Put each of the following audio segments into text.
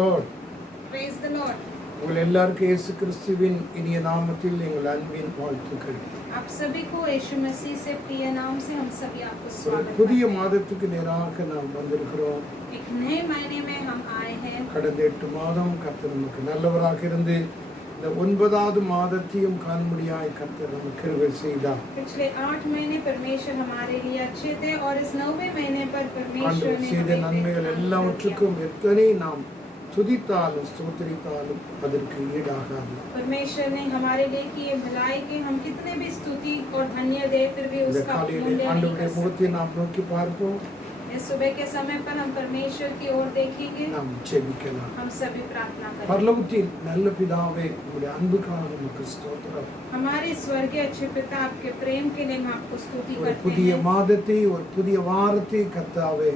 Lord. Praise the Lord. உங்கள் எல்லாருக்கும் இயேசு கிறிஸ்துவின் இனிய நாமத்தில் எங்கள் அன்பின் வாழ்த்துக்கள். आप सभी को यीशु मसीह से प्रिय नाम से हम सभी आपको ஒரு स्वागत புதிய करते हैं। மாதத்துக்கு நேராக நாம் வந்திருக்கிறோம். एक नए महीने में हम आए हैं। கடந்த 8 மாதம் கர்த்தர் நமக்கு நல்லவராக இருந்து இந்த 9வது மாதத்தையும் காணும்படியாய் கர்த்தர் நமக்கு கிருபை செய்தார். पिछले 8 महीने परमेश्वर हमारे लिए अच्छे थे और इस 9वें महीने पर परमेश्वर ஆண்டவர் ने செய்த हमें நன்மைகள் எல்லாவற்றுக்கும் எத்தனை நாம் துதித்தாலும் ஸ்தோத்திரித்தாலும் அதற்கு ஈடாகாது. परमेश्वर ने हमारे लिए की ये भलाई की हम कितने भी स्तुति और धन्य दे फिर भी இந்த उसका காலையிலே मूल्य नहीं ஆண்டவருடைய कर முகத்தை सकते। நாம் நோக்கி பார்ப்போம். इस सुबह के समय पर हम परमेश्वर की ओर देखेंगे। நாம் ஜெபிக்கலாம். हम सभी प्रार्थना करें। பரலோகத்தின் நல்ல பிதாவே, உங்களுடைய அன்புக்காக உமக்கு ஸ்தோத்திரம். हमारे स्वर्गीय अच्छे पिता, आपके प्रेम के लिए हम आपको स्तुति ஒரு करते புதிய हैं। மாதத்தை ஒரு புதிய வாரத்தை கர்த்தாவே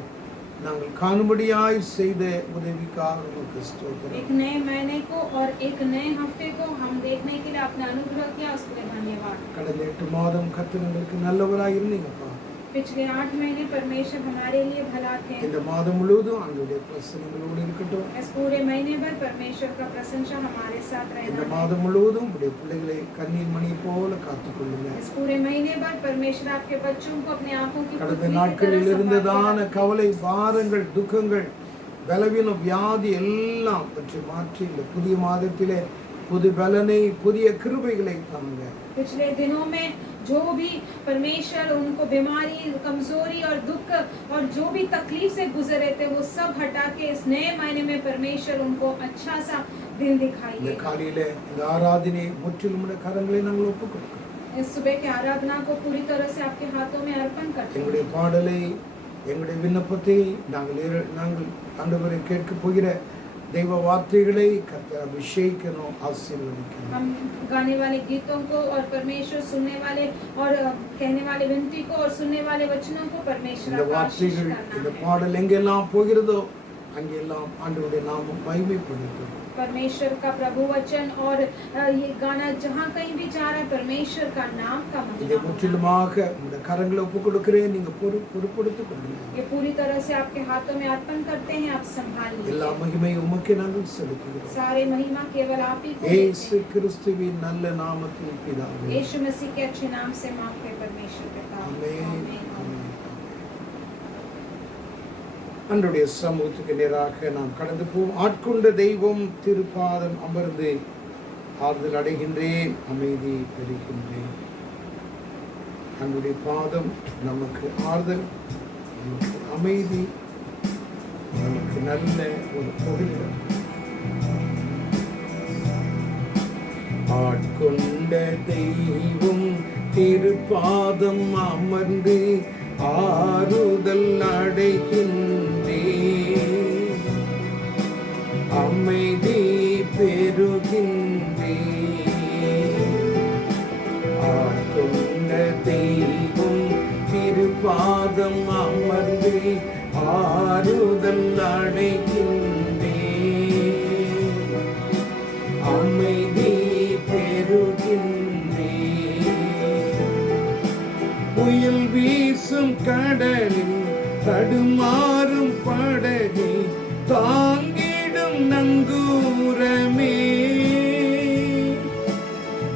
நாங்கள் காணும்படியாய் செய்த உதவிக்காக உமக்கு ஸ்தோத்திரம். एक नए महीने को और एक नए हफ्ते को हम देखने के लिए आपने अनुग्रह किया, उसके लिए धन्यवाद। கடந்த 8 மாதம் கர்த்தர் எங்களுக்கு நல்லவராய் இருந்தீங்கப்பா. पिछले 8 महीने परमेश्वर हमारे लिए भला थे। இந்த மாதம் முழுவதும் ஆண்டவருடைய பிரசன்னங்களோடு இருக்கட்டும். इस पूरे महीने भर परमेश्वर का प्रशंसा हमारे साथ இந்த रहना है। மாதம் முழுவதும் உடைய பிள்ளைகளை கண்ணீர் மணி போல காத்துக்கொள்ளுங்க. इस पूरे महीने भर परमेश्वर आपके बच्चों को अपने आंखों की கடந்த पुतली की நாட்களில் तरह இருந்ததான संभाल के கவலை, பாரங்கள், துக்கங்கள், பலவீனம், வியாதி எல்லாம் பற்றி மாற்றி இந்த புதிய மாதத்திலே புது பலனை, புதிய கிருபைகளை தாங்க. पिछले दिनों में जो भी परमेश्वर उनको बीमारी, कमजोरी और दुख और जो भी तकलीफ से गुजरे थे वो सब हटा के इस नए महीने में परमेश्वर उनको अच्छा सा दिन இந்த दिखाइए। காலையிலே இந்த ஆராதனை முற்றிலும் உடைய கரங்களை நாங்கள் ஒப்புக் கொடுக்கிறோம். इस सुबह की आराधना को पूरी तरह से आपके हाथों में अर्पण करते हैं। எங்களுடைய பாடலை, எங்களுடைய விண்ணப்பத்தை நாங்கள் ஆண்டவரை கேட்க போகிற தெய்வ வார்த்தைகளை கர்த்தர் அபிஷேகிக்கணும், ஆசீர்வதிக்கணும். हम गाने वाले गीतों को और परमेश्वर सुनने वाले और कहने वाले विनती को और सुनने वाले वचनों को परमेश्वर இந்த आप आशीष வார்த்தைகள், करना இந்த है। பாடல் எங்கெல்லாம் போகிறதோ அங்கெல்லாம் ஆண்டவருடைய நாமம் மகிமைப்படுத்தும். परमेश्वर का प्रभु वचन और ये गाना जहाँ कहीं भी जा रहा है परमेश्वर का नाम का இதை महिमा होना। முற்றிலுமாக இந்த கரங்களை ஒப்புக் கொடுக்கிறேன், நீங்க பொறுப்படுத்திக் கொள்ளுங்க. ये पूरी तरह से आपके हाथों में अर्पण करते हैं, आप संभाल எல்லா लीजिए। மகிமை உமக்கே நாங்கள் செலுத்துகிறோம். सारे महिमा केवल आप ही को देते இயேசு हैं। கிறிஸ்துவின் நல்ல நாமத்தில் பிதாவே. यीशु मसीह के अच्छे नाम से मांगते परमेश्वर पिता। ஆமென். आमीन। ஆமென். அன்றைய சமூகத்துக்கு நேராக நாம் கடந்து போவோம். ஆட்கொண்ட தெய்வம் திருப்பாதம் அமர்ந்து ஆறுதல் அடைகின்றேன், அமைதி பெறுகின்றேன். அன்றைய பாதம் நமக்கு ஆறுதல், நமக்கு அமைதி, நமக்கு நல்ல ஒரு புகலிடம். ஆட்கொண்ட தெய்வம் திருப்பாதம் அமர்ந்து ஆறுதல் அடைகின்றேன், அமைதி பெறுகின்றேன். ஆட்கொண்ட தெய்வம் திருப்பாதம் அமர்ந்து ஆறுதல் அடைகின்றேன், அமைதி பெறுகின்றேன். புயல் வீசும் கடலில் தடுமாறும் படகை தாங்கிடும் நங்கூரமே.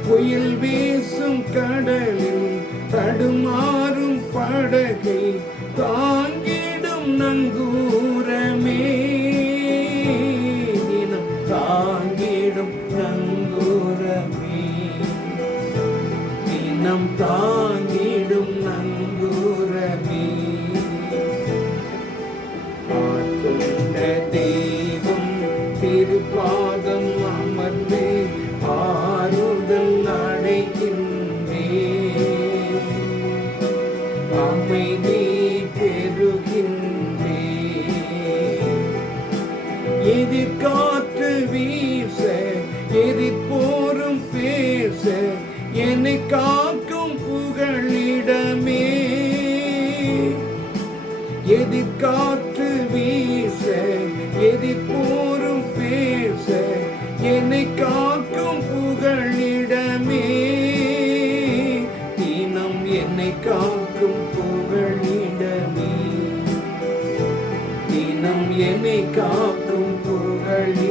புயல் வீசும் கடலில் தடுமாறும் படகை தாங்கிடும் நங்கூரமே. தினம் தாங்கிடும் நங்கூரமே, தினம் தாங்கிடும் நங்கூரமே. ஆட்கொண்ட தெய்வம் திருப்பாதம் அமர்ந்து ஆறுதல் அடைகின்றேன், அமைதி பெறுகின்றேன். எதிர்காற்று வீச, எதிர்போரும் பேச, என்னை காக்கும் புகழிடமே. எதிர்காற்று வீச, எதிர்போரும் பேச, என்னை காக்கும் புகழிடமே. தினம் என்னை காக்கும் புகழிடமே, தினம் என்னை காக்கும் புகழிடமே.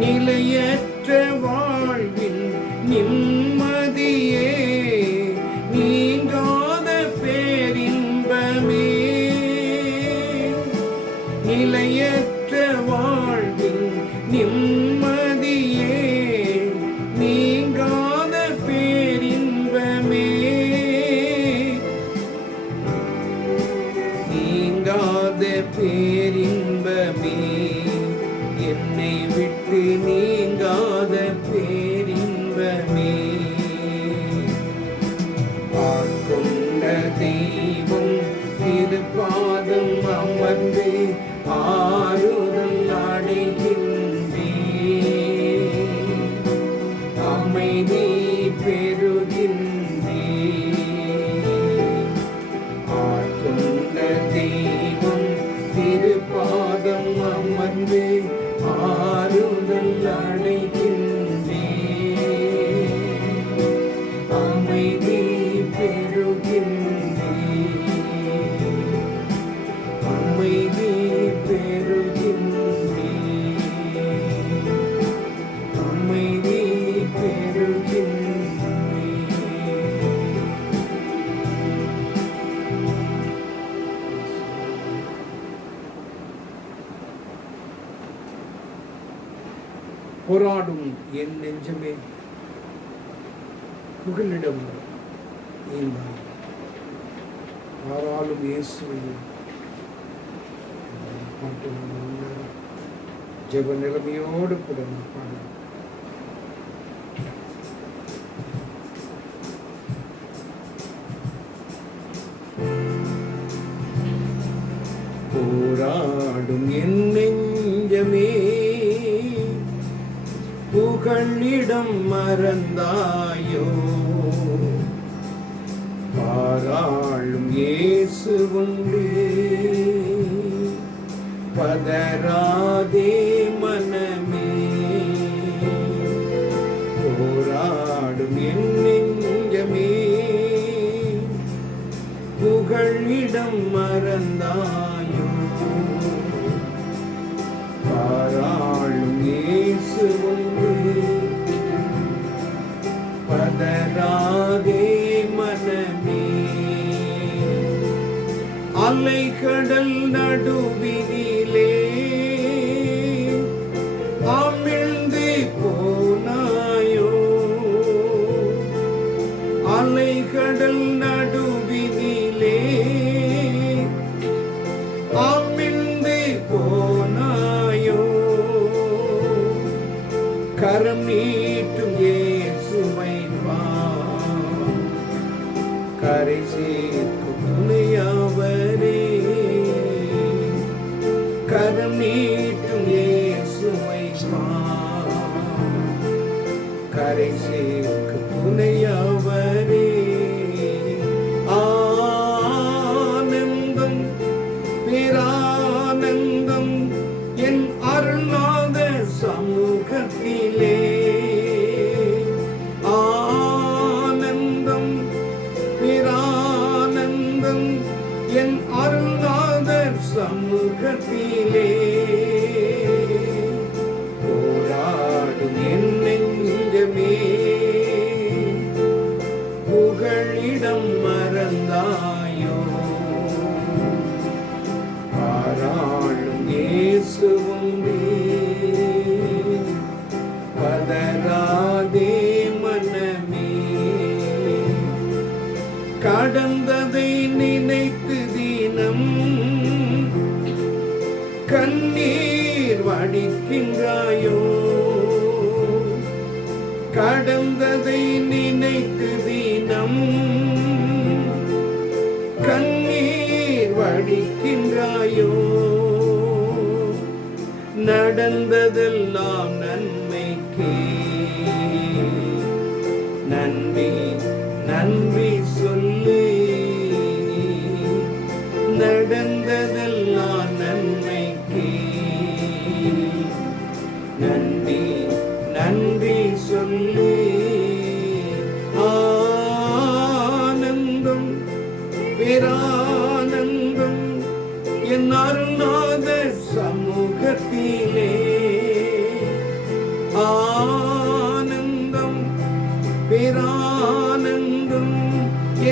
நிலையற்ற வாழ்வில் நிம்மதியே நீங்காத பேரின்பமே. நிலையற்ற வாழ்வில் நிம்மதியே நீங்காத பேரின்பமே. நீங்காத பேரின்பமே என்னை விட்டு நீங்காத பேரின்பமே. ஆட்கொண்ட தெய்வம் திருப்பாதம் அமர்ந்து ஆறுதல் அடைகின்றேன். அமைதி பெறுகின்றேன். ஆட்கொண்ட தெய்வம் திருப்பாதம் அமர்ந்து ஆறுதல் அடைகின்றேன். அமைதி பெறுகின்றேன். அமைதி பெறுகின்றேன். அமைதி பெறுகின்றேன். போராடும் என் நெஞ்சமே புகலிடம் நீந்தாய். ஆறாலும் இயேசுவை பாட்டு ஜெப நிலைமையோடு கூட நான் பாடுவேன். போராடும் என் நெஞ்சமே புகழிடம் மறந்தாயோ. பாராளும் இயேசு உண்டு பதராதே மனமே. போராடும் என் நெஞ்சமே புகழிடம் மறந்தாயோ. பாராளும் இயேசு உண்டு பதராதே மனமே. அலைகடல் நடுவினிலே அமிழ்ந்து போனாயோ. அலைகடல் நடுவினிலே அமிழ்ந்து போனாயோ. கரம் நீட்டும் இயேசுவை வா. கரை சேர்க்கும் துணையாவரே. கரம் நீட்டும் இயேசுவை வா. கரை சேர்க்கும் துணையாவரே. ஆனந்தம் பேரானந்தம் என் அருளாத சமூகத்திலே. ஆனந்தம் பேரானந்தம் என் அருளாத சமூகத்திலே. போராடும் என் நெஞ்சமே புகழிடம் மறந்தாயோ. பாராளும் இயேசு உண்டு பதராதே மனமே. கடந்ததை நினைத்து தினம் கண்ணீர் வடிக்கின்றாயோ. கடந்ததை நினைத்து தினம் கண்ணீர் வடிக்கின்றாயோ. நடந்ததெல்லாம் நன்மைக்கே நன்றி நன்றி சொல்லு. நடந்ததெல்லாம் நன்மைக்கே நன்றி நன்றி சொல்லு. ஆனந்தம் பேரானந்தம் என் அருளாத சமூகத்திலே ஆனந்தம் பேரானந்தம்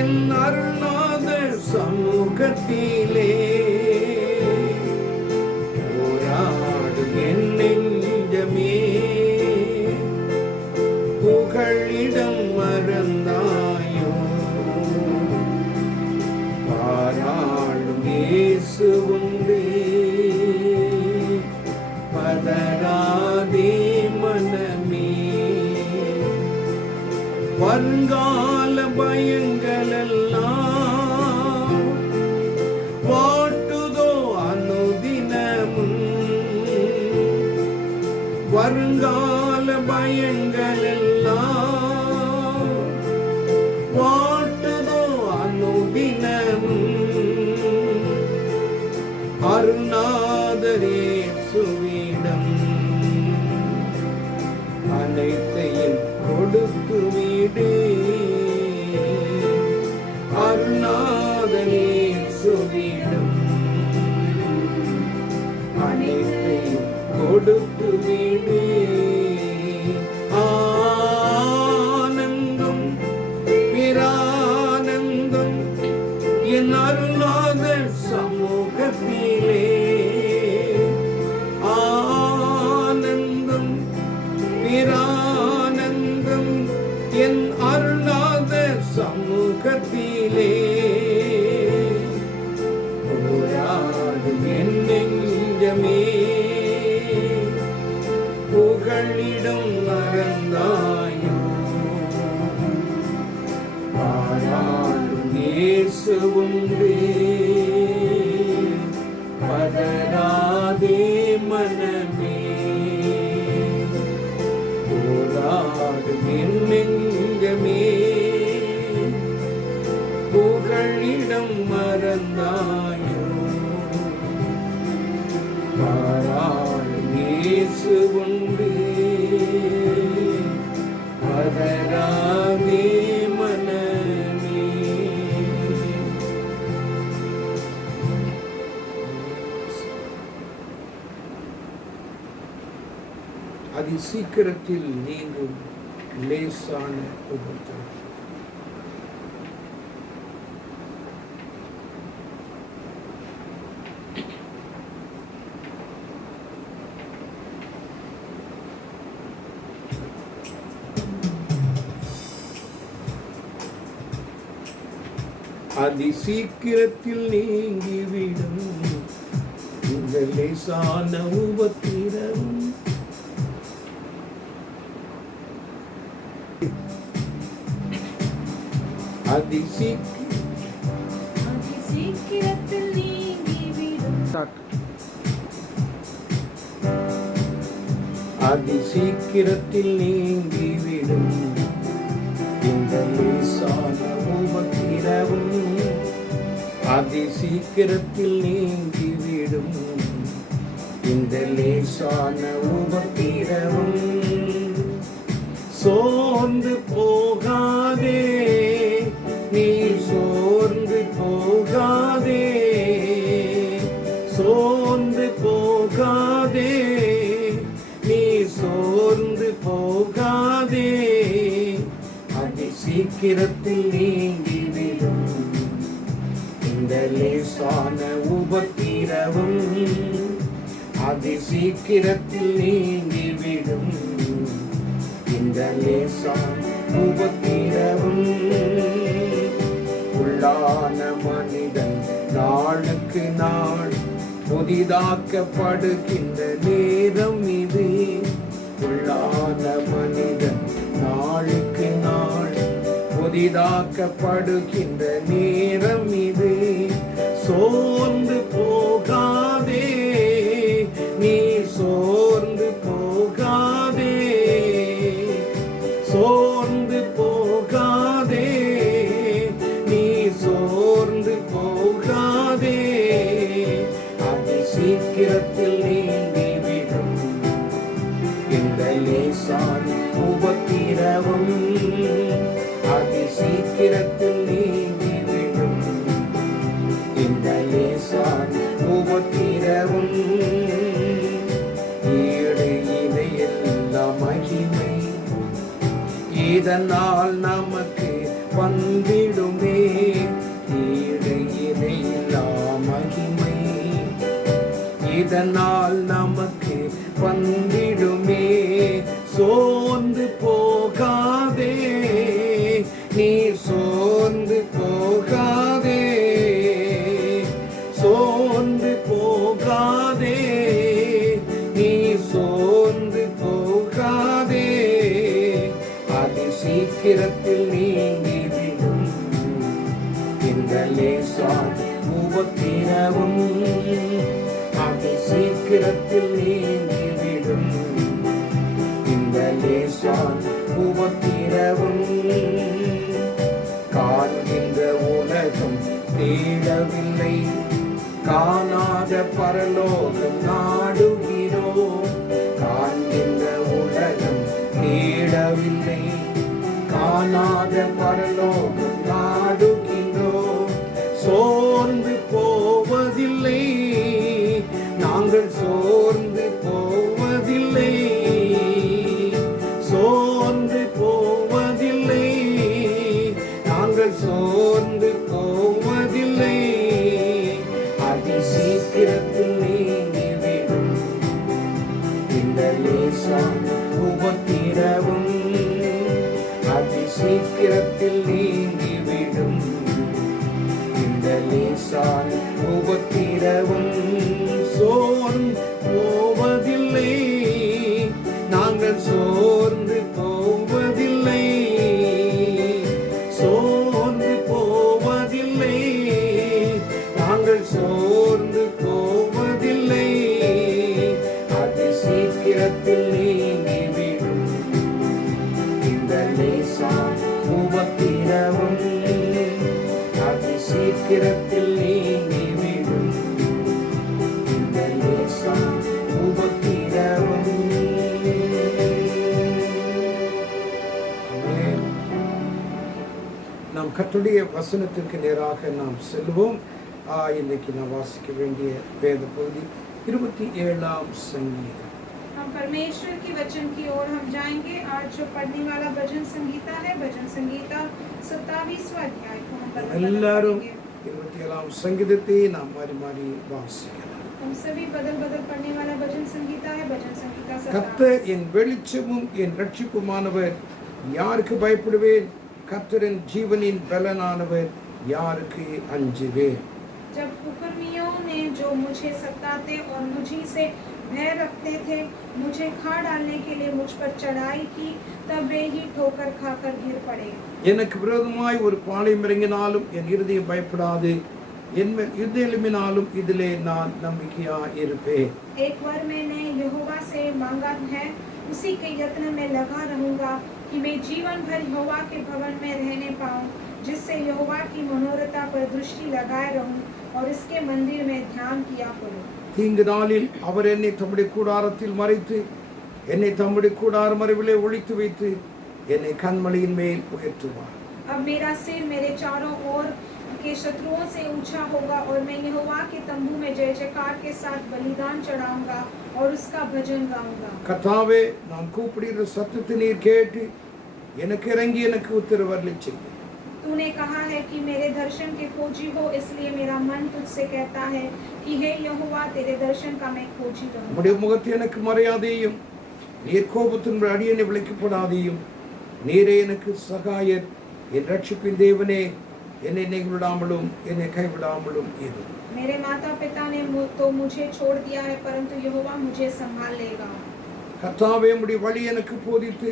என் அருளாத சமூகத்திலே போராடும் என் நெஞ்சமே புகழிடம் மறந்தாயோ பாராளும் இயேசு உண்டு பதறாதே மனமே வருங்கால பயங்களெல்லாம் வாட்டுதோ அனுதினமும் வருங்கால பயங்களெல்லாம் வாட்டுதோ அனுதினமும் அருணாதரே சுவிடம் அனைத்தையும் கொடுத்து விடு அருணாதரே சுவிடம் அனைத்தையும் கொடுத்து விடு ஆனந்தம் பேரானந்தம் என் அருளாத சமூகத்திலே ஆனந்தம் பேரானந்தம் என் அருளாத சமூகத்திலே போராடும் என் நெஞ்சமே புகழிடம் மறந்தாயோ பாராளும் இயேசு உண்டு பதறாதே மனமே போராடும் என் நெஞ்சமே புகழிடம் மறந்தாயோ பாராளும் இயேசு உண்டு பதறாதே மனமே. அதி சீக்கிரத்தில் நீங்கும் லேசான உபத்திரவம். அதி சீக்கிரத்தில் நீங்கிவிடும் இந்த லேசான உபத்திரவம். அதி சீக்கிரத்தில் நீங்கிவிடும் அதி சீக்கிரத்தில் நீங்கிவிடும் இந்த லேசான உபத்திரவம். அதி சீக்கிரத்தில் நீங்கிவிடும் இந்த லேசான உபத்திரவம். சோர்ந்து போகாதே நீ சோர்ந்து போகாதே சோர்ந்து போகாதே நீ சோர்ந்து போகாதே அதி சீக்கிரத்தில் நீங்கிவிடும் இந்த லேசான உபத்திரவம். அதி சீக்கிரத்தில் நீங்கிவிடும் இந்த லேசான உபத்திரவம். உள்ளான மனிதன் நாளுக்கு நாள் புதிதாக்கப்படுகின்ற நேரம் இது. உள்ளான மனிதன் நாளுக்கு நாள் புதிதாக்கப்படுகின்ற நேரம் இது. சோர்ந்து போகாதே நீ சோர்ந்து போகாதே சோர்ந்து போகாதே நீ சோர்ந்து போகாதே அதி சீக்கிரத்தில் நீங்கிவிடும் இந்த லேசான உபத்திரவம். அதி சீக்கிரத்தில் நீங்கிவிடும் இந்த லேசான உபத்திரவம். இதனால் நமக்கு வந்திடுமே ஈடு இணையில்லா மகிமை. இதனால் நமக்கு வந்திடுமே. சோர்ந்து போகாதே நீ, சோர்ந்து போகாதே, சோர்ந்து போகாதே நீ, சோர்ந்து போகாதே. அது சீக்கிரத்தில் நீங்கிவிடும் இந்த லேசான உபத்திரவும். அது சீக்கிரத்தில் நீங்கிவிடும் இந்த லேசான உபத்திரவும். காண்கின்ற உலகம் தேடவில்லை, காணாத பரலோகம் நாடுகிறோம். காண்கின்ற உலகம் தேடவில்லை, காணாத பரலோகம் நாடுகின்றோம். சோர்ந்து போவதில்லை, நாங்கள் சோர்ந்து போவதில்லை, சோர்ந்து போவதில்லை, நாங்கள் சோர்ந்து போவதில்லை. அதி சீக்கிரத்தில் நீங்கிவிடும் இந்த லேசான உபத்திரவும். அதி சீக்கிரத்தில் நீங்கிவிடும் இந்த லேசான உபத்திரவும். சோர்ந்து போவதில்லை, நாங்கள் சோர்ந்து போவதில்லை, சோர்ந்து போவதில்லை, நாங்கள் சோர்ந்து போவதில்லை. அது சீக்கிரத்தில் நீங்கிவிடும் இந்த லேசான உபத்திரவும். அது சீக்கிரத்தில் நீங்கிவிடும் இந்த லேசான உபத்திரவும். ஆமென். நாம் கர்த்தருடைய வசனத்திற்கு நேராக நாம் செல்வோம். இன்னைக்கு நான் வாசிக்க வேண்டிய வேத பகுதி 27ஆம் சங்கீதம். हम परमेश्वर की वचन की ओर हम जाएंगे। आज जो पढ़ने वाला भजन संगीता है, भजन संगीता 27वां अध्याय को हम बदल எல்லாரும் पढ़ेंगे। 27ஆம் சங்கீதத்தை நாம் மாறி மாறி வாசிக்கலாம். हम सभी बदल बदल पढ़ने वाला भजन संगीता है, भजन संगीता 27। கர்த்தர் என் வெளிச்சமும் என் ரட்சிப்புமானவர், யாருக்கு பயப்படுவேன்? கர்த்தரின் ஜீவனின் பலனானவர், யாருக்கு அஞ்சுவேன்? जब कुकर्मियों ने जो मुझे सताते और मुझी से भय रखते थे, मुझे खा डालने के लिए मुझ पर चढ़ाई की, तब वे ही ठोकर खाकर गिर पड़े। எனக்கு விரோதமாய் ஒரு பாளையம் இறங்கினாலும் என் இருதயம் பயப்படாது, என் மேல் யுத்தம் எழும்பினாலும் இதிலே நான் நம்பிக்கையாய் இருப்பேன். एक वर मैंने यहोवा से मांगा है, उसी के यत्न में लगा रहूंगा कि मैं जीवन भर यहोवा के भवन में रहने पाऊं, जिससे यहोवा की मनोरथा पर दृष्टि लगाए रहूं और इसके मंदिर में ध्यान किया करूं। தீங்கு நாளில் அவர் என்னை தம்முடைய கூடாரத்தில் மறைத்து, என்னை தம்முடைய கூடார மறைவிலே ஒளித்து வைத்து, என்னை கண்மலையின் மேல் உயர்த்துவார். अब मेरा सिर मेरे चारों ओर के शत्रुओं से ऊंचा होगा और मैं यहोवा के तंबू में जय जयकार के साथ बलिदान चढ़ाऊंगा और उसका भजन गाऊंगा। கர்த்தாவே, நான் கூப்பிடுகிற சத்தத்தை நீர் கேட்டு எனக்கு இறங்கி எனக்கு உத்தரவருளச் செய்யும். तूने कहा है कि मेरे दर्शन के खोजी हो, इसलिए मेरा मन तुझसे कहता है कि हे यहोवा, तेरे दर्शन का मैं खोजी रहूं। உம்முடைய முகத்தை எனக்கு மறையாதேயும், நீர் கோபத்தின் அடியேனை விலக்கிப்படாதேயும். நீரே எனக்கு சகாயர், என் ரட்சிப்பின் தேவனே, என்னை நெகிழ்விடாமலும் என்னை கைவிடாமலும் இரு. मेरे माता पिता ने तो मुझे छोड़ दिया है, परंतु यहोवा मुझे संभाल लेगा। கர்த்தாவே, உம்முடைய வழி எனக்கு போதித்து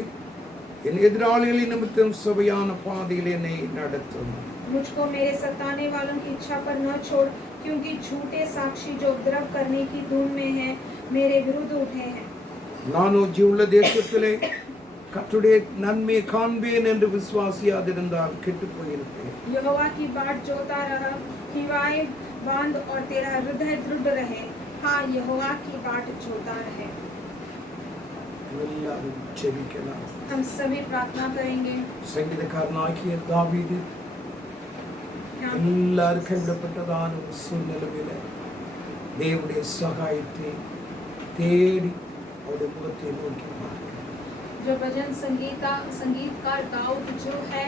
என் எதிராளிகளின் நிமித்தம் சபையான பாதையில் என்னை நடத்தும். मुझको मेरे सताने वालों की इच्छा पर न छोड़, क्योंकि झूठे साक्षी जो उपद्रव करने की धुन में हैं, मेरे विरुद्ध उठे हैं। நானோ ஜீவுள்ள தேசத்திலே கர்த்தருடைய நன்மையை காண்பேன் என்று விசுவாசியாதிருந்தால் கெட்டு போயிருப்பேன். यहोवा की बाट जोता रहा, हिवाए बांध और तेरा हृदय दृढ़ रहे। हाँ, यहोवा की बाट जोता रहे। எல்லாரும் ஜெபிக்கலாம். हम सभी प्रार्थना करेंगे। சங்கீதக்காரனாகிய தாவீது எல்லாரும் கைவிடப்பட்டதான ஒரு சூழ்நிலையில தேவனுடைய சகாயத்தை தேடி அவருடைய முகத்தை நோக்கி பார்க்கிறார். जो भजन संगीतकार दाऊद जो है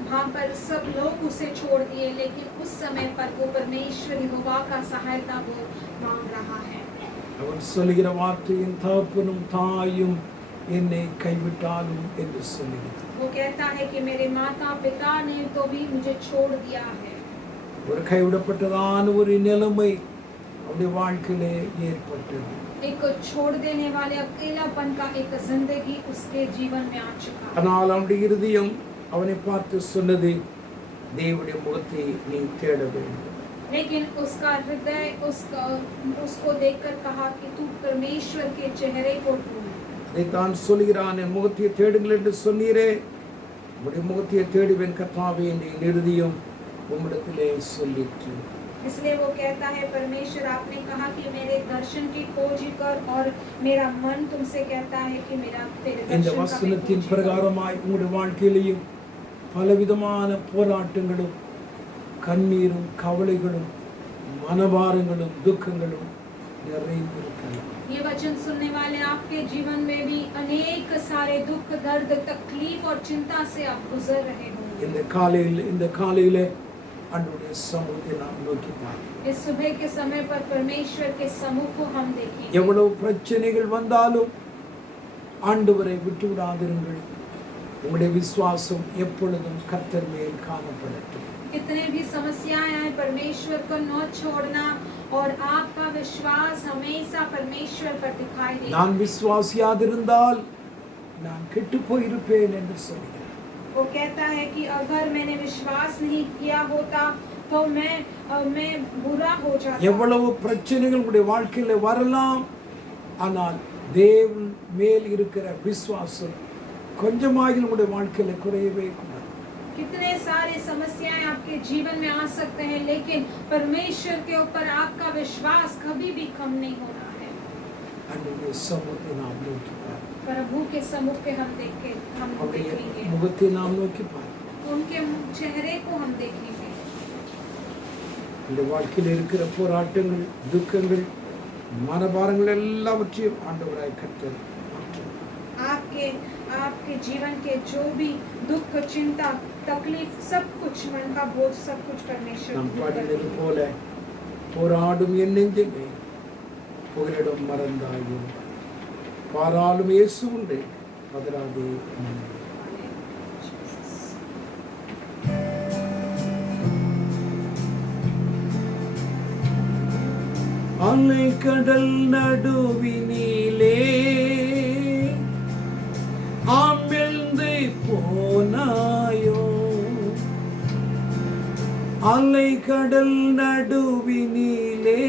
वहाँ पर सब लोग उसे छोड़ दिए, लेकिन उस समय पर वो परमेश्वर यहोवा का सहायता वो मांग रहा है। அவன் சொல்லுகிற வார்த்தையின் தகப்பனும் தாயும் என்னை கைவிட்டாலும் என்று சொல்லுகிறார். वो कहता है कि मेरे माता पिता ने तो भी मुझे छोड़ दिया है। ஒரு கைவிடப்பட்டதான ஒரு நிலைமை அவருடைய வாழ்க்கையிலே ஏற்பட்டது. एक छोड़ देने वाले अकेलापन का एक जिंदगी उसके जीवन में आ चुका है। ஆனால் அவனுடைய இருதயம் அவனை பார்த்து சொன்னது, தேவனுடைய முகத்தை நீ தேட வேண்டும். लेकिन उसका हृदय उसको देखकर कहा कि तू परमेश्वर के चेहरे को ढूंढ। அதைத்தான் சொல்கிறான், என் முகத்தை தேடுங்கள் என்று சொன்னீரே, உம்முடைய முகத்தை தேடுவேன் கர்த்தாவே என்று என் இருதயம் உம்மிடத்திலே சொல்லிற்று. इसलिए वो कहता है, परमेश्वर आपने कहा कि मेरे दर्शन की खोज कर, और मेरा मन तुमसे कहता है कि मेरा तेरे இந்த दर्शन का வசனத்தின் खोज कर। பிரகாரமாய் உங்களுடைய வாழ்க்கையிலேயும் பலவிதமான போராட்டங்களும் கண்ணீரும் கவலைகளும் மனபாரங்களும் துக்கங்களும் நிறைந்திருக்கலாம். ये वचन सुनने वाले आपके जीवन में भी अनेक सारे दुख, दर्द, तकलीफ और चिंता से आप गुजर रहे होंगे। இந்த காலையில ஆண்டவருடைய சமூகத்தை நாம் நோக்கி பார்ப்போம். इस सुबह के समय पर परमेश्वर के समूह को हम देखें। எவ்வளவு பிரச்சனைகள் வந்தாலும் ஆண்டவரை விட்டு விடாதிருங்கள். உங்களுடைய விசுவாசம் எப்பொழுதும் கர்த்தர் மேல் காணப்படட்டும். कितने भी समस्याएं आए, परमेश्वर को न छोड़ना, और आपका विश्वास हमेशा परमेश्वर पर दिखाई दे। நான் விசுவாசியாதிருந்தால் நான் கெட்டு போயிருப்பேன் என்று சொல்கிறார். वो कहता है कि अगर मैंने विश्वास नहीं किया होता तो मैं बुरा हो जाता। எவ்வளவு பிரச்சனைகள் உங்களுடைய வாழ்க்கையில வரலாம், ஆனால் தேவன் மேல் இருக்கிற விசுவாசம் கொஞ்சமாகிலும் உங்களுடைய வாழ்க்கையில குறையவே கூடாது. कितने सारे समस्याएं आपके जीवन में आ सकते हैं, लेकिन परमेश्वर के ऊपर आपका विश्वास कभी भी कम नहीं होना है। ஆண்டவருடைய சமூகத்தை நாம் நோக்கி பார்ப்போம். प्रभु के समूह के हम அவருடைய देखेंगे, முகத்தை நாம் நோக்கி பார்ப்போம். उनके चेहरे को हम देखेंगे। இந்த வாழ்க்கையில் இருக்கிற போராட்டங்கள், துக்கங்கள், மனபாரங்கள் எல்லாவற்றையும் ஆண்டவராய் கர்த்தர் மாற்றுவார். आपके जीवन के जो भी दुख, चिंता, तकलीफ, सब कुछ, मन का बोझ, सब कुछ परमेश्वर நாம் दूर कर பாடினது देंगे। போல, போராடும் என் நெஞ்சமே புகலிடம் மறந்தாயோ, பாராளும் இயேசு உண்டு பதறாதே மனமே. அலைக்கடல் நடுவினிலே ஆழ்ந்து போனாயோ, அலைக்கடல் நடுவினிலே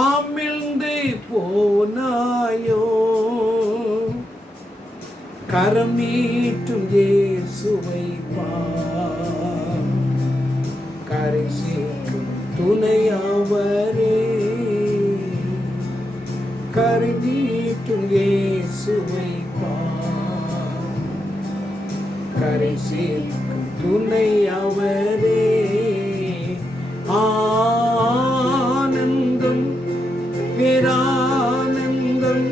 ஆழ்ந்து போனாயோ, கரம் நீட்டும் இயேசுவை பார், கரை சேர்க்கும் துணையவரே, கரை நீட்டும் இயேசுவை பார், கரை சேர்க்கும் துணையவரே. ஆனந்தம் பேரானந்தம்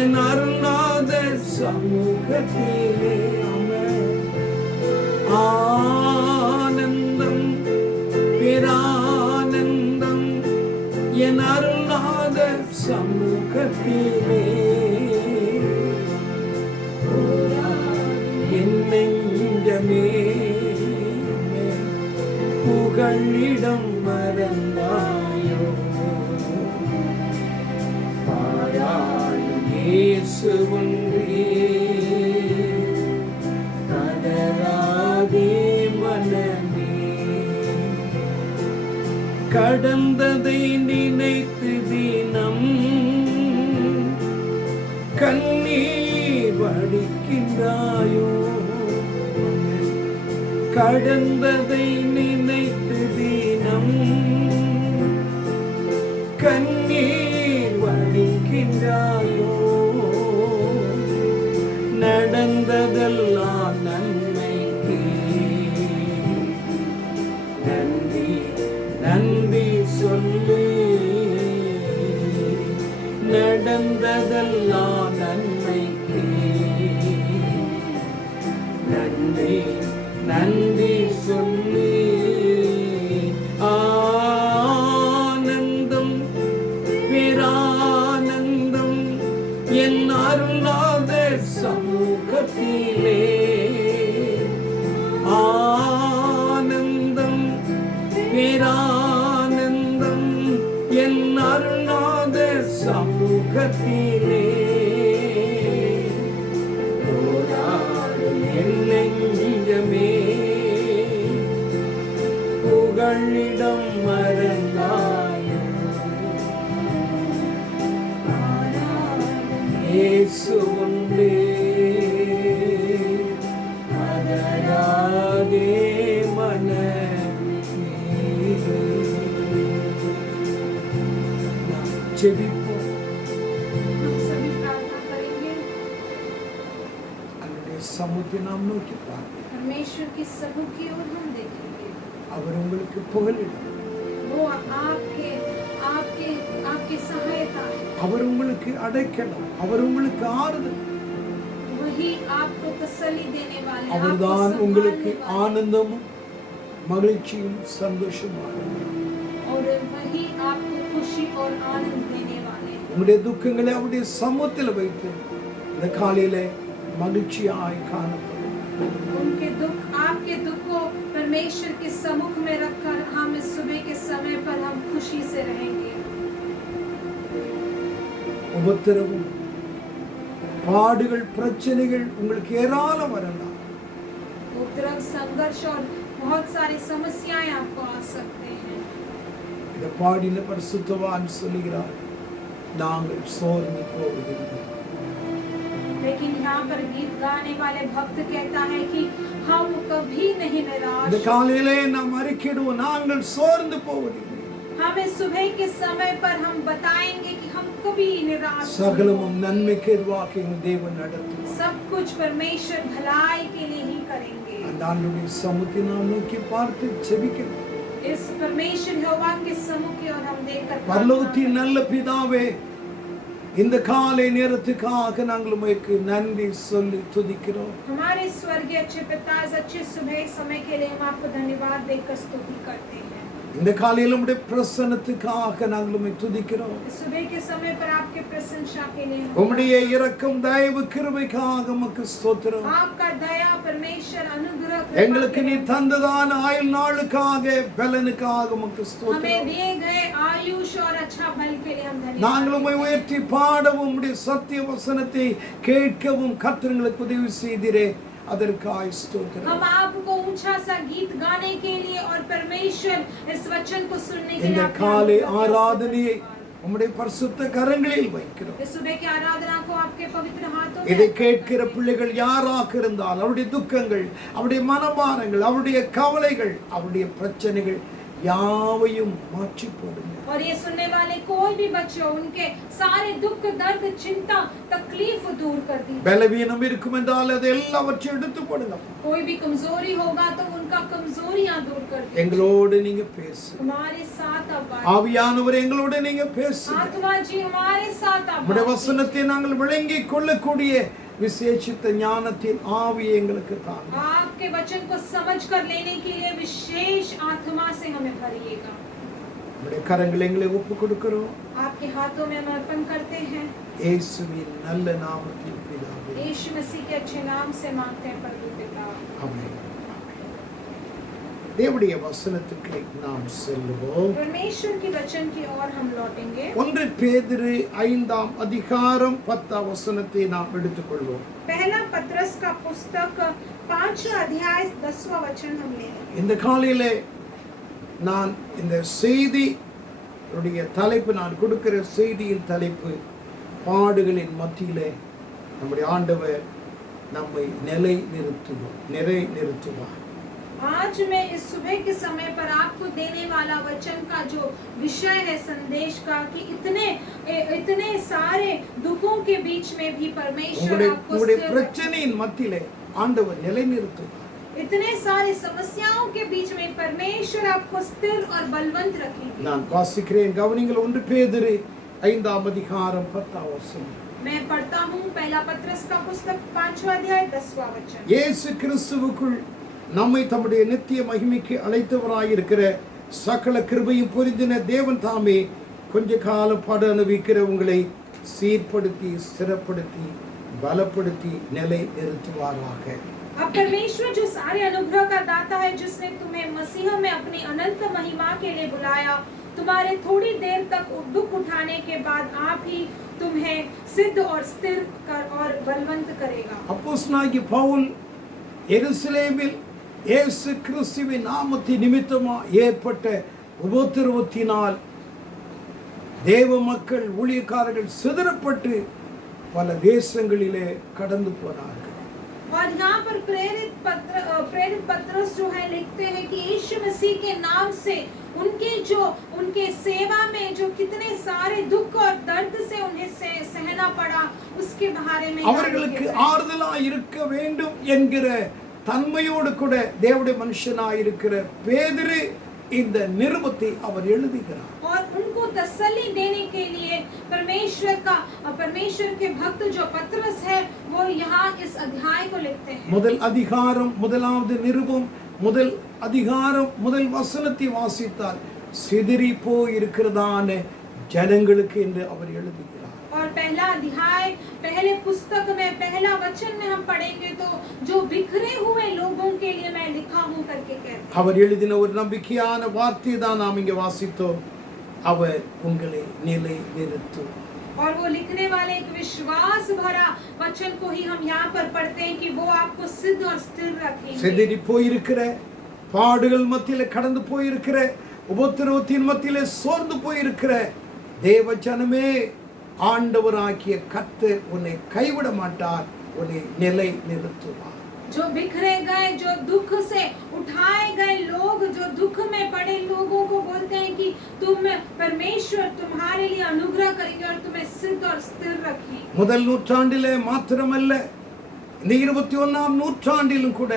என் அருள்நாதர் சமூகத்திலே அமர். ஆனந்தம் பேரானந்தம் என் அருள்நாதர் சமூகத்திலே, என் நெஞ்சமே புகழிடம் மறந்தாயோ, பாராளும் இயேசு ஒன்றே பதறாதே மனமே. கடந்ததை நினைத்து தினம் கண்ணீர் வடிக்கின்றாயோ, கடந்ததை நினைத்து தினம் கண்ணீர் வடிக்கின்றாயோ, நடந்ததெல்லாம் நன்மைக்கு நன்றி நன்றி சொல்லு, நடந்ததெல்லாம் சமூகத்திலே போராடும் என் நெஞ்சமே புகழிடம் மறந்தாயோ இயேசு உண்டே அதனாலே மனமே ஜெபிப்போம் हम सभी प्रार्थना करेंगे அவருடைய சமூகத்தை நாம் நோக்கி பார்ப்போம் परमेश्वर की समूह की ओर हम देखेंगे அவர் உங்களுக்கு புகழிடம் वो आपके आपके आपकी सहायता है அவர் உங்களுக்கு அடைக்கலம் அவர் உங்களுக்கு ஆறுதல் वही आपको तसल्ली देने वाले हैं, आपको அவர்தான் உங்களுக்கு संभालने वाले ஆனந்தமும் மகிழ்ச்சியும் சந்தோஷமான हैं, और वही आपको खुशी और आनंद देने वाले हैं। உங்களுடைய துக்கங்களை அவருடைய சமூகத்தில் வைத்து இந்த காலையில மகிழ்ச்சியாய் காணப்படும் उनके दुख आपके दुख को परमेश्वर के सम्मुख में रखकर हम इस सुबह के समय पर हम खुशी से रहेंगे। உபத்திரவும் பாடுகள் பிரச்சனைகள் உங்களுக்கு ஏராளம் வரலாம் उपद्रव संघर्ष और बहुत सारी समस्याएं आपको आ सकते हैं। இந்த பாடின பரிசுத்தவான் சொல்லுகிறார் நாங்கள் சோர்ந்து போவதில்லை लेकिन यहाँ पर गीत गाने वाले भक्त कहता है कि हम कभी नहीं निराश இந்த காலையிலே நாம் அறிக்கையிடுவோம் நாங்கள் சோர்ந்து போவதில்லை हम इस सुबह के समय पर हम बताएंगे कि हम कभी निराश नहीं சகலமும் होंगे। நன்மைக்கு எதுவாக எங்கள் தேவன் நடத்தும் सब कुछ परमेश्वर भलाई के लिए ही करेंगे। அந்த ஆண்டுடைய சமூகத்தை நாம் நோக்கி பார்த்து ஜெபிக்கணும் इस परमेश्वर यहोवा के सम्मुख की ओर हम देखकर பரலோகத்தின் நல்ல பிதாவே இந்த காலை நேரத்துக்காக நாங்கள் உமக்கு நன்றி சொல்லி துதிக்கிறோம் हमारे स्वर्गीय अच्छे पिता इस अच्छे सुबह समय के लिए हम आपको धन्यवाद देकर स्तुति करते हैं। இந்த காலையில் உம்முடைய பிரசன்னத்துக்காக நாங்கள் உம்மை துதிக்கிறோம் इस सुबह के समय पर आपके प्रशंसा के लिए हम உம்முடைய இரக்கம் தயவு கிருபைக்காக உமக்கு ஸ்தோத்திரம் आपका दया परमेश्वर अनुग्रह எங்களுக்கு कृपा நீ के लिए தந்ததான ஆயுள் நாளுக்காக பலனுக்காக உமக்கு हमें ஸ்தோத்திரம் दिए गए आयुष और अच्छा बल के लिए हम நாங்கள் உம்மை धन्यवाद உயர்த்தி பாடவும் உம்முடைய சத்திய வசனத்தை கேட்கவும் கர்த்தர்களுக்கு உதவி செய்தீரே அதற்காக ஸ்தோத்திரம் हम आपको ऊंचा सा गीत गाने के लिए और परमेश्वर इस वचन को सुनने के लिए இந்த आपके காலை नाम को ஆராதனையை உம்முடைய பரிசுத்த கரங்களில் வைக்கிறோம் इस सुबह की आराधना को आपके पवित्र हाथों இதை में கேட்கிற பிள்ளைகள் யாராக இருந்தால் அவருடைய துக்கங்கள் அவருடைய மனபாரங்கள் அவருடைய கவலைகள் அவருடைய பிரச்சனைகள் யாவையும் மாற்றி போடுங்க और ये सुनने वाले कोई भी बच्चे हो उनके सारे दुख दर्द चिंता तकलीफ दूर कर दीजिए। பலவீனம் இருக்கும் என்றால் அதை எல்லாவற்றையும் எடுத்து போடுங்க कोई भी कमजोरी होगा तो उनका कमजोरियां दूर कर दीजिए। எங்களோடு நீங்க பேசுங்க हमारे साथ आप बात ஆவியானவர் எங்களோடு நீங்க பேசுங்க आत्मा जी हमारे साथ आप உம்முடைய बात வசனத்தை நாங்கள் விளங்கிக் கொள்ளக்கூடிய விசேஷித்த ஞானத்தின் ஆவியை எங்களுக்கு தாங்க कीजिए। आपके वचन को समझ कर लेने के लिए विशेष आत्मा से हमें भरिएगा। உம்முடைய கரங்களை எங்களை ஒப்பு கொடுக்கிறோம் आपके हाथों में हम अर्पण करते हैं। இயேசுவின் நல்ல நாமத்தில் பிதாவே यीशु मसीह के अच्छे नाम से मांगते हैं प्रभु पिता। ஆமென் தேவனுடைய வசனத்துக்கு நாம் செல்லுவோம் परमेश्वर की वचन की ओर हम लौटेंगे। 1 பேதுரு 5ஆம் அதிகாரம் 10ஆம் வசனத்தை நாம் எடுத்துக்கொள்வோம் पहला पत्रस का पुस्तक 5वां अध्याय 10वां वचन हम लेंगे। இந்த காலையிலே நான் இந்த செய்தி உடைய தலைப்பு நான் கொடுக்கிற செய்தியின் தலைப்பு பாடுகளின் மத்தியிலே நம்முடைய ஆண்டவர் நம்மை நிறுத்துவார் आज मैं इस सुबह के समय पर आपको देने वाला वचन का जो विषय है संदेश का कि इतने सारे दुखों के बीच में भी परमेश्वर आपको உங்களுடைய स्थिर பிரச்சனையின் மத்தியிலே ஆண்டவர் நிலைநிறுத்துவார் इतने सारे समस्याओं के बीच में परमेश्वर आपको स्थिर और बलवंत रखेंगे। நான் வாசிக்கிறேன் கவனிங்கள் 1 பேதுரு 5ஆம் அதிகாரம் 10ஆம் வசனம் मैं पढ़ता हूँ पहला पत्रस का पुस्तक 5वां अध्याय 10वां वचन। இயேசு கிறிஸ்துவுக்குள் நம்மை தம்முடைய நித்திய மகிமைக்கு அழைத்தவராயிருக்கிற சகல கிருபையும் பொருந்தின தேவன் தாமே கொஞ்ச காலம் பாடு அனுபவிக்கிற உங்களை சீர்படுத்தி ஸ்திரப்படுத்தி பலப்படுத்தி நிலைநிறுத்துவாராக। अब परमेश्वर जो सारे अनुग्रह का दाता है जिसने तुम्हें मसीह में अपनी अनंत महिमा के लिए बुलाया तुम्हारे थोड़ी देर तक दुख उठाने के बाद आप ही तुम्हें सिद्ध और स्थिर कर और बलवंत करेगा। அப்போஸ்தலனாகிய பவுல் எருசலேமில் இயேசு கிறிஸ்துவின் நாமத்தின் நிமித்தமாக ஏற்பட்ட உபத்திரவத்தினால் தேவ மக்கள் ஊழியக்காரர்கள் சிதறப்பட்டு பல தேசங்களிலே கடந்து போனார்கள். और यहाँ पर प्रेरित पत्रस जो है लिखते हैं कि यीशु मसीह के नाम से उनके सेवा में जो कितने सारे दुख और दर्द से उन्हें सहना पड़ा उसके बारे में அவர்களுக்கு ஆறுதலாய் இருக்க வேண்டும் என்கிற தன்மையோடு கூட தேவனுடைய மனுஷனாய் இருக்கிற பேதுரு இந்த நிருபத்தை அவர் எழுதுகிறார். और उनको तसल्ली देने के लिए परमेश्वर के भक्त जो पत्रस है वो यहाँ इस अध्याय को लिखते हैं. முதல் அதிகாரம் முதலாவது நிருபம் முதல் அதிகாரம் முதல் வசனத்தை வாசித்தால் சிதறி போய் இருக்கிறதான ஜனங்களுக்கு என்று அவர் எழுதுகிறார். और पहला अध्याय पहले पुस्तक में पहला वचन में हम पढ़ेंगे तो जो बिखरे हुए लोगों के लिए मैं लिखा हूं करके कहते हैं. அவர் எழுதின ஒரு நம்பிக்கையான வார்த்தை தான் நாம் இங்கே வாசித்தோம். அவர் உங்களை நிலை நிறுத்தும். और वो लिखने वाले एक विश्वास भरा वचन को ही हम यहाँ पर पढ़ते हैं कि वो आपको सिद्ध और स्थिर रखेंगे. சிதறி போய் இருக்கிற பாடுகள் மத்தியிலே கடந்து போய் இருக்கிற உபத்திரவத்தின் மத்தியிலே சோர்ந்து போய் இருக்கிற தேவ ஜனமே, ஆண்டவராகிய கர்த்தர் உன்னை கைவிட மாட்டார், உன்னை நிலை நிறுத்துவார். जो बिखरे गए, जो दुख से उठाए गए लोग, जो दुख में पड़े लोगों को बोलते हैं कि परमेश्वर तुम्हारे लिए अनुग्रह करेंगे और तुम्हें सिद्ध और स्थिर रखेंगे. முதல் நூற்றாண்டிலே மாத்திரமல்ல, இந்த 21ஆம் நூற்றாண்டிலும் கூட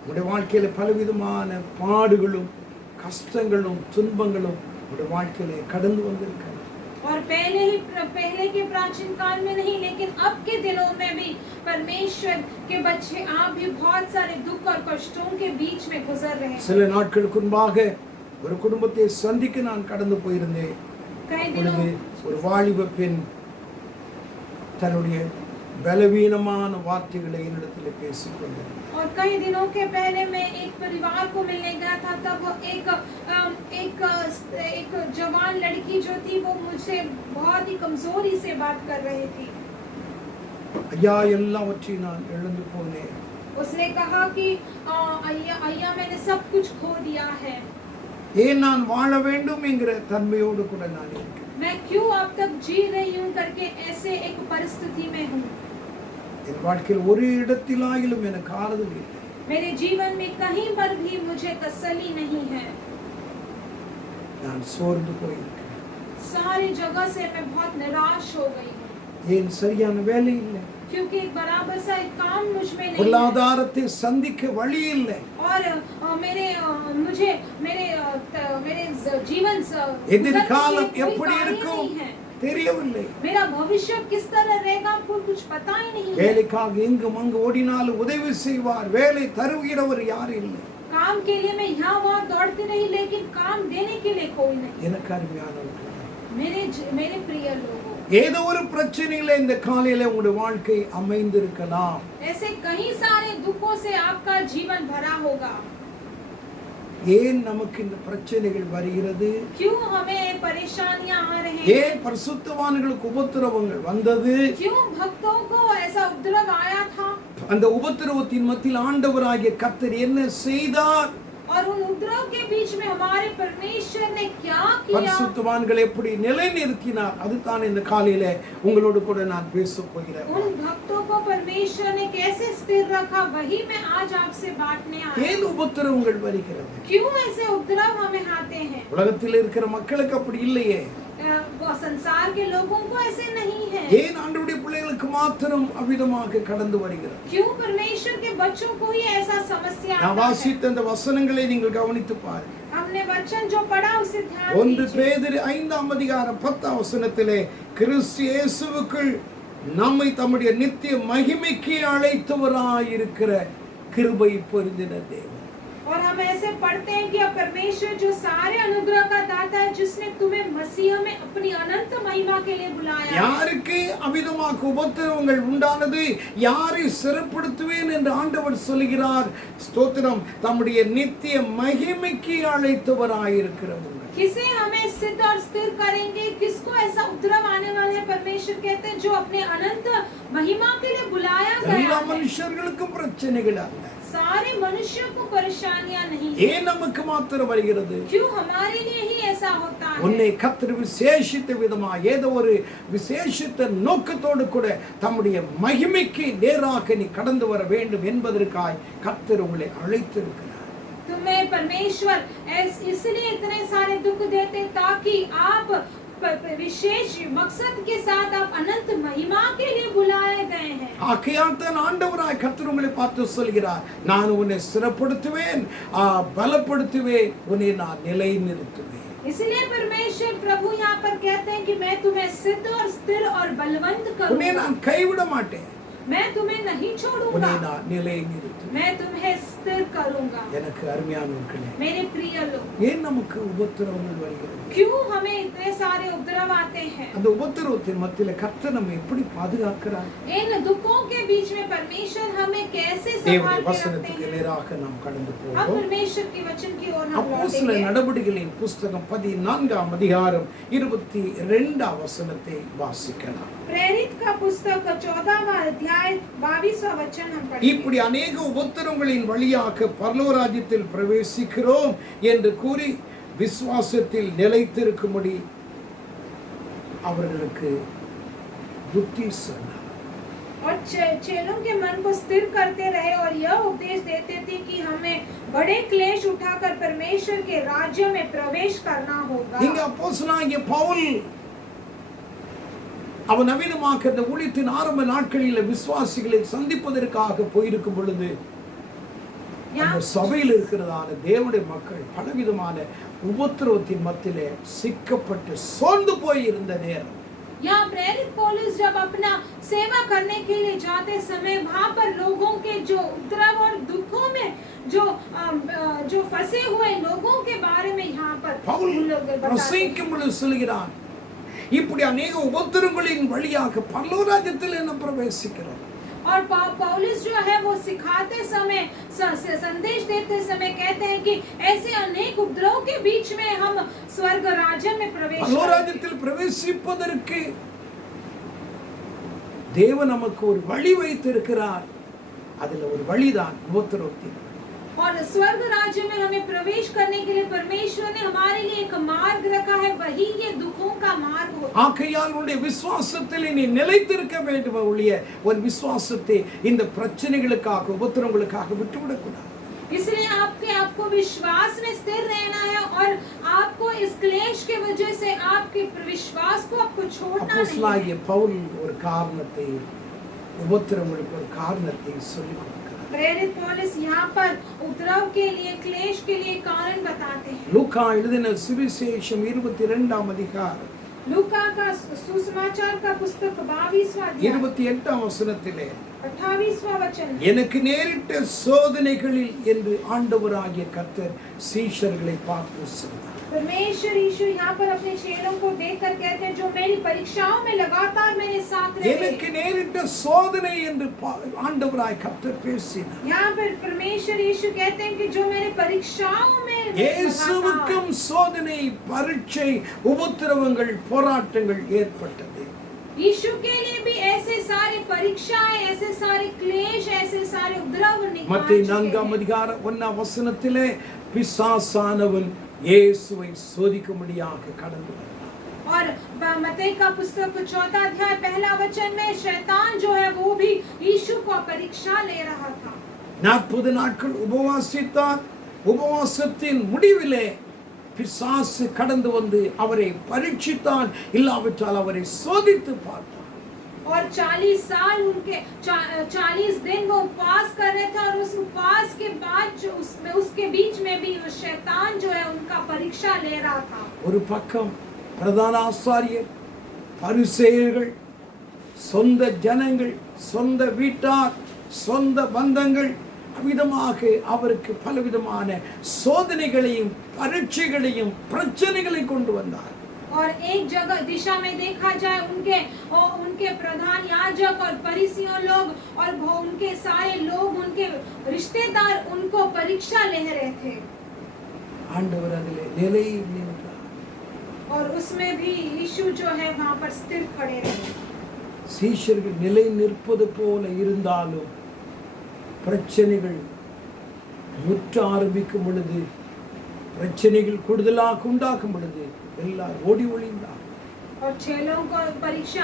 உங்களுடைய வாழ்க்கையில பலவிதமான பாடுகளும் கஷ்டங்களும் துன்பங்களும் உங்களுடைய வாழ்க்கையிலே கடந்து வந்திருக்கிறது. और पहले के प्राचीन काल में नहीं, लेकिन अब के दिनों में भी परमेश्वर के बच्चे आप भी बहुत सारे दुख और कष्टों के बीच में गुजर रहे हैं. சில நாட்களுக்கு முன்பாக ஒரு குடும்பத்தை சந்திக்க நான் கடந்து போயிருந்தேன். ஒரு வாலிப பெண் தன்னுடைய பலவீனமான வார்த்தைகளை என்னிடத்தில் பேசிக்கொண்டார். और कई दिनों के पहले मैं एक परिवार को मिलने गया था, तब एक जवान लड़की जो थी वो मुझसे बहुत ही कमजोरी से बात कर रही थी. ஐயா எல்லாவற்றையும் நான் இழந்து போனேன். उसने कहा कि ஐயா मैंने सब कुछ खो दिया है. ஏன் நான் வாழ வேண்டும் என்கிற தன்மையோடு கூட நான் இருக்கிறேன். मैं क्यों अब तक जी रही हूँ करके ऐसे एक परिस्थिति में हूँ. என் வாழ்க்கையில் ஒரு இடத்திலாயிலும் எனக்கு ஆறுதல் இல்லை. मेरे जीवन में कहीं पर भी मुझे तसल्ली नहीं है. நான் சோர்ந்து போயிருக்கிறேன். सारी जगह से मैं बहुत निराश हो गई हूँ. ஏன் சரியான வேலை இல்லை, क्योंकि बराबर सा एक काम मुझ में नहीं है. பொருளாதாரத்தை சந்திக்க வழி இல்லை. और मेरे जीवन எதிர்காலம் எப்படி இருக்கும் தெரியவில்லை. मेरा भविष्य किस तरह रहेगा आपको कुछ पता ही नहीं है. வேலைக்காக எங்கும் அங்கு ஓடினாலும் உதவி செய்வார், வேலை தருகிறவர் யார் இல்லை. काम के लिए मैं यहाँ वहाँ दौड़ती रही, लेकिन काम देने के लिए कोई नहीं. எனக்கு அருமையானவர்களே, मेरे प्रिय लोगों, ஏதோ ஒரு பிரச்சனையில இந்த காலையில உங்களுடைய வாழ்க்கை அமைந்திருக்கலாம். ऐसे कई सारे दुखों से आपका जीवन भरा होगा. ஏன் நமக்கு இந்த பிரச்சனைகள் வருகிறது? क्यों हमें परेशानियां आ रही हैं? ஏன் பரிசுத்தவான்களுக்கு உபத்திரவங்கள் வந்தது? क्यों भक्तों को ऐसा उपद्रव आया था? அந்த உபத்திரவத்தின் மத்தியில் ஆண்டவராகிய கர்த்தர் என்ன செய்தார்? और उन उपद्रव के बीच में हमारे परमेश्वर ने क्या किया? பரிசுத்தவான்களை எப்படி நிலைநிறுத்தினார்? அதுதான் இந்த காலையில உங்களோடு கூட நான் பேச போகிறேன். उन भक्तों को परमेश्वर ने कैसे स्थिर रखा, वही मैं आज आपसे बांटने आया. ஏன் உபத்திரவங்கள் வருகிறது? क्यों ऐसे उपद्रव हमें आते हैं? உலகத்தில் இருக்கிற மக்களுக்கு அப்படி இல்லையே. वो संसार के लोगों को ऐसे नहीं है. ஏன் ஆண்டவருடைய பிள்ளைகளுக்கு மாத்திரம் அவிதமாக கடந்து வருகிறது? क्यों परमेश्वर के बच्चों को ही ऐसा समस्या आता நான் है? வாசித்த அந்த வசனங்களை நீங்கள் கவனித்து பாருங்கள். हमने वचन जो पढ़ा उसे ध्यान 1 दीजिए. பேதுரு 5ஆம் அதிகாரம் 10ஆம் வசனத்திலே கிறிஸ்து இயேசுவுக்குள் நம்மை தம்முடைய நித்திய மகிமைக்கு அழைத்தவராய் இருக்கிற கிருபை பொருந்தின தேவன். और हम ऐसे पढ़ते हैं कि अब परमेश्वर जो सारे अनुग्रह का दाता है, जिसने तुम्हें मसीह में अपनी अनंत महिमा के लिए बुलाया. யாருக்கு அவிதமாக உபத்திரவங்கள் உண்டானது, யாரை சிறப்படுத்துவேன் என்று ஆண்டவர் சொல்கிறார். ஸ்தோத்திரம். தம்முடைய நித்திய மகிமைக்கு அழைத்தவராய் இருக்கிறவர்கள். किसे हमें सिद्ध और स्थिर करेंगे, किसको ऐसा उपद्रव आने वाला है। परमेश्वर कहते हैं जो अपने अनंत महिमा के लिए बुलाया गया எல்லா है। மனுஷர்களுக்கும் பிரச்சனைகள் அல்ல. सारे मनुष्यों को परेशानियां नहीं है। ஏன் நமக்கு மாத்திரம் வருகிறது? क्यों हमारे लिए ही ऐसा होता है? உன்னை கர்த்தர் விசேஷித்த விதமா ஏதோ ஒரு விசேஷித்த நோக்கத்தோடு கூட தம்முடைய மகிமைக்கு நேராக நீ கடந்து வர வேண்டும் என்பதற்காய் கர்த்தர் உங்களை அழைத்திருக்கிறார். तुम्हें परमेश्वर इसलिए इतने सारे दुख देते ताकि आप विशेष मकसद के साथ आप अनंत महिमा के लिए बुलाए गए हैं। ஆகையால் தான் ஆண்டவராய் கர்த்தர் உங்களை பார்த்து சொல்கிறார், நான் உன்னை ஸ்திரப்படுத்துவேன், பலப்படுத்துவேன், உன்னை நான் நிலைநிறுத்துவேன். इसलिए परमेश्वर प्रभु यहाँ पर कहते हैं कि मैं तुम्हें सिद्ध और स्थिर और बलवंत உன்னை करूंगा। நான் கைவிட மாட்டேன், मैं तुम्हें नहीं छोड़ूंगा, உன்னை நான் நிலைநிறுத்துவேன். मैं तुम्हें स्थिर करूंगा। எனக்கு அருமையானவர்களே, मेरे प्रिय लोग, ஏன் நமக்கு உபத்திரவங்கள் வருகிறது? क्यों हमें इतने सारे उपद्रव आते हैं? அந்த உபத்திரவத்தின் மத்தியில கர்த்தர் நம்மை எப்படி பாதுகாக்கிறார்? इन दुखों के बीच में परमेश्वर हमें कैसे संभाल தேவனுடைய के रखते வசனத்துக்கு हैं? நேராக நாம் கடந்து अब போவோம். परमेश्वर के वचन की ओर हम அப்போஸ்தல लौटेंगे। நடபடிகளின் புஸ்தகம் 14ஆம் அதிகாரம் 22ஆம் வசனத்தை வாசிக்கலாம். प्रेरित का पुस्तक 14वां अध्याय 22वां वचन हम पढ़ेंगे। இப்படி अनेक உபத்திரவங்களின் வழியாக பரலோக ராஜ்யத்தில் பிரவேசிக்கிறோம் என்று கூறி விசுவாசத்தில் நிலைத்திருக்கும்படி அவர்களுக்கு புத்தி சொன்னார். और चेलों के मन को स्थिर करते रहे और यह उपदेश देते थे कि हमें बड़े क्लेश उठाकर परमेश्वर के राज्य में प्रवेश करना होगा। இங்க அப்போஸ்தலனாகிய பவுல் அவன் நவீனமாக இந்த ஊழியத்தின் ஆரம்ப நாட்களில் விசுவாசிகளை சந்திப்பதற்காக போயிருக்கும் பொழுது அந்த சபையில் இருக்கிறதான தேவனுடைய மக்கள் பலவிதமான உபத்திரவத்தின் மத்தியிலே சிக்கப்பட்டு சோர்ந்து போய் இருந்த நேரம், यहाँ प्रेरित पौलुस जब अपना सेवा करने के लिए जाते समय वहां पर लोगों के जो उपद्रव और दुखों में जो फंसे हुए लोगों के बारे में यहाँ पर பவுல் उन लोग बताते हैं। பிரசங்கிக்கும் பொழுது சொல்கிறான், இப்படி अनेक உபத்திரவங்களின் வழியாக பரலோக ராஜ்யத்தில் என்ன பிரவேசிக்கிறோம். और पौलुस जो है वो सिखाते समय संदेश देते समय कहते हैं कि ऐसे अनेक उपद्रव के बीच में हम स्वर्ग राज्य में प्रवेश பரலோக करेंगे। ராஜ்யத்தில் பிரவேசிப்பதற்கு தேவன் நமக்கு ஒரு வழி வைத்திருக்கிறார். அதுல ஒரு வழிதான் உபத்திரவத்தின் வழி. और स्वर्ग राज्य में हमें प्रवेश करने के लिए परमेश्वर ने हमारे लिए एक मार्ग रखा है, वही ये दुखों का मार्ग होता है। ஆகையால் உன்னுடைய விசுவாசத்தில் நீ நிலைத்திருக்க வேண்டும் ஒழிய உன் விசுவாசத்தை இந்த பிரச்சனைகளுக்காக உபத்திரவங்களுக்காக விட்டுவிடக்கூடாது. इसलिए आपको विश्वास में स्थिर रहना है और आपको इस क्लेश के वजह से आपके विश्वास को आपको छोड़ना नहीं है। அப்போஸ்தலனாகிய பவுல் ஒரு காரணத்தை, உபத்திரவங்களுக்கு ஒரு காரணத்தை சொல்லிக் கொடுக்கிறார். प्रेरित पौलुस यहाँ पर उपद्रव के लिए क्लेश के लिए कारण बताते हैं। லூக்கா எழுதின சுவிசேஷம் 22ஆம் அதிகாரம் लूका का सुसमाचार का पुस्तक 22वां अध्याय 28ஆம் வசனத்திலே 28वां वचन, எனக்கு நேரிட்ட சோதனைகளில் என்று ஆண்டவராகிய கர்த்தர் சீஷர்களை பார்த்து சொன்னார். परमेश्वर यीशु यहाँ पर अपने चेलों को देखकर कहते हैं जो मेरी परीक्षाओं में लगातार मेरे साथ எனக்கு रहे। நேரிட்ட சோதனை என்று ஆண்டவராய் கர்த்தர் பேசினார். यहाँ पर परमेश्वर यीशु कहते हैं कि जो मेरे परीक्षाओं में இயேசுவுக்கும் சோதனை, பரீட்சை, உபத்திரவங்கள், போராட்டங்கள் ஏற்பட்டது. यीशु के लिए भी ऐसे सारे परीक्षाएं, ऐसे सारे क्लेश, ऐसे सारे उपद्रव மத்தேயு 4ஆம் அதிகாரம் 1ஆம் வசனத்திலே பிசாசானவன் இயேசுவை சோதிக்கும்படியாக கடந்து வந்தான். और मत्ती का पुस्तक 4 अध्याय 1 वचन में शैतान जो है वो भी यीशु को परीक्षा ले रहा था। 40 நாட்கள் உபவாசித்தார். உபவாசத்தின் முடிவிலே பிசாசு கடந்து வந்து அவரை பரீட்சித்தான், இல்லாவிட்டால் அவரை சோதித்து பார்த்தான். और 40 साल उनके 40 दिन वो उपवास कर रहे थे और उस उपवास के बाद जो उसके बीच में भी वो शैतान जो है उनका परीक्षा ले रहा था। ஒரு பக்கம் பிரதான ஆசாரியர், பரிசேயர்கள், சொந்த ஜனங்கள், சொந்த வீட்டார், சொந்த பந்தங்கள் விதமாக அவருக்கு பலவிதமான சோதனைகளையும் பரீட்சைகளையும் பிரச்சனைகளையும் கொண்டு வந்தார். और एक जगह दिशा में देखा जाए उनके प्रधान याजक और फरीसियों लोग और उनके सारे लोग, उनके रिश्तेदार उनको परीक्षा ले रहे थे। ஆண்டவர் அதிலே நிலை நின்றார். और उसमें भी यीशु जो है वहां पर स्थिर खड़े रहे। சீஷர்கள் நிலை நிற்பது போல இருந்தாலும் பிரச்சனைகள் முற்ற ஆரம்பிக்கும் பொழுது, பிரச்சனைகள் கூடுதலாக உண்டாக்கும் பொழுது எல்லாரும் ஓடி ஒளிந்தார். और चेलों को परीक्षा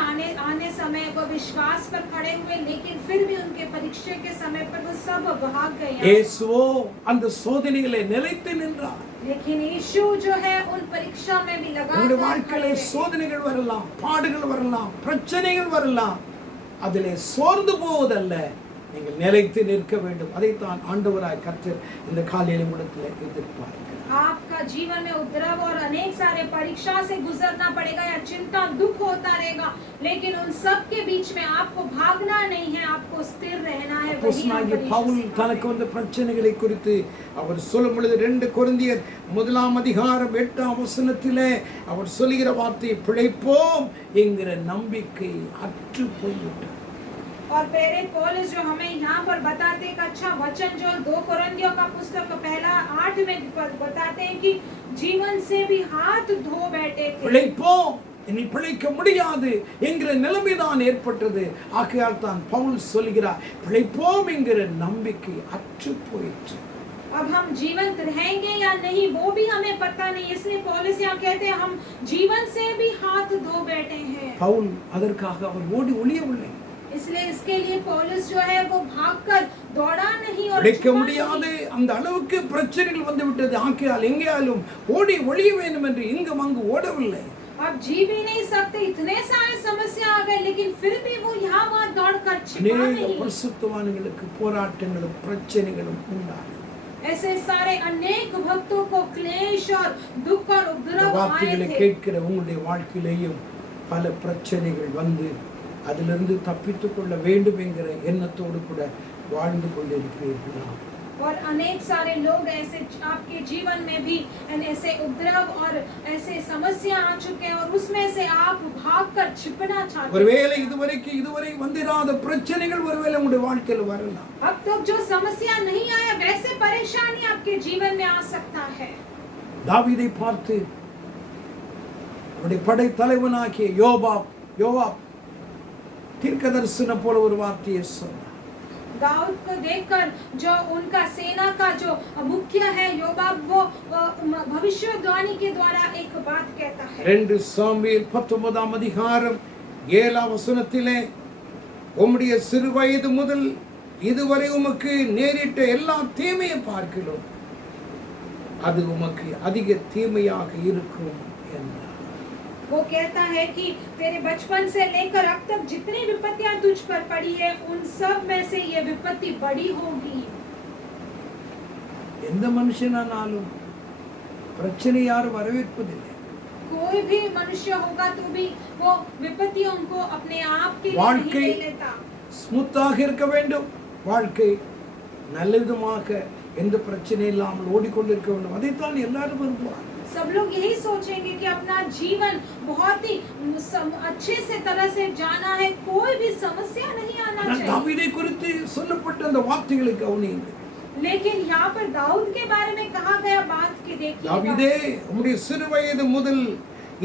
आने समय वो विश्वास पर खड़े हुए, लेकिन फिर भी उनके परीक्षा के समय पर वो सब भाग गए। இயேசுவோ அந்த சோதனைகளை நிலைத்து நின்றார். लेकिन यीशु जो है उन परीक्षा में भी உங்களுடைய लगातार வாழ்க்கையில खड़े रहे। சோதனைகள் வரலாம், பாடுகள் வரலாம், பிரச்சனைகள் வரலாம். அதிலே சோர்ந்து போவதல்ல, நீங்கள் நிலைத்து நிற்க வேண்டும். அதைத்தான் ஆண்டவராய் கர்த்தர் இந்த காலையில முடத்தில் எதிர்பார்க்கிறார். आपका जीवन में उपद्रव और अनेक सारे परीक्षा से गुजरना पड़ेगा या चिंता दुख होता रहेगा, लेकिन उन सब के बीच में आपको भागना नहीं है, आपको स्थिर रहना है। அப்போஸ்தலனாகிய பவுல் தனக்கு வந்த பிரச்சனைகளை குறித்து அவர் சொல்லும் பொழுது 2 கொரிந்தியர் 1:8 அவர் சொல்லுகிற வார்த்தை, பிழைப்போம் என்கிற நம்பிக்கை அற்று போய்விட்டது. और प्रेरित पौलुस जो हमें यहाँ पर बताते एक अच्छा वचन जो 2 कोरिन्थियों का पुस्तक पहला 8 में बताते हैं कि जीवन से भी हाथ धो बैठे थे। பிழைப்போம், இனி பிழைக்க முடியாது என்கிற நிலைமைதான் ஏற்பட்டது. ஆகையால் தான் பவுல் சொல்கிறார், பிழைப்போம் என்கிற நம்பிக்கை அற்று போயிற்று. अब हम जीवंत रहेंगे या नहीं वो भी हमें पता नहीं, इसलिए पौलुस यहाँ कहते हैं हम जीवन से भी हाथ धो बैठे हैं। பவுல் அதற்காக அவர் ஓடி ஒளியவில்லை. इसलिए इसके लिए पौलुस जो है वो भागकर दौड़ा नहीं और பிழைக்க छुपा முடியாது, नहीं। அந்த அளவுக்கு பிரச்சனைகள் வந்து விட்டது. ஆகையால் எங்கேயாலும் ஓடி ஒளிய வேண்டும் என்று இங்கும் அங்கு ஓடவில்லை. अब जी भी नहीं सकते, इतने सारे समस्या आ गए, लेकिन फिर भी वो यहाँ वहाँ दौड़कर छिपा அநேக नहीं। பரிசுத்தவான்களுக்கு போராட்டங்களும் பிரச்சனைகளும் உண்டானது. ऐसे सारे अनेक भक्तों को क्लेश और दुख और இந்த उपद्रव आए வார்த்தைகளை थे। கேட்கிற உங்களுடைய வாழ்க்கையிலேயும் பல பிரச்சனைகள் வந்து அதிலிருந்து தப்பித்துக் கொள்ள வேண்டும் என்கிற எண்ணத்தோடு கூட வாழ்ந்து கொண்டிருக்கிறீர்களா? और अनेक सारे लोग ऐसे आपके जीवन में भी ऐसे उपद्रव और ऐसे समस्या आ चुके हैं और उसमें से आप भागकर छिपना चाहते हैं। ஒருவேளை இதுவரை வந்திராத பிரச்சனைகள் ஒருவேளை உங்களுடைய வாழ்க்கையில் வரலாம். अब तक जो समस्या नहीं आया वैसे परेशानी आपके जीवन में आ सकता है। தாவீதை பார்த்து அவருடைய படை தலைவனாகிய யோவாப் தீர்க்கதரிசன போல ஒரு வார்த்தையை சொன்னார். दाऊद को देखकर जो उनका सेना का जो मुख्य है योबाब, वो भविष्यवाणी के द्वारा एक बात कहता है। 2 சாமுவேல் 19:7 உம்முடைய சிறு வயது முதல் இதுவரை உமக்கு நேரிட்ட எல்லா தீமையை பார்க்கிறோம், அது உமக்கு அதிக தீமையாக இருக்கும் என்றார். वो कहता है कि तेरे बचपन से लेकर अब तक जितनी विपत्तियां तुझ पर पड़ी है उन सब में से ये विपत्ति बड़ी होगी। எந்த மனுஷனானாலும் பிரச்சனை யாரும் வரவேற்பதில்லை. कोई भी मनुष्य होगा तो भी वो विपत्तियों को अपने आप के लिए नहीं ले लेता। ஸ்மூத்தாக இருக்க வேண்டும், வாழ்க்கை நல்ல விதமாக எந்த பிரச்சனை இல்லாமல் ஓடிக்கொண்டிருக்க வேண்டும். அதைத்தான் எல்லாரும் விரும்புவார். सब लोग यही सोचेंगे कि अपना जीवन बहुत ही अच्छे से तरह से जाना है, कोई भी समस्या नहीं आना चाहिए। தாவீதை குறித்து சொல்லப்பட்ட அந்த வார்த்தைகளை கவனியுங்கள். लेकिन यहाँ पर दाऊद के बारे में कहा गया बात की देखिए, தாவீதே, உம்முடைய சிறு வயது முதல்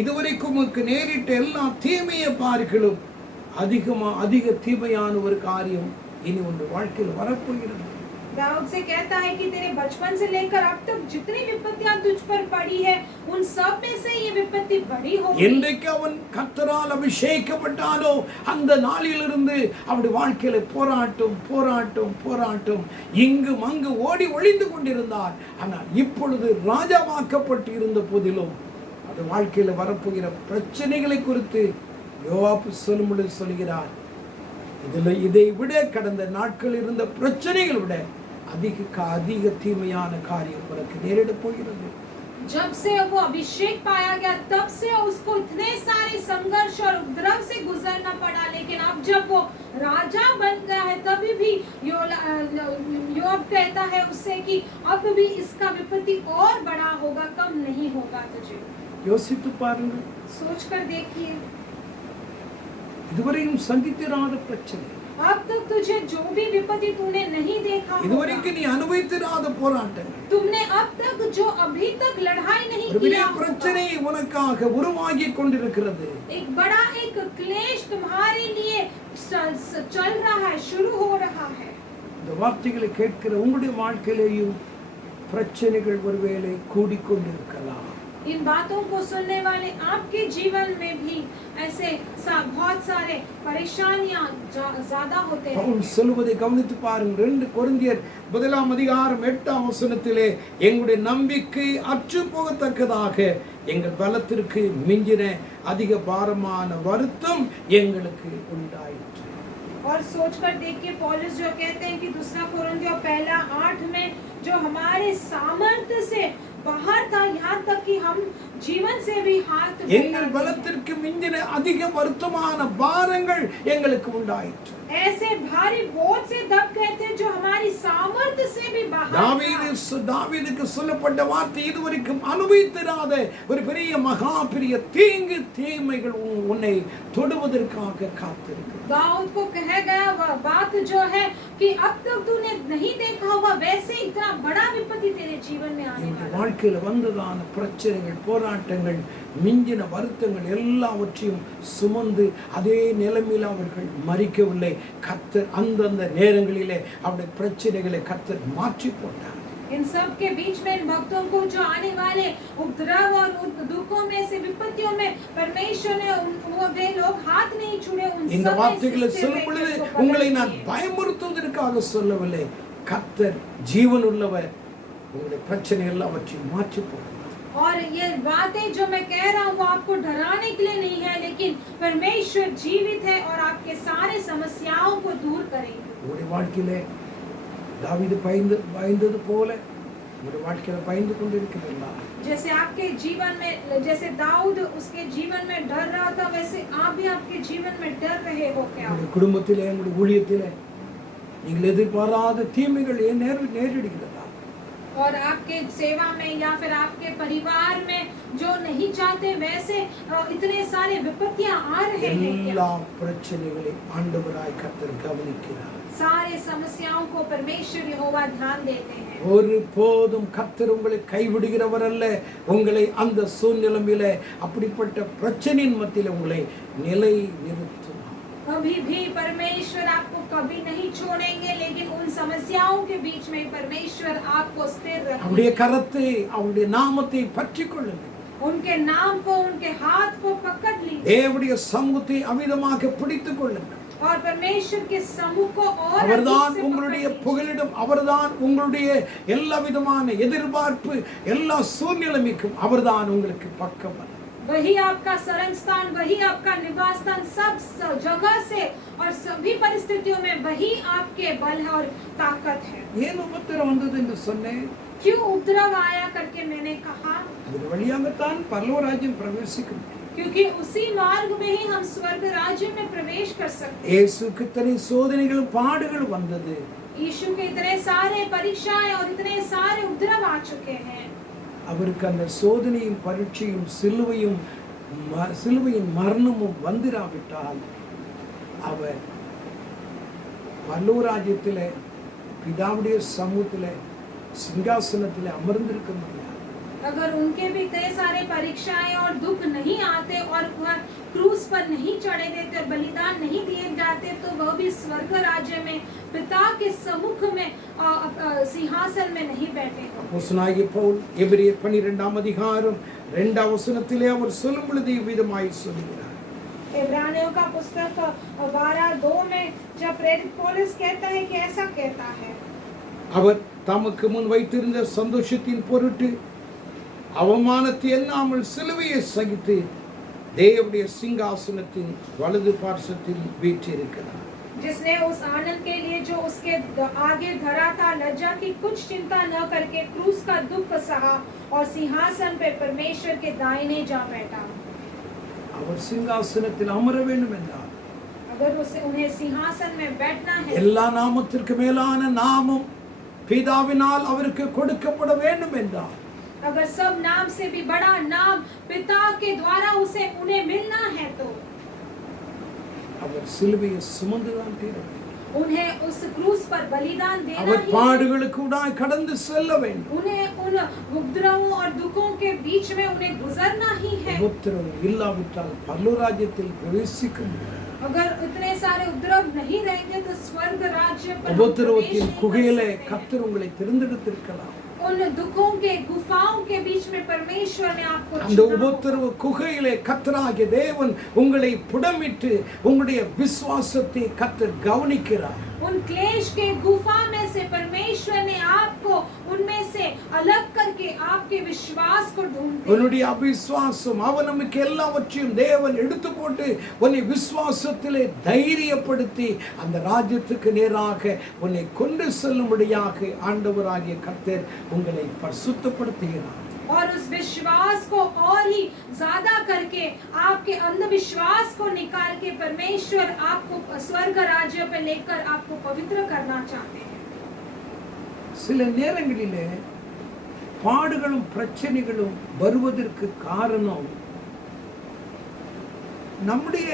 இதுவரைக்கும் உமக்கு நேரிட்ட எல்லா தீமையை பார்க்கிறோம், அதிக தீமையான ஒரு காரியம் இனி உன் வாழ்க்கையில் வரப்போகிறது. दाऊद से कहता है कि तेरे बचपन से लेकर अब तक जितनी विपत्तियां तुझ पर पड़ी है उन सब में से ये विपत्ति बड़ी होगी। என்றைக்கு அவன் கர்த்தரால் அபிஷேகிக்கப்பட்டானோ அந்த நாளிலிருந்து அவனுடைய வாழ்க்கையில போராட்டம் இங்கும் அங்கு ஓடி ஒளிந்து கொண்டிருந்தார். ஆனால் இப்பொழுது ராஜாவாக்கப்பட்டு இருந்த போதிலும் அது வாழ்க்கையில வரப்போகிற பிரச்சனைகளை குறித்து யோவாப் சொல்லும்பொழுது சொல்கிறார், இதை விட கடந்த நாட்கள் இருந்த பிரச்சனைகளை விட அதிக தீமையான காரியம் உனக்கு நேரிட போகிறது. जब से वो अभिषेक पाया गया तब से उसको इतने सारे संघर्ष और उपद्रव से गुजरना पड़ा, लेकिन अब जब वो राजा बन गया है तभी भी योब कहता है उससे कि अब भी इसका विपत्ति और बड़ा होगा, कम नहीं होगा तुझे। யோசித்து பாருங்கள், सोच कर देखिए, இதுவரையும் சந்தித்திராத பிரச்சனை, अब तक तुझे जो भी विपत्ति तूने नहीं देखा होगा, இதுவரைக்கும் நீ அனுபவித்திராத போராட்டங்கள், तुमने अब तक जो अभी तक लड़ाई नहीं ஒரு பெரிய किया होगा, பிரச்சனை உனக்காக உருவாகி கொண்டிருக்கிறது. एक बड़ा एक क्लेश तुम्हारे लिए चल रहा है, शुरू हो रहा है। இந்த வார்த்தைகளை கேட்கிற உங்களுடைய வாழ்க்கையிலேயும் பிரச்சனைகள் ஒருவேளை கூடிக்கொண்டிருக்கலாம். इन बातों को सुनने वाले आपके जीवन में भी ऐसे बहुत सारे परेशानियां ज्यादा होते हैं। பவுல் சொல்வதை கவனித்து பாருங்கள். 2 கொரிந்தியர் 1 அதிகாரம் 8 வசனத்திலே, எங்களுடைய நம்பிக்கை அற்று போகத்தக்கதாக எங்கள் பலத்திற்கு மிஞ்சின அதிக பாரமான வருத்தம் எங்களுக்கு உண்டாயிற்று. और सोचकर देखिए पौलुस जो कहते हैं कि दूसरा कोरिन्थियों 1:8 में, जो हमारे सामर्थ्य से बाहर था, यहाँ तक कि हम जीवन से भी हाथ எங்கள் பலத்திற்கு மிஞ்சின அதிக வருத்தமான பாரங்கள் எங்களுக்கு உண்டாயிற்று. ऐसे भारी बोझ से दब गए थे जो हमारी सामर्थ्य से भी बाहर था। தாவீதுக்கு சொல்லப்பட்ட வார்த்தை, இதுவரைக்கும் அனுபவித்திராத ஒரு பெரிய மகா பெரிய தீங்கு தீமைகள் உன்னை தொடுவதற்காக காத்திருக்கிறது. दाऊद को कहा गया वह बात जो है कि अब तक तूने नहीं देखा होगा, वैसे इतना बड़ा विपत्ति तेरे जीवन में आने वाला है। வாழ்க்கையில வந்ததான பிரச்சனைகள், போராட்டங்கள், மிஞ்சின வருத்தங்கள் எல்லாவற்றையும் சுமந்து அதே நிலைமையில் அவர்கள் மறிக்கவில்லை. கர்த்தர் அந்தந்த நேரங்களிலே அவருடைய பிரச்சனைகளை கர்த்தர் மாற்றி போட்டார். इन सब के बीच में इन भक्तों को जो आने वाले उपद्रव और दुखों में से विपत्तियों में परमेश्वर ने वे लोग हाथ नहीं छुड़े। उन இந்த सब வார்த்தைகளை में சொல்லும் பொழுது உங்களை நான் பயமுறுத்துவதற்காக சொல்லவில்லை. கர்த்தர் ஜீவன் உள்ளவர், உங்களுடைய பிரச்சனை எல்லாவற்றையும் மாற்றி போடுவார். और ये बातें जो मैं कह रहा हूँ वो आपको डराने के लिए नहीं है, लेकिन परमेश्वर जीवित है और आपके सारे समस्याओं को दूर करेंगे। உங்களுடைய வாழ்க்கையிலே தாவீது பயந்தது போல உங்களுடைய வாழ்க்கையில பயந்து கொண்டிருக்கிறீர்களா? जैसे आपके जीवन में, जैसे दाऊद उसके जीवन में डर रहा था, वैसे आप भी आपके जीवन में डर रहे हो क्या? உங்களுடைய குடும்பத்திலே, உங்களுடைய ஊழியத்திலே நீங்கள் எதிர்பாராத தீமைகள் நேரிடுகிறதா? और आपके सेवा में या फिर आपके परिवार में जो नहीं चाहते वैसे इतने सारे विपत्तियां आ रहे हैं क्या? எல்லா பிரச்சனைகளையும் ஆண்டவராய் கர்த்தர் கவனிக்கிறார். सारे समस्याओं को परमेश्वर यहोवा ध्यान देते हैं। ஒருபோதும் கர்த்தர் உங்களை கைவிடுகிறவர் அல்ல. உங்களை அந்த சூழ்நிலையிலே, அப்படிப்பட்ட பிரச்சனையின் மத்தியிலே உங்களை நிலை நிறுத்துவார். कभी भी परमेश्वर आपको कभी नहीं छोड़ेंगे, लेकिन उन समस्याओं के बीच में परमेश्वर आपको स्थिर रखेंगे। அவருடைய கரத்தை, அவருடைய நாமத்தை பற்றிக் கொள்ளுங்கள். उनके नाम को, उनके हाथ को पकड़ लीजिए தேவனுடைய சமூகத்தை அமிதமாக பிடித்துக் கொள்ளுங்கள். और परमेश्वर के समूह को और அவர்தான் अधिक से உங்களுடைய पकड़ लीजिए। புகலிடம், அவர்தான் உங்களுடைய எல்லா விதமான எதிர்பார்ப்பு, எல்லா சூழ்நிலைக்கும் அவர்தான் உங்களுக்கு பக்கபலம். वही आपका शरण स्थान, वही आपका निवास स्थान, सब जगह से और सभी परिस्थितियों में वही आपके बल है और ताकत है। ஏன் உபத்திரம் வந்தது என்று சொன்னேன்? क्यों उपद्रव आया करके मैंने कहा? அது வழியாகத்தான் பரலோக ராஜ்யம் பிரவேசிக்க முடியும். क्योंकि उसी मार्ग में ही हम स्वर्ग राज्य में प्रवेश कर सकते हैं। இயேசுக்கு இத்தனை சோதனைகளும் பாடுகளும் வந்தது. यीशु के इतने सारे परीक्षाएं और इतने सारे उपद्रव आ चुके हैं। அவருக்கு அந்த சோதனையும் பரீட்சையும் சிலுவையின் மரணமும் வந்திராவிட்டால் அவர் பரலோக ராஜ்யத்திலே பிதாவுடைய சமூகத்திலே சிங்காசனத்திலே அமர்ந்திருக்க முடியாது. अगर उनके भी इतने सारे परीक्षाएं और दुख नहीं आते और वह क्रूस पर नहीं चढ़े देते और बलिदान नहीं दिए जाते, तो वह भी स्वर्ग राज्य में पिता के सम्मुख में सिंहासन में नहीं बैठे। அப்போஸ்தலனாகிய பவுல் எபிரேயர் 12 அதிகாரம் 2 வசனத்திலே அவர் சொல்லும் பொழுது இவ்விதமாய் சொல்கிறார். इब्रानियों का पुस्तक 12:2 में जब प्रेरित पौलुस कहता है कि ऐसा कहता है, அவர் தமக்கு முன் வைத்திருந்த சந்தோஷத்தின் பொருட்டு அவமானத்தை எண்ணாமல் சிலுவையை சகித்து தேவனுடைய சிங்காசனத்தின் வலது பார்சத்தில் வீற்றிருக்கிறார். जिसने उस आनंद के लिए जो उसके आगे धरा था, लज्जा की कुछ चिंता न करके क्रूस का दुख सहा और सिंहासन पे परमेश्वर के दाहिने जा बैठा। அவர் சிங்காசனத்தில் அமர வேண்டும் என்றார். अगर उसे उन्हें सिंहासन में बैठना है, எல்லா நாமத்திற்கு மேலான நாமம் பிதாவினால் அவருக்கு கொடுக்கப்பட வேண்டும் என்றார். अगर सब नाम से भी बड़ा नाम पिता के द्वारा उन्हें मिलना है, तो அவர் சிலுவையை சுமந்துதான் தீர வேண்டும். उन्हें उस क्रूस पर बलिदान देना அவர் ही है। பாடுகளுக்கூடாய் கடந்து செல்ல வேண்டும். उन्हें उन उपद्रवों और दुखों के बीच में उन्हें गुजरना ही है। உபத்திரவம் இல்லாவிட்டால் பரலோகராஜ்யத்தில் பிரவேசிக்க முடியாது. अगर इतने सारे उपद्रव नहीं रहेंगे तो स्वर्ग राज्य पर हम प्रवेश உபத்திரவத்தின் नहीं कर குகையிலே सकते हैं। கர்த்தர் உங்களை தெரிந்தெடுத்திருக்கலாம். उन दुखों के गुफाओं के बीच में परमेश्वर ने आपको அந்த चुना होगा। உபத்திரவ குகையிலே கர்த்தராகிய தேவன் உங்களை புடமிட்டு உங்களுடைய விசுவாசத்தை கர்த்தர் கவனிக்கிறார். उन क्लेश के गुफा में से परमेश्वर ने आपको उनमें से अलग करके आपके विश्वास को ढूंढते உன்னுடைய அவிசுவாசம் அவனுக்கு எல்லாவற்றையும் தேவன் எடுத்து போட்டு உன்னை விசுவாசத்திலே தைரியப்படுத்தி அந்த ராஜ்யத்துக்கு நேராக உன்னை கொண்டு செல்லும்படியாக ஆண்டவராகிய கர்த்தர் உங்களை பரிசுத்தப்படுத்துகிறார். और उस विश्वास को और ही ज्यादा करके आपके अंधविश्वास को निकाल के परमेश्वर आपको स्वर्ग राज्य पे लेकर आपको पवित्र करना चाहते हैं। சில நேரங்களிலே பாடுகளும் பிரச்சனைகளும் வருவதற்கு காரணம் நம்முடைய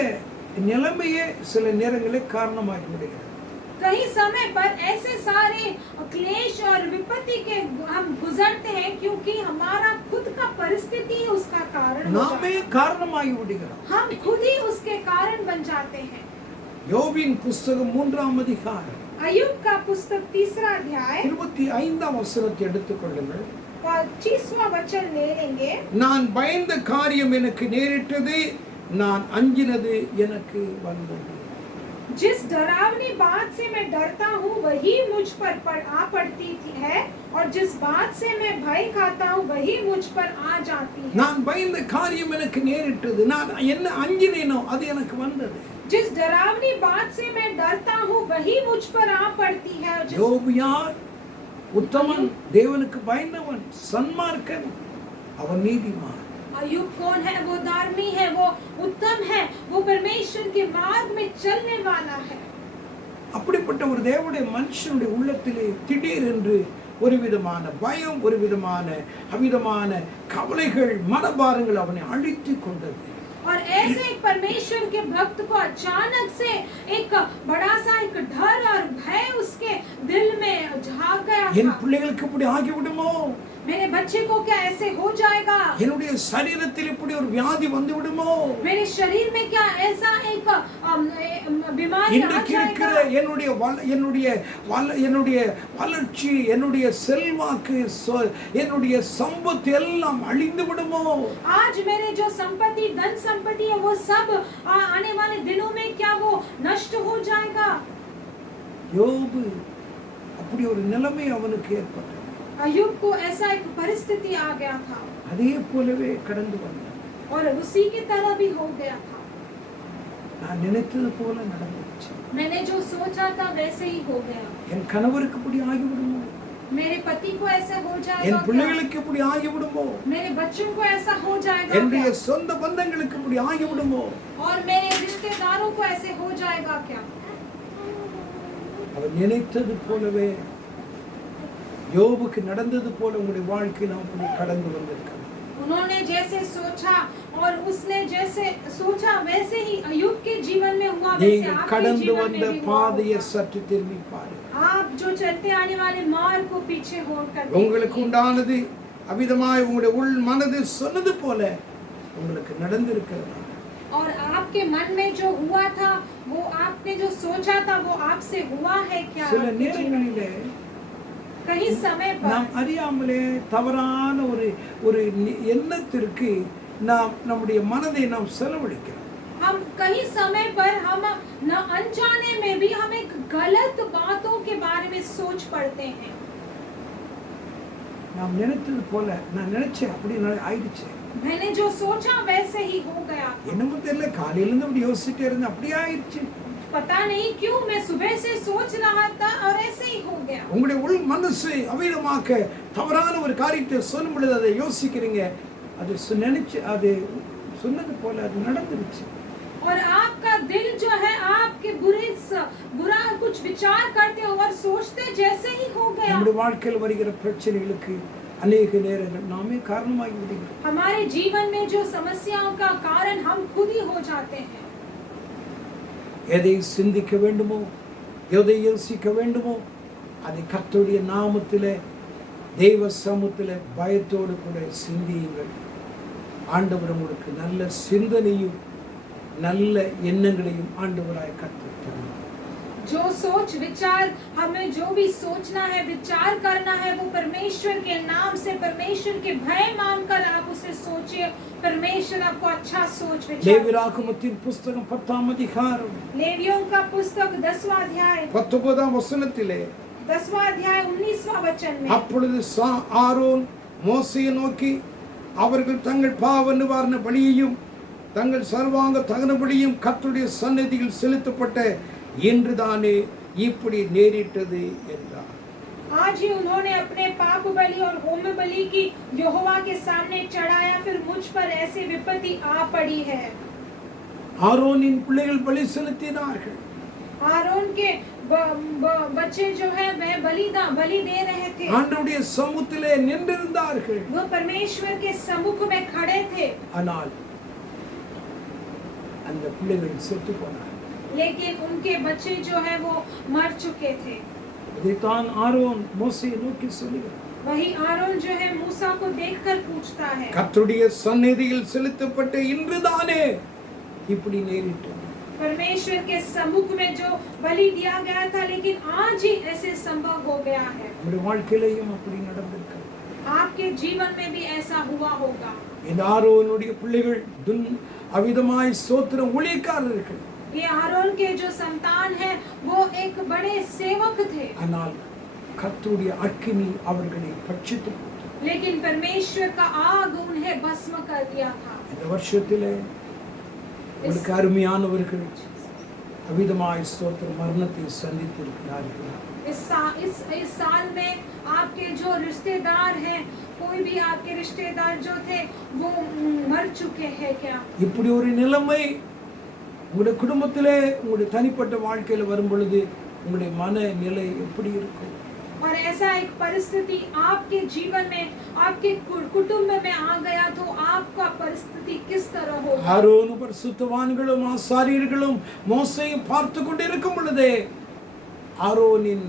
நிலைமையே சில நேரங்களில் காரணமாகி விடுகிறது. कई समय पर ऐसे सारे क्लेश और विपत्ति के हम गुजरते हैं क्योंकि हमारा खुद का परिस्थिति उसका कारण हो जाता நாமே है। காரணமாகி விடுகிறோம். हम खुद ही उसके कारण बन जाते हैं। யோபின் புஸ்தகம் 3ஆம் அதிகாரம் अय्यूब का पुस्तक 3रा अध्याय 25ஆம் வசனத்தை எடுத்துக்கொள்ளுங்கள். 25वां वचन ले लेंगे। நான் பயந்த காரியம் எனக்கு நேரிட்டது, நான் அஞ்சினது எனக்கு வந்தது. जिस डरावनी बात से मैं डरता हूँ वही मुझ पर आ पड़ती है और जिस बात से मैं भय खाता हूँ वही मुझ पर आ जाती है। நான் பயந்த காரியம் எனக்கு நேரிட்டது, நான் என்ன அஞ்சினேனோ அது எனக்கு வந்தது. जिस डरावनी बात से मैं डरता हूँ वही मुझ पर आ पड़ती है और जिस யோபு யார்? உத்தமன், தேவனுக்கு பயந்தவன், சன்மார்க்கன், அவன் நீதிமான். अय्यूब कौन है? वो धार्मी है, वो उत्तम है, वो परमेश्वर के मार्ग में चलने वाला है। அப்படிப்பட்ட ஒரு தேவனுடைய மனுஷனுடைய உள்ளத்திலே திடீரென்று ஒரு விதமான பயம், ஒரு விதமான அவிதமான கவலைகள், மனபாரங்கள் அவனை அழித்து கொண்டது. और ऐसे एक परमेश्वर के भक्त को अचानक से एक बड़ा सा एक डर और भय उसके दिल में झाँक गया என் था। பிள்ளைகளுக்கு இப்படி ஆகிவிடுமோ, मेरे बच्चे को क्या ऐसे हो जाएगा? என்னுடைய சரீரத்தில் இப்படி ஒரு வியாதி வந்து விடுமோ, मेरे शरीर में क्या ऐसा एक बीमारी आ இன்றைக்கு இருக்கிற जाएगा? என்னுடைய வளர்ச்சி, என்னுடைய செல்வாக்கு, என்னுடைய சம்பத்து எல்லாம் அழிந்து விடுமோ? आज मेरे जो संपत्ति, धन संपत्ति है वो सब आने वाले दिनों में क्या वो नष्ट हो जाएगा? யோபு அப்படி ஒரு நிலைமை அவனுக்கு ஏற்பட்டது. अय्यूब को ऐसा एक परिस्थिति आ गया था அதே போலவே கடந்து வந்தான். और उसी की तरह भी हो गया था। நான் நினைத்தது போல நடந்துச்சு. मैंने जो सोचा था वैसे ही हो गया। என் கணவருக்கு இப்படி ஆகிவிடுமோ, मेरे पति को ऐसा हो என் जाएगा क्या? பிள்ளைகளுக்கு இப்படி ஆகிவிடுமோ, मेरे बच्चों को ऐसा हो जाएगा என்னுடைய क्या? சொந்த பந்தங்களுக்கு இப்படி ஆகிவிடுமோ? और मेरे रिश्तेदारों को ऐसे हो जाएगा क्या? அவர் நினைத்தது போலவே யோபுக்கு நடந்தது போல உங்களுடைய வாழ்க்கையில் அப்படி கடந்து வந்திருக்கிறார். उन्होंने जैसे सोचा और उसने जैसे सोचा वैसे ही अय्यूब के जीवन में हुआ, वैसे நீங்கள் आपके கடந்து जीवन வந்த में भी हुआ பாதையை होगा। சற்று திரும்பி பாருங்க. आप जो चलते आने वाले मार्ग को पीछे होकर உங்களுக்கு देखिए। உண்டானது அவிதமாய் உங்களுடைய உள் மனது சொன்னது போல உங்களுக்கு நடந்திருக்கிறதா? और आपके मन में जो हुआ था, वो आपने जो सोचा था वो आपसे हुआ है क्या? சில आपके जीवन में? நேரங்களிலே कहीं समय நாம் पर அறியாமலே தவறான ஒரு எண்ணத்திற்கு நாம் நம்முடைய மனதை நாம் செலவழிக்கிறோம். हम कहीं समय पर हम न अनजाने में भी हम एक गलत बातों के बारे में सोच पड़ते हैं। நாம் நினைத்தது போல நான் நினைச்சேன் அப்படி ஆயிடுச்சு. मैंने जो सोचा वैसे ही हो गया। என்னமோ தெரியல, காலையில இருந்து அப்படி யோசிச்சுட்டே இருந்தேன், அப்படியே ஆயிடுச்சு. पता नहीं क्यों मैं सुबह से सोच रहा था और ऐसे ही हो गया। உங்களுடைய உள் மனசு அவிதமாக்க தவறான ஒரு காரியத்தை சொல்லும் பொழுது அதை யோசிக்கிறீங்க, அது நினைச்சு அது சொன்னது போல அது நடந்துருச்சு. और आपका दिल जो है आपके बुरा कुछ विचार करते हो और सोचते जैसे ही हो गया। நம்முடைய வாழ்க்கையில் வருகிற பிரச்சனைகளுக்கு अनेक நேரங்கள் நாமே காரணமாகி விடுகிறோம். हमारे जीवन में जो समस्याओं का कारण हम खुद ही हो जाते हैं। எதை சிந்திக்க வேண்டுமோ எதை யோசிக்க வேண்டுமோ அதை கர்த்தருடைய நாமத்திலே தெய்வ சமூகத்திலே பயத்தோடு கூட சிந்தியுங்கள். ஆண்டவர் உங்களுக்கு நல்ல சிந்தனையும் நல்ல எண்ணங்களையும் ஆண்டவராய் கர்த்தர் தருவார். जो सोच विचार हमें जो भी सोचना है, विचार करना है, वो परमेश्वर के नाम से, परमेश्वर के भय मानकर आप उसे सोचिए। परमेश्वर आपको अच्छा सोच विचार। லேவியராகமத்தின் புத்தகம் 10ஆம் அதிகாரம் लेवियों का पुस्तक 10वां अध्याय 19ஆம் வசனத்திலே 10वां अध्याय 19वां वचन में அப்பொழுது ஆரோன் மோசேயை நோக்கி, அவர்கள் தங்கள் பாவ நிவாரண பலியையும் தங்கள் சர்வாங்க தகன பலியும் கர்த்தருடைய சந்நிதியில் செலுத்தப்பட்ட இன்றுதானே இப்படி நேரிட்டது என்றார். आज ही उन्होंने अपने पाप बलि और होम बलि की यहोवा के सामने चढ़ाया, फिर मुझ पर ऐसी विपत्ति आ पड़ी है। ஆரோனின் பிள்ளைகள் பலி செலுத்தினார்கள். आरोन के बच्चे जो है वह बलि दे रहे थे। ஆண்டவருடைய சமூகத்திலே நின்றிருந்தார்கள். वो परमेश्वर के सम्मुख में खड़े थे, ஆனால் அந்த பிள்ளைகள் செத்து போனார்கள். लेकिन उनके बच्चे जो है वो मर चुके थे। இதைத்தான் ஆரோன் மோசேயை நோக்கி சொல்லுகிறார். वही आरोन जो है मूसा को देखकर पूछता है, கர்த்தருடைய சந்நிதியில் செலுத்தப்பட்ட இன்றுதானே இப்படி நேரிட்டது. परमेश्वर के सम्मुख में जो बलि दिया गया था, लेकिन आज ही ऐसे संभव हो गया है। உங்களுடைய வாழ்க்கையிலேயும் அப்படி நடந்திருக்கிறது. आपके जीवन में भी ऐसा हुआ होगा। இந்த ஆரோனுடைய பிள்ளைகள் அவிதமாய் ஸ்தோத்திர ஊழியக்காரர்கள். ये आरोन के जो संतान है वो एक बड़े सेवक थे, ஆனால் கர்த்தருடைய அக்கினி அவர்களை பட்சித்து போட்டது. लेकिन परमेश्वर का आग उन्हें भस्म कर दिया था। இந்த வருஷத்திலே உங்களுக்கு அருமையானவர்கள் அவிதமாய் ஸ்தோத்திர மரணத்தை சந்தித்திருக்கிறார்கள். इस साल में आपके जो रिश्तेदार हैं, कोई भी आपके रिश्तेदार जो थे वो मर चुके हैं क्या? இப்படி ஒரு நிலைமை உங்களுடைய குடும்பத்திலே உங்களுடைய தனிப்பட்ட வாழ்க்கையில வரும் பொழுது உங்களுடைய மனநிலை எப்படி இருக்கும்? और ऐसा एक परिस्थिति आपके जीवन में, आपके कुटुंब में आ गया तो आपका परिस्थिति किस तरह होगा? ஆரோன் பரிசுத்தவான்களும் ஆசாரியர்களும் மோசேயை பார்த்து கொண்டிருக்கும் பொழுதே ஆரோனின்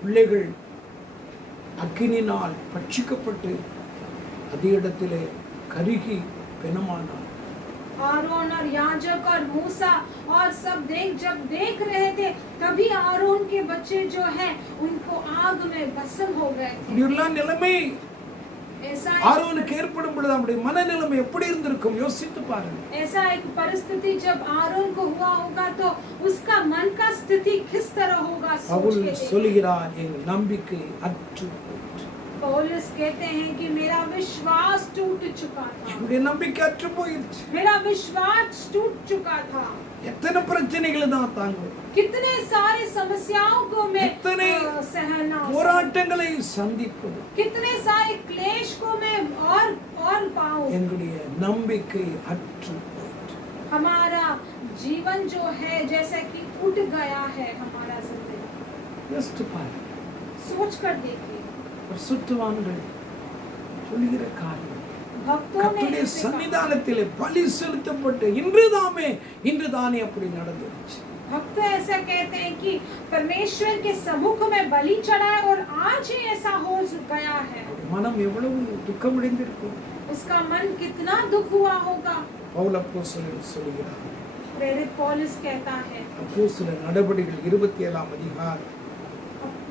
பிள்ளைகள் அக்கினினால் பட்சிக்கப்பட்டு அதே இடத்திலே கருகி பிணமானார். आरोन और याजक और मूसा और सब जब देख रहे थे, तभी आरोन के बच्चे जो है उनको आग में भस्म हो गए थे। இப்படியெல்லாம் நிலைமை ऐसा ஆரோனுக்கு ஏற்படும் பொழுது அவருடைய மனநிலைமை எப்படி இருந்திருக்கும் யோசித்து பாருங்க. ऐसा एक परिस्थिति जब आरोन को हुआ होगा तो उसका मन का स्थिति किस तरह होगा? பவுல் சொல்கிறார், எங்கள் நம்பிக்கை அற்று போயிற்று. पौलुस कहते हैं कि मेरा विश्वास टूट चुका था। என்னுடைய நம்பிக்கை அற்று போயிற்று. मेरा विश्वास टूट चुका था। எத்தனை பிரச்சனைகளை தான் தாங்குவது, कितने सारे समस्याओं को मैं कितने सहना, போராட்டங்களை சந்திப்பது, कितने सारे क्लेश को मैं और पाऊं। எங்களுடைய நம்பிக்கை அற்று போயிற்று. हमारा जीवन जो है जैसे कि उठ गया है हमारा जिंदगी। யோசித்து பாருங்க. सोच कर देखिए, பரிசுத்தவான்கள் சொல்லுகிற காரியம் भक्तों ने கர்த்தருடைய ऐसे कहा। சன்னிதானத்திலே பலி செலுத்தப்பட்டு இன்றுதானே அப்படி நடந்துருச்சு. भक्त ऐसा कहते हैं कि परमेश्वर के सम्मुख में बलि चढ़ाए और आज ही ऐसा हो गया है। மனம் எவ்வளவு துக்கமடைந்திருக்கும். उसका मन कितना दुख हुआ होगा। பவுல் அப்போஸ்தலன் சொல்கிறார். प्रेरित पौलुस कहता है, அப்போஸ்தலர் நடபடிகள் 27ஆம் அதிகாரம்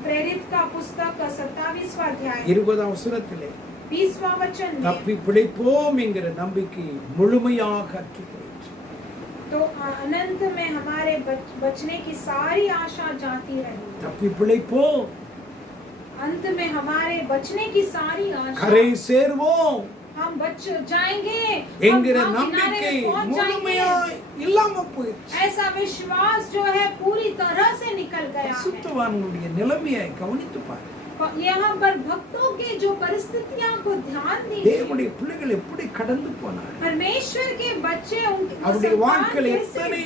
प्रेरित का पुस्तक 27वां अध्याय 20ஆம் வசனத்திலே 20वां वचन में, தப்பி பிழைப்போம் என்கிற நம்பிக்கை முழுமையாக அற்று போயிற்று. तो अनंत में हमारे बचने की सारी आशा जाती रही। தப்பி பிழைப்போம், अंत में हमारे बचने की सारी आशा, கரை சேர்வோம் हम बच जाएंगे, என்கிற हम किनारे நம்பிக்கை में पहुंच முழுமையாய் जाएंगे। இல்லாம போயிடுச்சு. ऐसा विश्वास जो है पूरी तरह से निकल गया है। சுத்தவான்களுடைய நிலைமையை கவனித்து பாருங்க. यहाँ पर भक्तों के जो परिस्थितियां को ध्यान दीजिए। தேவனுடைய பிள்ளைகள் எப்படி கடந்து போனார், परमेश्वर के बच्चे அவருடைய வாழ்க்கையில் எத்தனை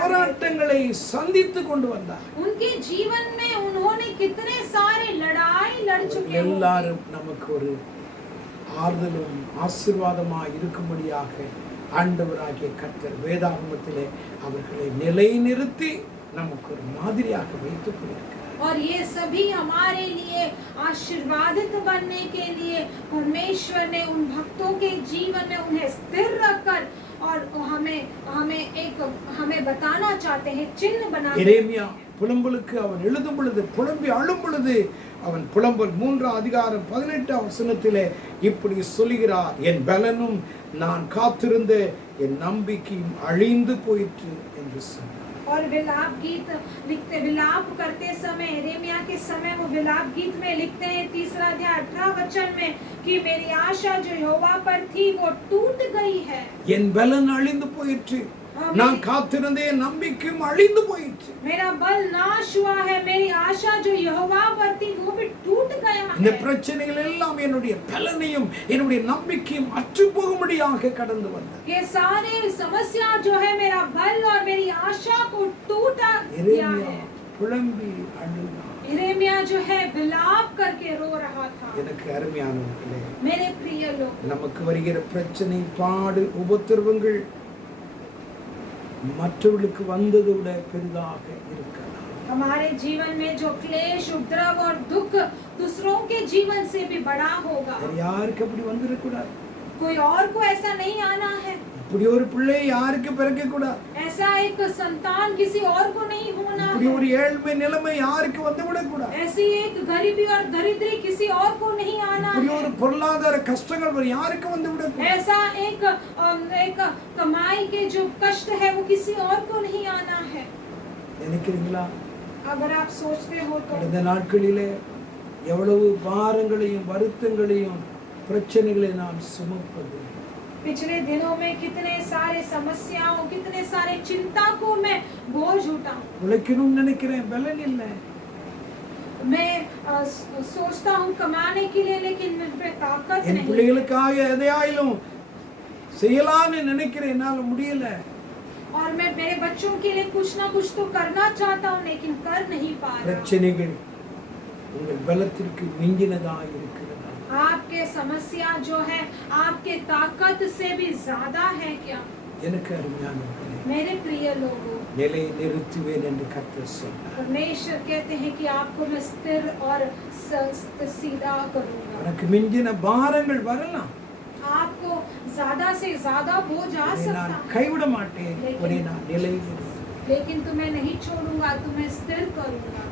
போராட்டங்களை சந்தித்து கொண்டு வந்தார். उनके जीवन में उन्होंने कितने सारे लड़ाई लड़ चुके हैं। எல்லாரும் நமக்கு ஒரு ஆறுதலும் ஆசீர்வாதமாய் இருக்கும்படியாக ஆண்டவராகிய கர்த்தர் வேதாகமத்திலே அவர்களை நிலைநிறுத்தி நமக்கு ஒரு மாதிரியாக வைத்து போயிருக்கிறார். और ये सभी हमारे लिए आशीर्वादित बनने के लिए परमेश्वर ने उन भक्तों के जीवन में उन्हें स्थिर रखकर और हमें बताना चाहते हैं, चिन्ह बनाना। எரேமியா புலம்பலுக்கு அவன் எழுதும் பொழுது, புலம்பி அழும் பொழுது, அவன் புலம்பல் 3 அதிகாரம் 18 வசனத்திலே இப்படி சொல்கிறார், என் பலனும் நான் காத்திருந்த என் நம்பிக்கையும் அழிந்து போயிற்று என்று சொன்னார். और विलाप गीत लिखते, विलाप करते समय यिर्मयाह के समय वो विलाप गीत में लिखते हैं 3 अध्याय 18 वचन में कि मेरी आशा जो यहोवा पर थी वो टूट गई है। என் பலன் அழிந்து போயிற்று, நான் காத்திருந்த என் நம்பிக்கையும் அழிந்து போயிற்று. मेरा बल नाश हुआ है, मेरी आशा जो यहोवा पर थी वो भी टूट गया है। இந்த பிரச்சனைகள் எல்லாம் என்னுடைய பலனையும் என்னுடைய நம்பிக்கையும் அற்று போகும்படியாக கடந்து வந்தது. ये सारे समस्या जो है मेरा बल और मेरी आशा को टूटा दिया है। புலம்பி அழுதார். यिर्मयाह जो है विलाप करके रो रहा था। எனக்கு அருமையானவர்களே, मेरे प्रिय लोग, நமக்கு வருகிற பிரச்சனை, பாடு, உபத்திரவங்கள் மற்றவர்களுக்கு வந்ததை விட பெரிதாக இருக்கலாம். हमारे जीवन में जो क्लेश, उपद्रव और दुख दूसरों के जीवन से भी बड़ा होगा। யாருக்கு அப்படி வந்திடக்கூடாது. कोई और को ऐसा नहीं आना है। இப்படி ஒரு பிள்ளை யாருக்கு பிறக்க கூடாது. ऐसा एक संतान किसी और को नहीं होना இப்படி है। ஒரு ஏழ்மை நிலைமை யாருக்கு வந்து விட கூடாது. ऐसी एक गरीबी और दरिद्री किसी और को नहीं आना இப்படி है। ஒரு பொருளாதார கஷ்டங்கள் யாருக்கு வந்து விட கூடாது. ऐसा एक कमाई के जो कष्ट है वो किसी और को नहीं आना है। நினைக்கிறீங்களா? अगर आप सोचते हो तो கடந்த நாட்களிலே எவ்வளவு பாரங்களையும் வருத்தங்களையும் பிரச்சனைகளை நாம் சுமப்பது. पिछले दिनों में कितने सारे समस्याओं, कितने सारे चिंता को मैं बोझ उठाऊं। உழைக்கணும்னு நினைக்கிறேன், பலன் இல்லை. मैं सोचता हूँ कमाने के लिए, लेकिन मेरे पे ताकत என் नहीं। பிள்ளைகளுக்காக எதையாயிலும் செய்யலாம்னு நினைக்கிறேன், என்னால முடியல. और मैं मेरे बच्चों के लिए कुछ ना कुछ तो करना चाहता हूँ, लेकिन कर नहीं पा रहा। பிரச்சனைகள் உங்கள் பலத்திற்கு மிஞ்சினதாக இருக்கிறது. आपके समस्या जो है आपके ताकत से भी ज्यादा है क्या? எனக்கு அருமையானவர்களே, मेरे प्रिय लोगों, நிலை நிறுத்துவேன் என்று கர்த்தர் சொன்னார். परमेश्वर कहते हैं कि आपको मैं स्थिर और सीधा करूंगा। உனக்கு மிஞ்சின பாரங்கள் வரலாம், आपको ज्यादा से ज्यादा बोझ आ உன்னை सकता நான் है, கைவிட மாட்டேன், உன்னை நான் நிலை लेकिन तुम्हें नहीं छोड़ूंगा, तुम्हें स्थिर करूंगा।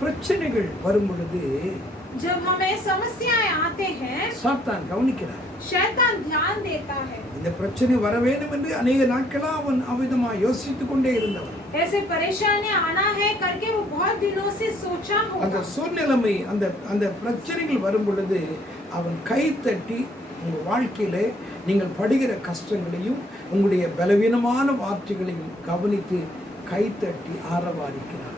பிரச்சனைகள் வரும் பொழுது जब हमें समस्याएं आते हैं, சாத்தான் கவனிக்கிறார். शैतान ध्यान देता है। இந்த பிரச்சனை வர வேண்டும் என்று अनेक நாட்களா அவன் அவிதமா யோசித்துக் கொண்டே இருந்தவன். ऐसे परेशानियां आना है करके वो बहुत दिनों से सोचा அந்த होगा। சூழ்நிலைமை, அந்த பிரச்சனைகள் வரும் பொழுது அவன் கை தட்டி உங்க வாழ்க்கையில நீங்கள் படுகிற கஷ்டங்களையும் உங்களுடைய பலவீனமான வார்த்தைகளையும் கவனித்து கை தட்டி ஆரவாரிக்கிறார்.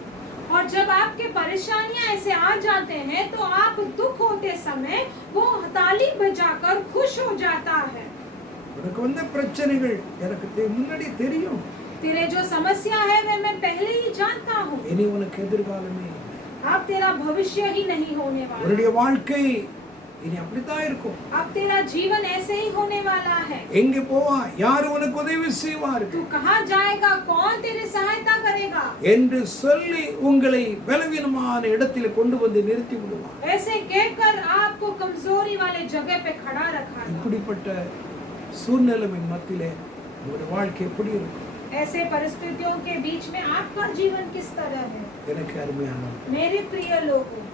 और जब आपके परेशानियां ऐसे आ जाते हैं तो आप दुख होते समय वो ताली बजाकर खुश हो जाता है। உனக்கு வந்த பிரச்சனைகள் எனக்கு முன்னாடி தெரியும், तेरे जो समस्या है वे मैं पहले ही जानता हूँ। இனி உனக்கு எதிர்காலமே இல்லை. अब तेरा भविष्य ही नहीं होने वाला, உன்னுடைய வாழ்க்கை இனி அப்படித்தான் இருக்கும். अब तेरा जीवन ऐसे ही होने वाला है। எங்கே போவா, யார் உனக்கு உதவி செய்வார்கள் तू कहाँ जाएगा, कौन तेरी सहायता करेगा என்று சொல்லி உங்களை பலவீனமான இடத்தில் கொண்டு வந்து நிறுத்தி விடுவார். ऐसे कहकर आपको कमजोरी वाले जगह पे खड़ा रखा है। இப்படிப்பட்ட சூழ்நிலையின் மத்தியிலே உங்களுடைய வாழ்க்கை எப்படி இருக்கும்? ऐसे परिस्थितियों के बीच में आपका जीवन किस तरह है? எனக்கு அருமையான मेरे प्रिय लोगों,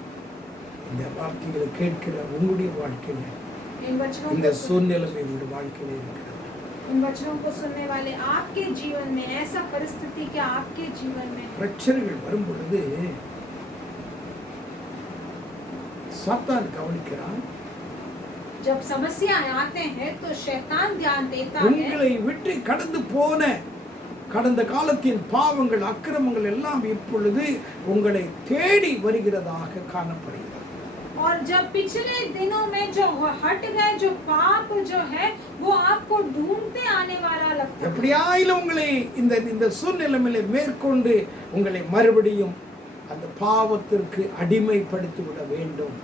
இந்த வார்த்தைகளை கேட்கிற உங்களுடைய வாழ்க்கையில इन वचनों இந்த को சூழ்நிலை உங்களுடைய வாழ்க்கையில இருக்கிறது. इन वचनों को सुनने वाले आपके जीवन में ऐसा परिस्थिति क्या आपके जीवन में है? பிரச்சனைகள் வரும் பொழுது சாத்தான் கவனிக்கிறான். जब समस्याएं आते हैं तो शैतान ध्यान देता है। உங்களை விட்டு கடந்து போன கடந்த காலத்தின் பாவங்கள், அக்கிரமங்கள் எல்லாம் இப்பொழுது உங்களை தேடி வருகிறதாக காணப்படுகிறது. और जब पिछले दिनों में जो हट गए, जो पाप जो है वो आपको ढूंढते आने वाला लगता है। எப்படியாயிலும் உங்களை இந்த சூழ்நிலையிலே மேற்கொண்டு உங்களை மறுபடியும் அந்த பாவத்திற்கு அடிமைப்படுத்தி விட வேண்டும்.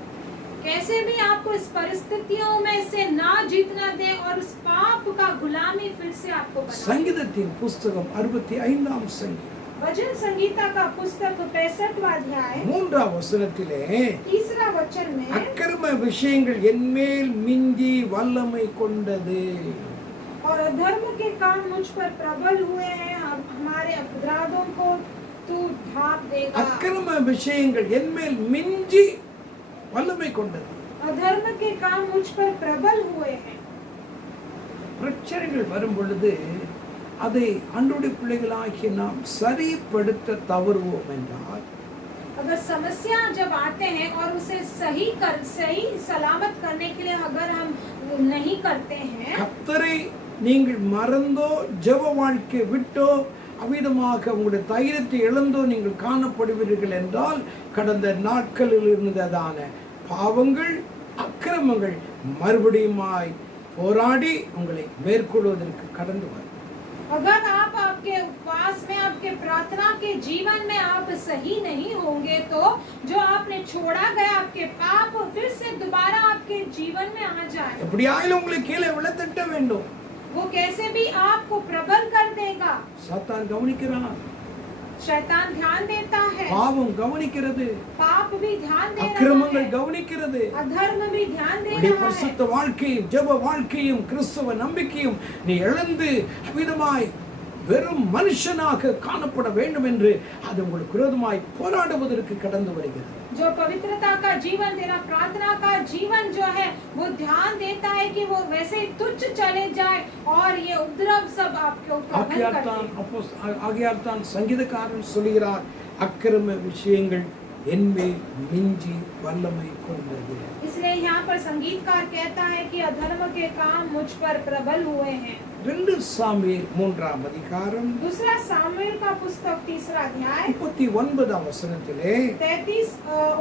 कैसे भी आपको इस परिस्थितियों में से ना जीतना दे और उस पाप का गुलामी फिर से आपको बनाए। சங்கீதத்தின் புஸ்தகம் 65ஆம் சங்கீதம் भजन संगीता का पुस्तक 65वां अध्याय 3ஆம் வசனத்திலே तीसरा वचन में அக்கிரம விஷயங்கள் என்மேல் மிஞ்சி வல்லமை கொண்டது. और अधर्म के काम मुझ पर प्रबल हुए हैं, हमारे अपराधों को तू ढांप देगा. அக்கிரம விஷயங்கள் என்மேல் மிஞ்சி வல்லமை கொண்டது. अधर्म के काम मुझ पर प्रबल हुए हैं. பிரச்சனைகள் வரும் பொழுது அதை அன்றுடைய பிள்ளைகளாகிய நாம் சரிப்படுத்த தவறுவோம் என்றால், अगर समस्या जब आते हैं और उसे सही सलामत करने के लिए अगर हम नहीं करते हैं, கர்த்தரை நீங்கள் மறந்தோ ஜெப வாழ்க்கை விட்டோ அவ்விதமாக உங்களுடைய தைரியத்தை இழந்தோ நீங்கள் காணப்படுவீர்கள் என்றால், கடந்த நாட்களில் இருந்ததான பாவங்கள் அக்கிரமங்கள் மறுபடியுமாய் போராடி உங்களை மேற்கொள்வதற்கு கடந்து வரும். अगर आप आपके उपवास में, आपके प्रार्थना के जीवन में आप सही नहीं होंगे, तो जो आपने छोड़ा गया आपके पाप फिर से दोबारा आपके जीवन में आ जाए. எப்படி ஆயிலும் உங்களை கீழே விழத்தட்ட வேண்டும். वो कैसे भी आपको प्रबल कर देगा. சாத்தான் கவனிக்கிறான், शैतान ध्यान देता है, பாவம் கவனிக்கிறது, पाप भी ध्यान दे रहा அக்கிரமங்கள் है, கவனிக்கிறது. अधर्म भी ध्यान दे உன்னுடைய रहा है. பரிசுத்த வாழ்க்கையும் ஜெப வாழ்க்கையும் கிறிஸ்தவ நம்பிக்கையும் நீ இழந்து அவ்விதமாய் வெறும் மனுஷனாக காணப்பட வேண்டும் என்று அது உங்களுக்கு விரோதமாய் போராடுவதற்கு கடந்து வருகிறது. जो पवित्रता का जीवन, तेरा प्रार्थना का जीवन जो है वो ध्यान देता है कि वो वैसे ही तुच्छ चले जाए और ये उपद्रव सब आपके ऊपर ஆகையால் தான் சங்கீதக்காரன் சொல்கிறார், அக்கிரம விஷயங்கள் என்மேல் மிஞ்சி வல்லமை கொண்டது. इसलिए यहाँ पर संगीतकार कहता है कि अधर्म के काम मुझ पर प्रबल हुए हैं. 2 சாமுவேல் 3ஆம் அதிகாரம் दूसरा सामुएल का पुस्तक 3रा अध्याय 39ஆம் வசனத்திலே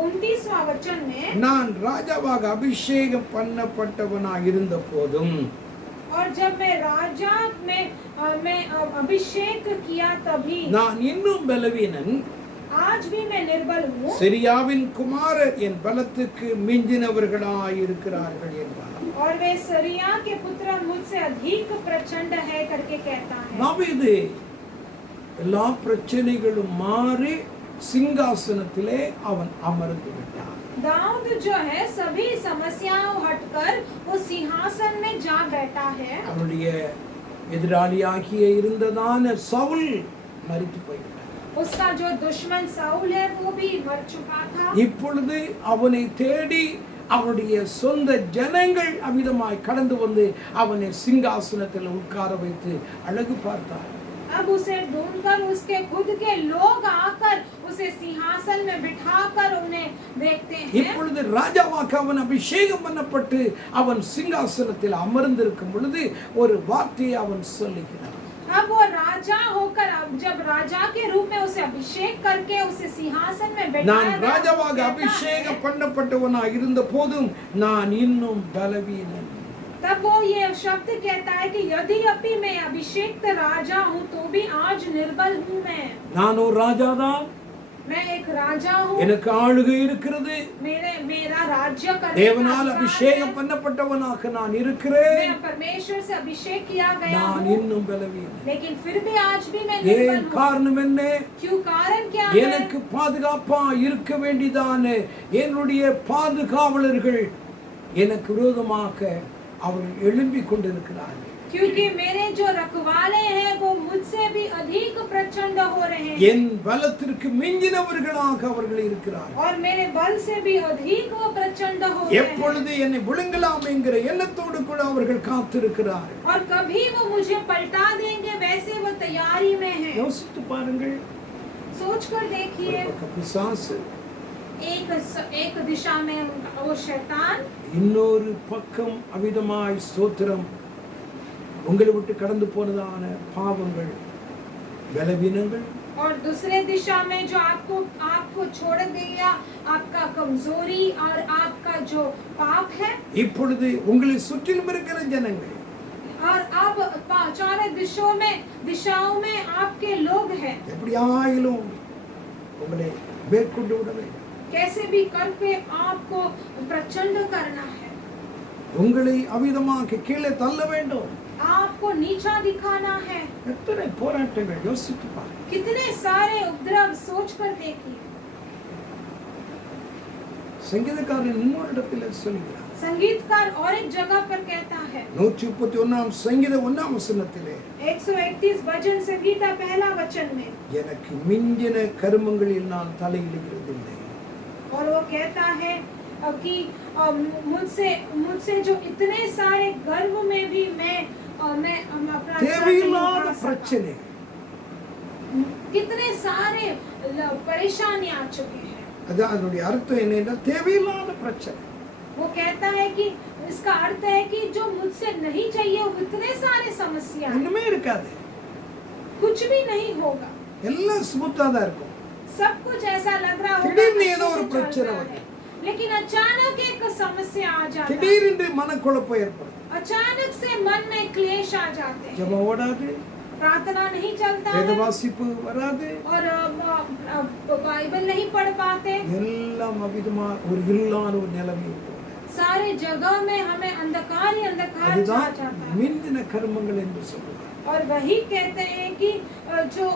29वां वचन में, நான் ராஜாவாக அபிஷேகம் பண்ணப்பட்டவனாய் இருந்த போதும், और जब मैं राजा में अभिषेक किया तभी, நான் இன்னும் பலவீனன், आज भी मैं निर्बल हूँ, சிரியாவின் குமாரர் என் பலத்துக்கு மிஞ்சினவர்களாய் இருக்கிறார்கள் என்றார். और वे सरिया के पुत्र मुझसे अधिक प्रचंड है करके कहता है. தாவீது எல்லா பிரச்சனைகளும் மாறி சிங்காசனத்திலே அவன் அமர்ந்து விட்டான். दाऊद जो है सभी समस्याओं हटकर वो सिंहासन में जा बैठा है. அவனுடைய எதிராளியாகிய இருந்ததான சவுல் மரித்து போய்விட்டான். उसका जो दुश्मन साउल है वो भी मर चुका था. இப்பொழுது அவனை தேடி அவனுடைய சொந்த ஜனங்கள் அமிதமாய் கடந்து வந்து அவனை சிங்காசனத்தில் உட்கார வைத்து அழகு பார்த்தார். अब उसे ढूंढकर उसके खुद के लोग आकर उसे सिंहासन में बिठाकर उन्हें देखते हैं. இப்பொழுது ராஜாவாக அவன் அபிஷேகம் பண்ணப்பட்டு அவன் சிங்காசனத்தில் அமர்ந்திருக்கும் பொழுது ஒரு வார்த்தையை அவன் சொல்லுகிறான். अब वो राजा होकर, अब जब राजा के रूप में उसे अभिषेक करके उसे सिंहासन में நான் बैठाया ராஜாவாக அபிஷேகம் பண்ணப்பட்டவனாய் இருந்த போதும் நான் இன்னும் பலவீனன். तब वो ये शब्द कहता है कि यदि अभी मैं अभिषेक्त राजा हूँ तो भी आज निर्बल हूँ. நான் ஒரு ராஜாதான், मैं एक राजा हूँ, எனக்கு ஆளுகை இருக்கிறது, मेरा राज्य करने का தேவனால் अधिकार அபிஷேகம் है. பண்ணப்பட்டவனாக நான் இருக்கிறேன், मैं परमेश्वर से अभिषेक किया गया நான் हूँ, இன்னும் பலவீனன். लेकिन फिर भी आज भी मैं ஏன் निर्बल हूँ. காரணம் என்ன? क्यों? कारण क्या है? எனக்கு பாதுகாப்பா இருக்க வேண்டியதான என்னுடைய பாதுகாவலர்கள் எனக்கு விரோதமாக அவர்கள் எழும்பிக் கொண்டிருக்கிறார்கள். क्योंकि मेरे जो रखवाले हैं वो मुझसे भी अधिक प्रचंड हो रहे हैं. என் பலத்திற்கு மிஞ்சினவர்களாக அவர்கள் இருக்கிறார்கள். और मेरे बल से भी अधिक वो प्रचंड हो रहे हैं. எப்பொழுது என்னை விழுங்கலாம் என்கிற எண்ணத்தோடு கூட அவர்கள் காத்திருக்கிறார்கள். और कभी वो मुझे पलटा देंगे वैसे वो तैयारी में है. யோசித்து பாருங்கள். सोच कर ஒரு देखिए, பக்கம் பிசாசு, एक दिशा में वो शैतान, இன்னொரு பக்கம் அவிதமாய் ஸ்தோத்திரம் உங்களை விட்டு கடந்து போனதான பாவங்கள், பலவீனங்கள், और दूसरे दिशा में जो आपको छोड़ दिया, आपका कमजोरी और आपका जो पाप है. இப்பொழுது உங்களை சுற்றிலும் இருக்கிற ஜனங்கள், और अब चारों दिशाओं में आपके लोग हैं. எப்படியாயிலும் உங்களை மேற்கொண்டு விட வேண்டும். कैसे भी करके आपको प्रचंड करना है. உங்களை அவிதமாக கீழே தள்ள வேண்டும். आपको नीचा दिखाना है। எத்தனை போராட்டங்கள் யோசித்து பாருங்க. कितने सारे उपद्रव सोच कर देखिए। சங்கீதக்காரன் இன்னொரு இடத்துல சொல்கிறார். संगीतकार और एक जगह पर कहता है 131 சங்கீத 1 வசனத்திலே 131 भजन संगीता पहला वचन में, எனக்கு மிஞ்சின கருமங்களில் நான் தலையிடுகிறதில்லை. और वो कहता है कि मुझसे जो इतने सारे गर्व में भी मैं अपना தேவையில்லாத பிரச்சனை, कितने सारे परेशानी आ चुके हैं। அதான் அதனுடைய அர்த்தம் என்னன்னா தேவையில்லாத பிரச்சனை. वो कहता है कि इसका अर्थ है कि जो मुझसे नहीं चाहिए वो इतने सारे समस्या हैं, ஒண்ணுமே இருக்காது, कुछ भी नहीं होगा, எல்லாம் ஸ்மூத்தா தான் இருக்கும். सब कुछ ऐसा लग रहा होगा திடீர்னு अच्छे ஏதோ ஒரு से चल பிரச்சனை रहा வரும். है, लेकिन अचानक एक समस्या आ जाता है, திடீரென்று மனக்குழப்பம் ஏற்படும். अचानक से मन में क्लेश आ जाते हैं, ஜெபம் ஓடாது, प्रार्थना नहीं चलता வேத है வாசிப்பு வராது, और बाइबल नहीं पढ़ पाते, எல்லாம் அவிதமா ஒரு இல்லாத ஒரு நிலைமை. सारे जगह में हमें अंधकार ही अंधकार छा அதுதான் जाता है। மிஞ்சின கர்மங்கள் என்று சொல்லுவார். और वही कहते हैं कि जो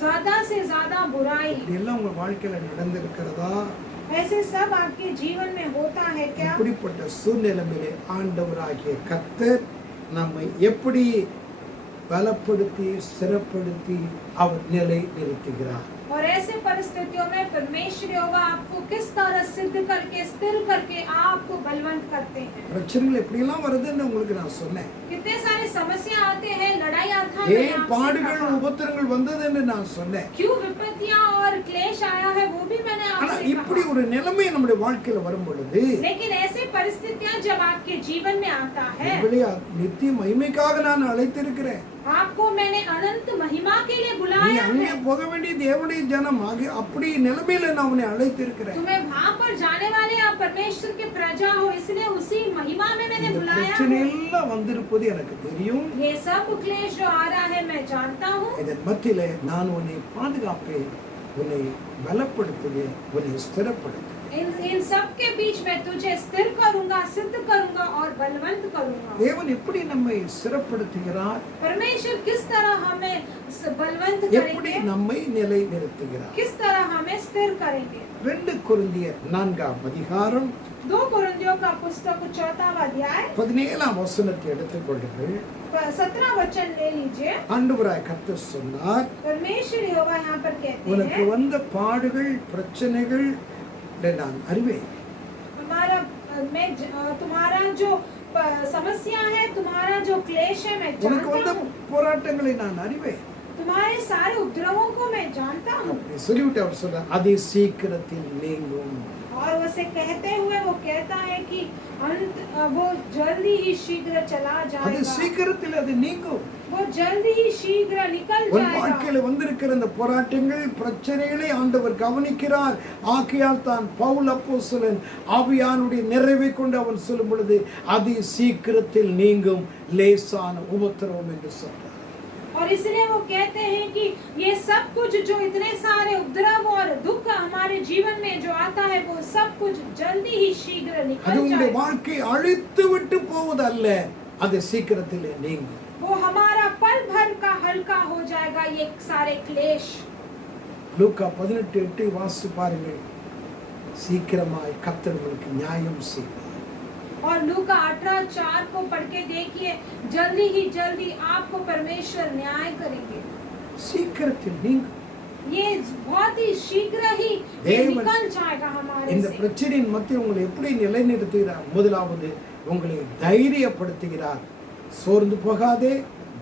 ज्यादा से ज्यादा बुराई, இதெல்லாம் உங்க வாழ்க்கையில நடந்திருக்கிறதா? ऐसे सब आपके जीवन में होता है क्या? இப்படிப்பட்ட சூழ்நிலையிலே ஆண்டவராகிய கர்த்தர் நம்மை எப்படி பலப்படுத்தி ஸ்திரப்படுத்தி அவர் நிலை நிறுத்துகிறார். और ऐसे परिस्थितियों में परमेश्वर यहोवा आपको किस तरह सिद्ध करके स्थिर करके आपको बलवंत करते हैं। பிரச்சனைகள் எப்படியெல்லாம் வருதுன்னு உங்களுக்கு நான் சொன்னேன். कितने सारे समस्या आते हैं, लड़ाई आता है, ஏன் பாடுகள் உபத்திரங்கள் வந்ததுன்னு நான் சொன்னேன். क्यों विपत्तियां और क्लेश आया है वो भी मैंने ஆனா आपसे இப்படி कहा। ஒரு நிலைமை நம்முடைய வாழ்க்கையில வரும் பொழுது लेकिन ऐसे परिस्थितियां जब आपके जीवन में आता है, உங்களை நித்திய மகிமைக்காக நான் அழைத்திருக்கிறேன். आपको मैंने अनंत महिमा के लिए நீ बुलाया அங்கே है, போக வேண்டிய தேவனுடைய ஜனம் ஆகிய அப்படி நிலைமையில நான் உன்னை அழைத்திருக்கிறேன். तुम्हें वहां पर जाने वाले आप परमेश्वर के प्रजा हो, इसलिए उसी महिमा में मैंने இந்த बुलाया பிரச்சனை है। எல்லாம் வந்திருப்பது எனக்கு தெரியும். ये सब क्लेश जो आ रहा है मैं जानता हूँ, இதன் மத்தியிலே நான் உன்னை பாதுகாப்பேன், உன்னை பலப்படுத்துவேன், உன்னை ஸ்திரப்படுத்துவேன். इन सब के बीच में तुझे स्थिर करूंगा, सिद्ध करूंगा और बलवंत करूंगा। தேவன் எப்படி நம்மை ஸ்திரப்படுத்துகிறார்? परमेश्वर किस तरह हमें बलवंत எப்படி करेंगे, நம்மை நிலை நிறுத்துகிறார்? किस तरह हमें स्थिर करेंगे। 2 கொரிந்தியர் 4ஆம் அதிகாரம் 2 कोरिन्थियों का पुस्तक 4वां अध्याय 17ஆம் வசனத்தை எடுத்துக்கொள்ளுங்கள். 17 वचन ले लीजिए। ஆண்டவராய் கர்த்தர் சொன்னார், परमेश्वर यहोवा यहाँ पर कहते உனக்கு हैं, வந்த பாடுகள் பிரச்சனைகள் நான் அறிவேன். तुम्हारा जो समस्या है, तुम्हारा जो क्लेश है मैं உனக்கு வந்த जानता हूँ, போராட்டங்களை நான் அறிவேன். तुम्हारे सारे उपद्रवों को मैं जानता हूँ। அப்படி சொல்லிவிட்டு அவர் சொல்றார், அது சீக்கிரத்தில் நீங்கும். और उसे कहते हुए वो कहता है कि वो जल्दी ही शीघ्र चला அது जाएगा, சீக்கிரத்தில் அது நீங்கும். वो जल्दी ही शीघ्र निकल உன் जाएगा। வாழ்க்கையில வந்திருக்கிற இந்த போராட்டங்கள் பிரச்சனைகளை ஆண்டவர் கவனிக்கிறார். ஆகையால் தான் பவுல் அப்போஸ்தலன் ஆவியானுடைய நிறைவை கொண்டு அவன் சொல்லும் பொழுது அது சீக்கிரத்தில் நீங்கும் லேசான உபத்திரவம் என்று சொல்றார். और इसलिए वो कहते हैं कि ये सब कुछ जो इतने सारे उपद्रव और दुख हमारे जीवन में जो आता है वो सब कुछ जल्दी ही शीघ्र அது निकल உங்களுடைய जाएगा। வாழ்க்கை அழித்து விட்டு போவதல்ல, அது சீக்கிரத்தில் நீங்கும். वो हमारा पल भर का हल्का हो जाएगा ये सारे क्लेश। லூக்கா 18:8 வாசித்து பாருங்கள். சீக்கிரமாய் கர்த்தர் உங்களுக்கு நியாயம் செய்வார். और लूका 18:4 को पढ़ के देखिए, जल्दी ही जल्दी आपको परमेश्वर न्याय करेंगे। சீக்கிரத்தில் நீங்கும். ये बहुत ही शीघ्र ही ये தேவன் निकल जाएगा हमारे இந்த से। பிரச்சனையின் மத்தியில் உங்களை எப்படி நிலைநிறுத்துகிறார்? முதலாவது உங்களை தைரியப்படுத்துகிறார். சோர்ந்து போகாதே,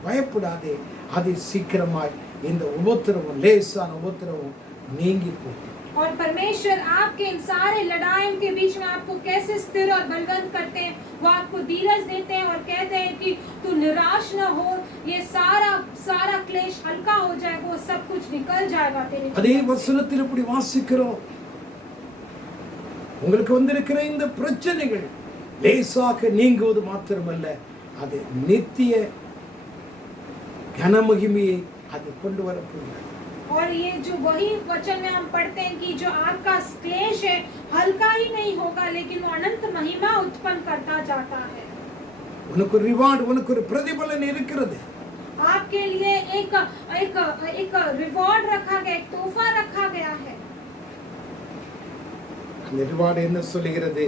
பயப்படாதே, அது சீக்கிரமாய் இந்த உபத்திரவம் லேசான உபத்திரவம் நீங்கி போகும். और परमेश्वर आपके इन सारे लड़ाइयों के बीच में आपको कैसे स्थिर और बलवंत करते हैं, वो आपको धीरज देते हैं और कहते हैं कि तू निराश न हो, ये सारा क्लेश हल्का हो जाएगा, वो सब कुछ निकल जाएगा तेरे அதே जीवन से। வசனத்தில் இப்படி வாசிக்கிறோம். உங்களுக்கு வந்திருக்கிற இந்த பிரச்சனைகள் லேசாக நீங்குவது மாத்திரமல்ல, அது நித்திய கனமகிமையை அது கொண்டு வரப்போகிறது. और ये जो वही वचन में हम पढ़ते हैं कि जो आपका क्लेश है हल्का ही नहीं होगा, लेकिन वो अनंत महिमा उत्पन्न करता जाता है। உனக்கு ஒரு ரிவார்டு, உனக்கு ஒரு பிரதிபலன் இருக்கிறது. आपके लिए एक एक एक रिवॉर्ड रखा गया, एक तोहफा रखा गया है. அந்த ரிவார்டு என்ன சொல்லுகிறது?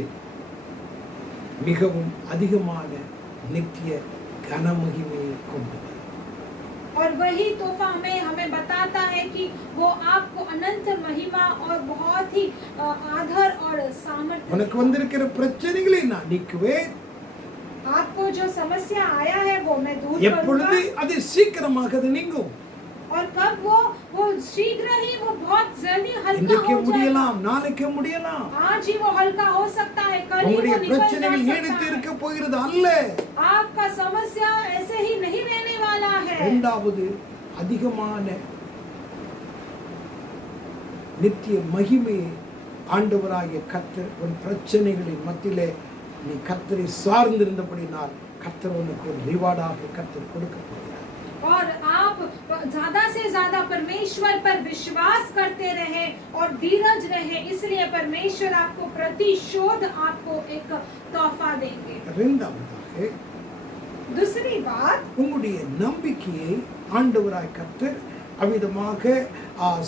மிகவும் அதிகமான நித்திய கனமகிமையை கொண்டது. और वही तोहफा हमें बताता है कि वो आपको अनंत महिमा और बहुत ही आदर और सामर्थ्य. உனக்கு வந்திருக்கிற பிரச்சனைகளை நான் நீக்குவேன். आपको जो समस्या आया है वो मैं दूर எப்பொழுது करूंगा. அது சீக்கிரமாக அது நீங்கும். और कब वो शीघ्र ही वो बहुत जल्दी हल्का இன்றைக்கு हो जाएगा. முடியலாம், நாளைக்கு முடியலாம். आज ही वो हल्का हो सकता है, कल ही உங்களுடைய वो निकल பிரச்சனைகள் जा நீடித்து सकता है. இருக்க போகிறது அல்ல. आपका समस्या ऐसे ही नहीं रहने वाला है. இரண்டாவது, அதிகமான நித்திய மகிமையை ஆண்டவராகிய கர்த்தர் உன் பிரச்சனைகளின் மத்தியிலே நீ கர்த்தரை சார்ந்திருந்தபடினால் கர்த்தர் உனக்கு ஒரு ரிவார்டாக கர்த்தர் கொடுக்க போகிறார். और आप ज्यादा से ज्यादा परमेश्वर पर विश्वास करते रहे और धीरज रहे, इसलिए परमेश्वर आपको प्रतिशोध आपको एक तोहफा देंगे. இரண்டாவதாக, दूसरी बात, உங்களுடைய நம்பிக்கையை ஆண்டவராய் கர்த்தர் அவ்விதமாக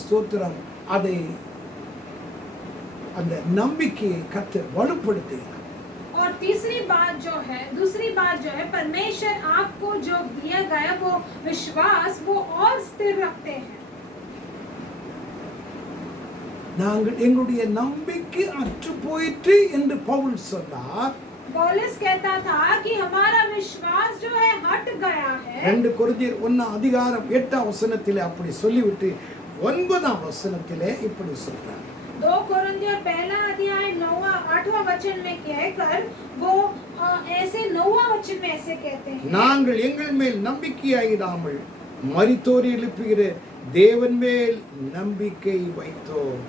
ஸ்தோத்திரம் அதை அந்த நம்பிக்கையை கர்த்தர் வலுப்படுத்துகிறார். और दूसरी बात जो है परमेश्वर आपको जो दिया गया वो विश्वास वो और स्थिर रखते हैं. நாங்கள் எங்களுடைய நம்பிக்கை அற்று போயிற்று என்று பவுல் சொன்னார். पौलुस कहता था कि हमारा विश्वास जो है हट गया है. 2 கொரிந்தியர் 1:8 அப்படி சொல்லிவிட்டு 9 இப்படி சொல்றார். 2 कोरिन्थियर 1:8 वचन में कहकर वो ऐसे 9 वचन में ऐसे कहते हैं. நாங்கள் எங்கள் மேல் நம்பிக்கையாயிராமல் மரித்தோரை எழுப்புகிற தேவன் மேல் நம்பிக்கை வைத்தோம்.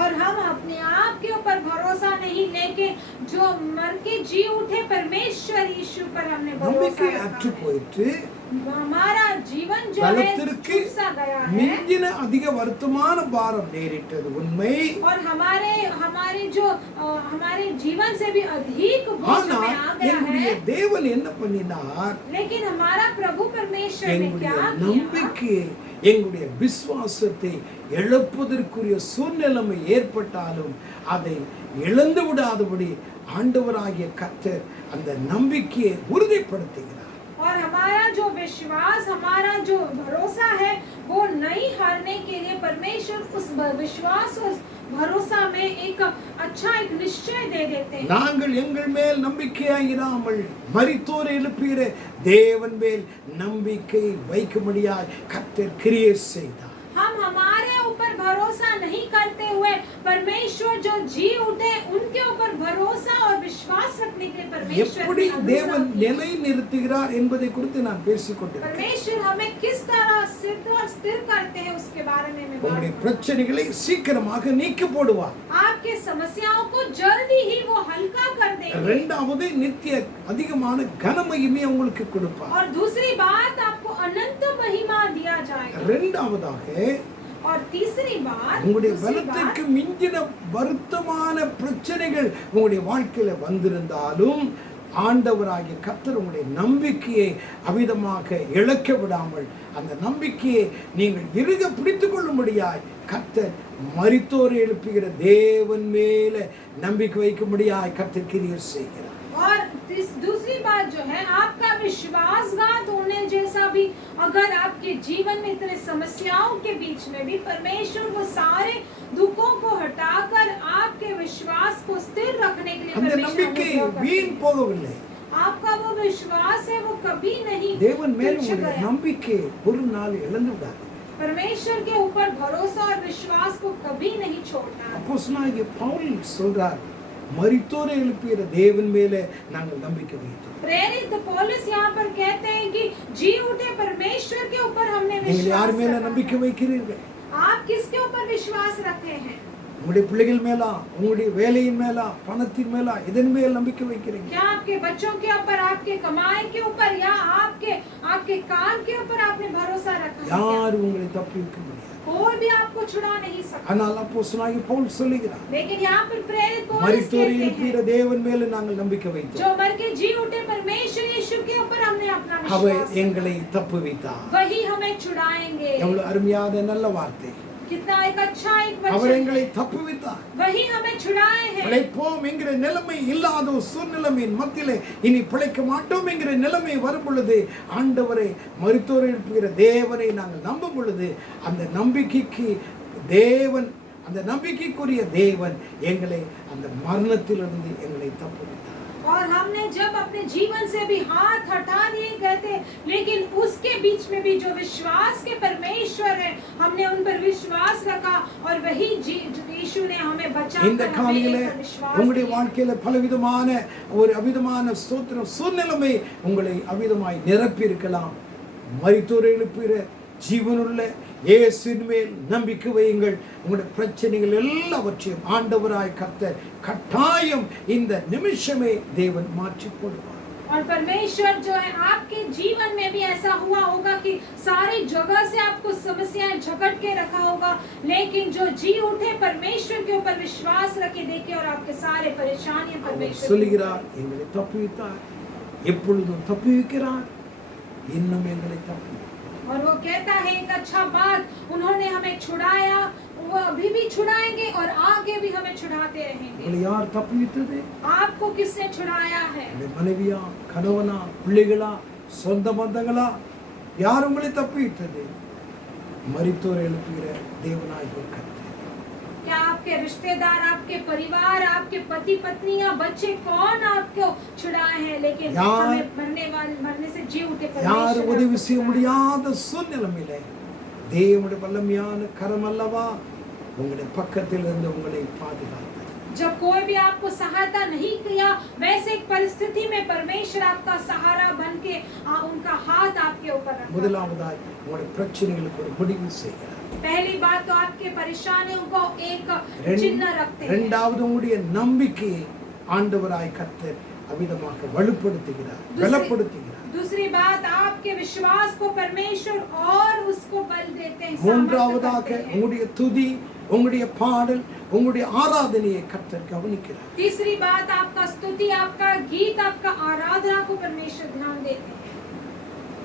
और हम अपने आप के ऊपर भरोसा नहीं लेके जो मर के जी उठे परमेश्वर यीशु पर हमने भरोसा நம்பிக்கை रखा அற்று है. போயிற்று. हमारा जीवन जो है பலத்திற்கு छूट सा गया है. மிஞ்சின அதிக வருத்தமான பாரம் நேரிட்டது உண்மை. और हमारे जो हमारे जीवन से भी अधिक बोझ ஆனால் हमें आ गया எங்களுடைய है. தேவன் என்ன பண்ணினார்? लेकिन हमारा प्रभु परमेश्वर ने எங்களுடைய क्या किया? நம்பிக்கையை, எங்களுடைய விசுவாசத்தை இழப்பதற்குரிய சூழ்நிலைமை ஏற்பட்டாலும் அதை இழந்து விடாதபடி ஆண்டவராகிய கர்த்தர் அந்த நம்பிக்கையை உறுதிப்படுத்துகிறார். और हमारा जो विश्वास, हमारा जो भरोसा है वो नहीं हारने के लिए परमेश्वर उस विश्वास उस भरोसा में एक अच्छा एक निश्चय दे देते हैं. நாங்கள் எங்கள் மேல் நம்பிக்கையாயிராமல் மரித்தோரை எழுப்புகிற தேவன் மேல் நம்பிக்கை வைக்கும்படியாய் கர்த்தர் கிரியை செய்தார். हम हमारे ऊपर भरोसा नहीं करते हुए परमेश्वर जो जी उठे उनके ऊपर भरोसा और विश्वास रखने के लिए परमेश्वर எப்படி ने தேவன் अनुग्रह किया. நிலை நிறுத்துகிறார் என்பதை குறித்து நான் பேசிக்கொண்டிருக்கிறேன். परमेश्वर हमें किस तरह सिद्ध और स्थिर करते हैं उसके बारे में मैं बात உங்களுடைய करूं. பிரச்சனைகளை சீக்கிரமாக நீக்கி போடுவார். आपके समस्याओं को जल्दी ही वो हल्का कर देंगे. இரண்டாவது, நித்திய அதிகமான கனமகிமை உங்களுக்கு கொடுப்பார். और दूसरी बात, आपको अनंत महिमा दिया जाएगा. இரண்டாவதாக, और तीसरी बात, உங்களுடைய दूसरी பலத்திற்கு बात, மிஞ்சின வருத்தமான பிரச்சனைகள் உங்களுடைய வாழ்க்கையில வந்திருந்தாலும் ஆண்டவராகிய கர்த்தர் உங்களுடைய நம்பிக்கையை அவிதமாக இழக்க விடாமல் அந்த நம்பிக்கையை நீங்கள் இறுக பிடித்துக் கொள்ளும்படியாய் கர்த்தர் மரித்தோரை எழுப்புகிற தேவன் மேல நம்பிக்கை வைக்கும்படியாய் கர்த்தர் கிரியை செய்கிறார். और दूसरी बात जो है, आपका विश्वासघात होने जैसा भी अगर आपके जीवन में इतने समस्याओं के बीच में भी परमेश्वर वो सारे दुखों को हटाकर आपके विश्वास को स्थिर रखने के लिए அந்த परमेश्वर நம்பிக்கை अनुग्रह करते வீண் हैं. போகவில்லை. आपका वो विश्वास है वो कभी नहीं தேவன் மேல் तुच्छ உங்களுடைய गया. நம்பிக்கை ஒரு நாள் இழந்து விடாது. परमेश्वर के ऊपर भरोसा और विश्वास को कभी नहीं छोड़ना. அப்போஸ்தலனாகிய பவுல் சொல்றார், மரித்தோரை எழுப்புகிற தேவன் மேல நாங்கள் நம்பிக்கை வைத்தோம். प्रेरित पौलुस यहाँ पर कहते हैं कि जी उठे परमेश्वर के ऊपर हमने நீங்கள் யார் विश्वास மேல रखा நம்பிக்கை है. வைக்கிறீர்கள்? आप किसके ऊपर विश्वास रखे हैं? உங்களுடைய பிள்ளைகள் மேலா, உங்களுடைய வேலையின் மேலா, பணத்தின் மேலா, எதன் மேல் நம்பிக்கை வைக்கிறீங்க? क्या आपके बच्चों के ऊपर, आपके कमाई के ऊपर, या आपके आपके काम के ऊपर आपने भरोसा रखा है क्या? யாரும் உங்களை தப்புவிக்க முடியாது. कोई भी आपको छुड़ा नहीं सकता। ஆனால் அப்போஸ்தலனாகிய பவுல் சொல்லுகிறார், लेकिन यहाँ पर प्रेरित पौलुस மரித்தோரை कहते எழுப்புகிற हैं, தேவன் மேல நாங்கள் நம்பிக்கை வைத்தோம். जो मर के जी उठे परमेश्वर यीशु के ऊपर हमने अपना அவர் विश्वास எங்களை தப்புவித்தார். रखा। वही हमें छुड़ाएंगे। எவ்வளவு அருமையான நல்ல வார்த்தை. कितना एक अच्छा एक அவர் वचन। எங்களை தப்புவித்தார். वही हमें छुड़ाए हैं। பிழைப்போம் என்கிற நிலைமை இல்லாத ஒரு சூழ்நிலையின் மத்தியிலே இனி பிழைக்க மாட்டோம் என்கிற நிலைமை வரும் பொழுது ஆண்டவரை, மரித்தோரை எழுப்புகிற தேவனை நாங்கள் நம்பும் பொழுது அந்த நம்பிக்கைக்கு தேவன், அந்த நம்பிக்கைக்குரிய தேவன் எங்களை அந்த மரணத்திலிருந்து எங்களை தப்புவித்தார். और हमने जब अपने जीवन से भी हाथ हटा दिए गए थे, लेकिन उसके बीच में भी जो विश्वास के परमेश्वर है, हमने उन पर विश्वास रखा और वही यीशु ने हमें बचा இந்த कर हमें காலையிலே इन पर विश्वास உங்களுடைய दिया। வாழ்க்கையில பலவிதமான ஒரு அவிதமான ஸ்தோத்திரம் சூழ்நிலைமை உங்களை அவிதமாய் நிரப்பி இருக்கலாம். மரித்தோரை எழுப்புகிற ஜீவனுள்ள இயேசுவின் மேல் நம்பிக்கை வையுங்கள். உங்களுடைய பிரச்சனைகள் எல்லாவற்றையும் ஆண்டவராய் கர்த்தர் கட்டாயம் இந்த நிமிஷமே தேவன் மாற்றி போடுவார். और परमेश्वर जो है आपके जीवन में भी ऐसा हुआ होगा कि सारी जगह से आपको समस्याएं झपट के रखा होगा, लेकिन जो जी उठे परमेश्वर के ऊपर विश्वास रखे, देखिए और आपके सारे परेशानियां அவர் परमेश्वर சொல்லுகிறார், எங்களை தப்புவித்தார், எப்பொழுதும் தப்புவிக்கிறார், இன்னும் எங்களை தப்புவித்தார். और वो कहता है एक अच्छा बात, उन्होंने हमें छुड़ाया, वो अभी भी छुड़ाएंगे और आगे भी हमें छुड़ाते रहेंगे। உங்களை யார் தப்புவித்தது? आपको किसने छुड़ाया है? உங்களுடைய மனைவியா, கணவனா, பிள்ளைகளா, சொந்த பந்தங்களா? யார் உங்களை தப்புவித்தது? மரித்தோரை எழுப்புகிற தேவனாகிய கர்த்தர். क्या आपके रिश्तेदार, आपके परिवार, आपके पति पत्नी या बच्चे, कौन आपको छुड़ाए हैं? लेकिन यार- हमें मरने से जी उठे யார் परमेश्वर உதவி आपको செய்ய छुड़ाए। முடியாத சூழ்நிலையிலே தேவனுடைய வல்லமையான கரம் அல்லவா உங்களுடைய பக்கத்தில் இருந்து உங்களை பாதுகாத்தது. जब कोई भी आपको सहायता नहीं किया, वैसे एक परिस्थिति में परमेश्वर आपका सहारा बन के उनका हाथ आपके ऊपर रखा। முதலாவதாய் உங்களுடைய பிரச்சனைகளுக்கு ஒரு முடிவு செய்கிறார். पहली बात तो आपके परेशानियों को एक चिन्ह रखते हैं। இரண்டாவது உங்களுடைய நம்பிக்கையை ஆண்டவராய் கர்த்தர் அவிதமாக வலுப்படுத்துகிறார், பலப்படுத்துகிறார். दूसरी बात, आपके विश्वास को परमेश्वर और उसको बल देते हैं, सामर्थ्य மூன்றாவதாக करते हैं। உங்களுடைய துதி, உங்களுடைய பாடல், உங்களுடைய ஆராதனையை கர்த்தர் கவனிக்கிறார். तीसरी बात, आपका स्तुति, आपका गीत, आपका आराधना को परमेश्वर ध्यान देते हैं।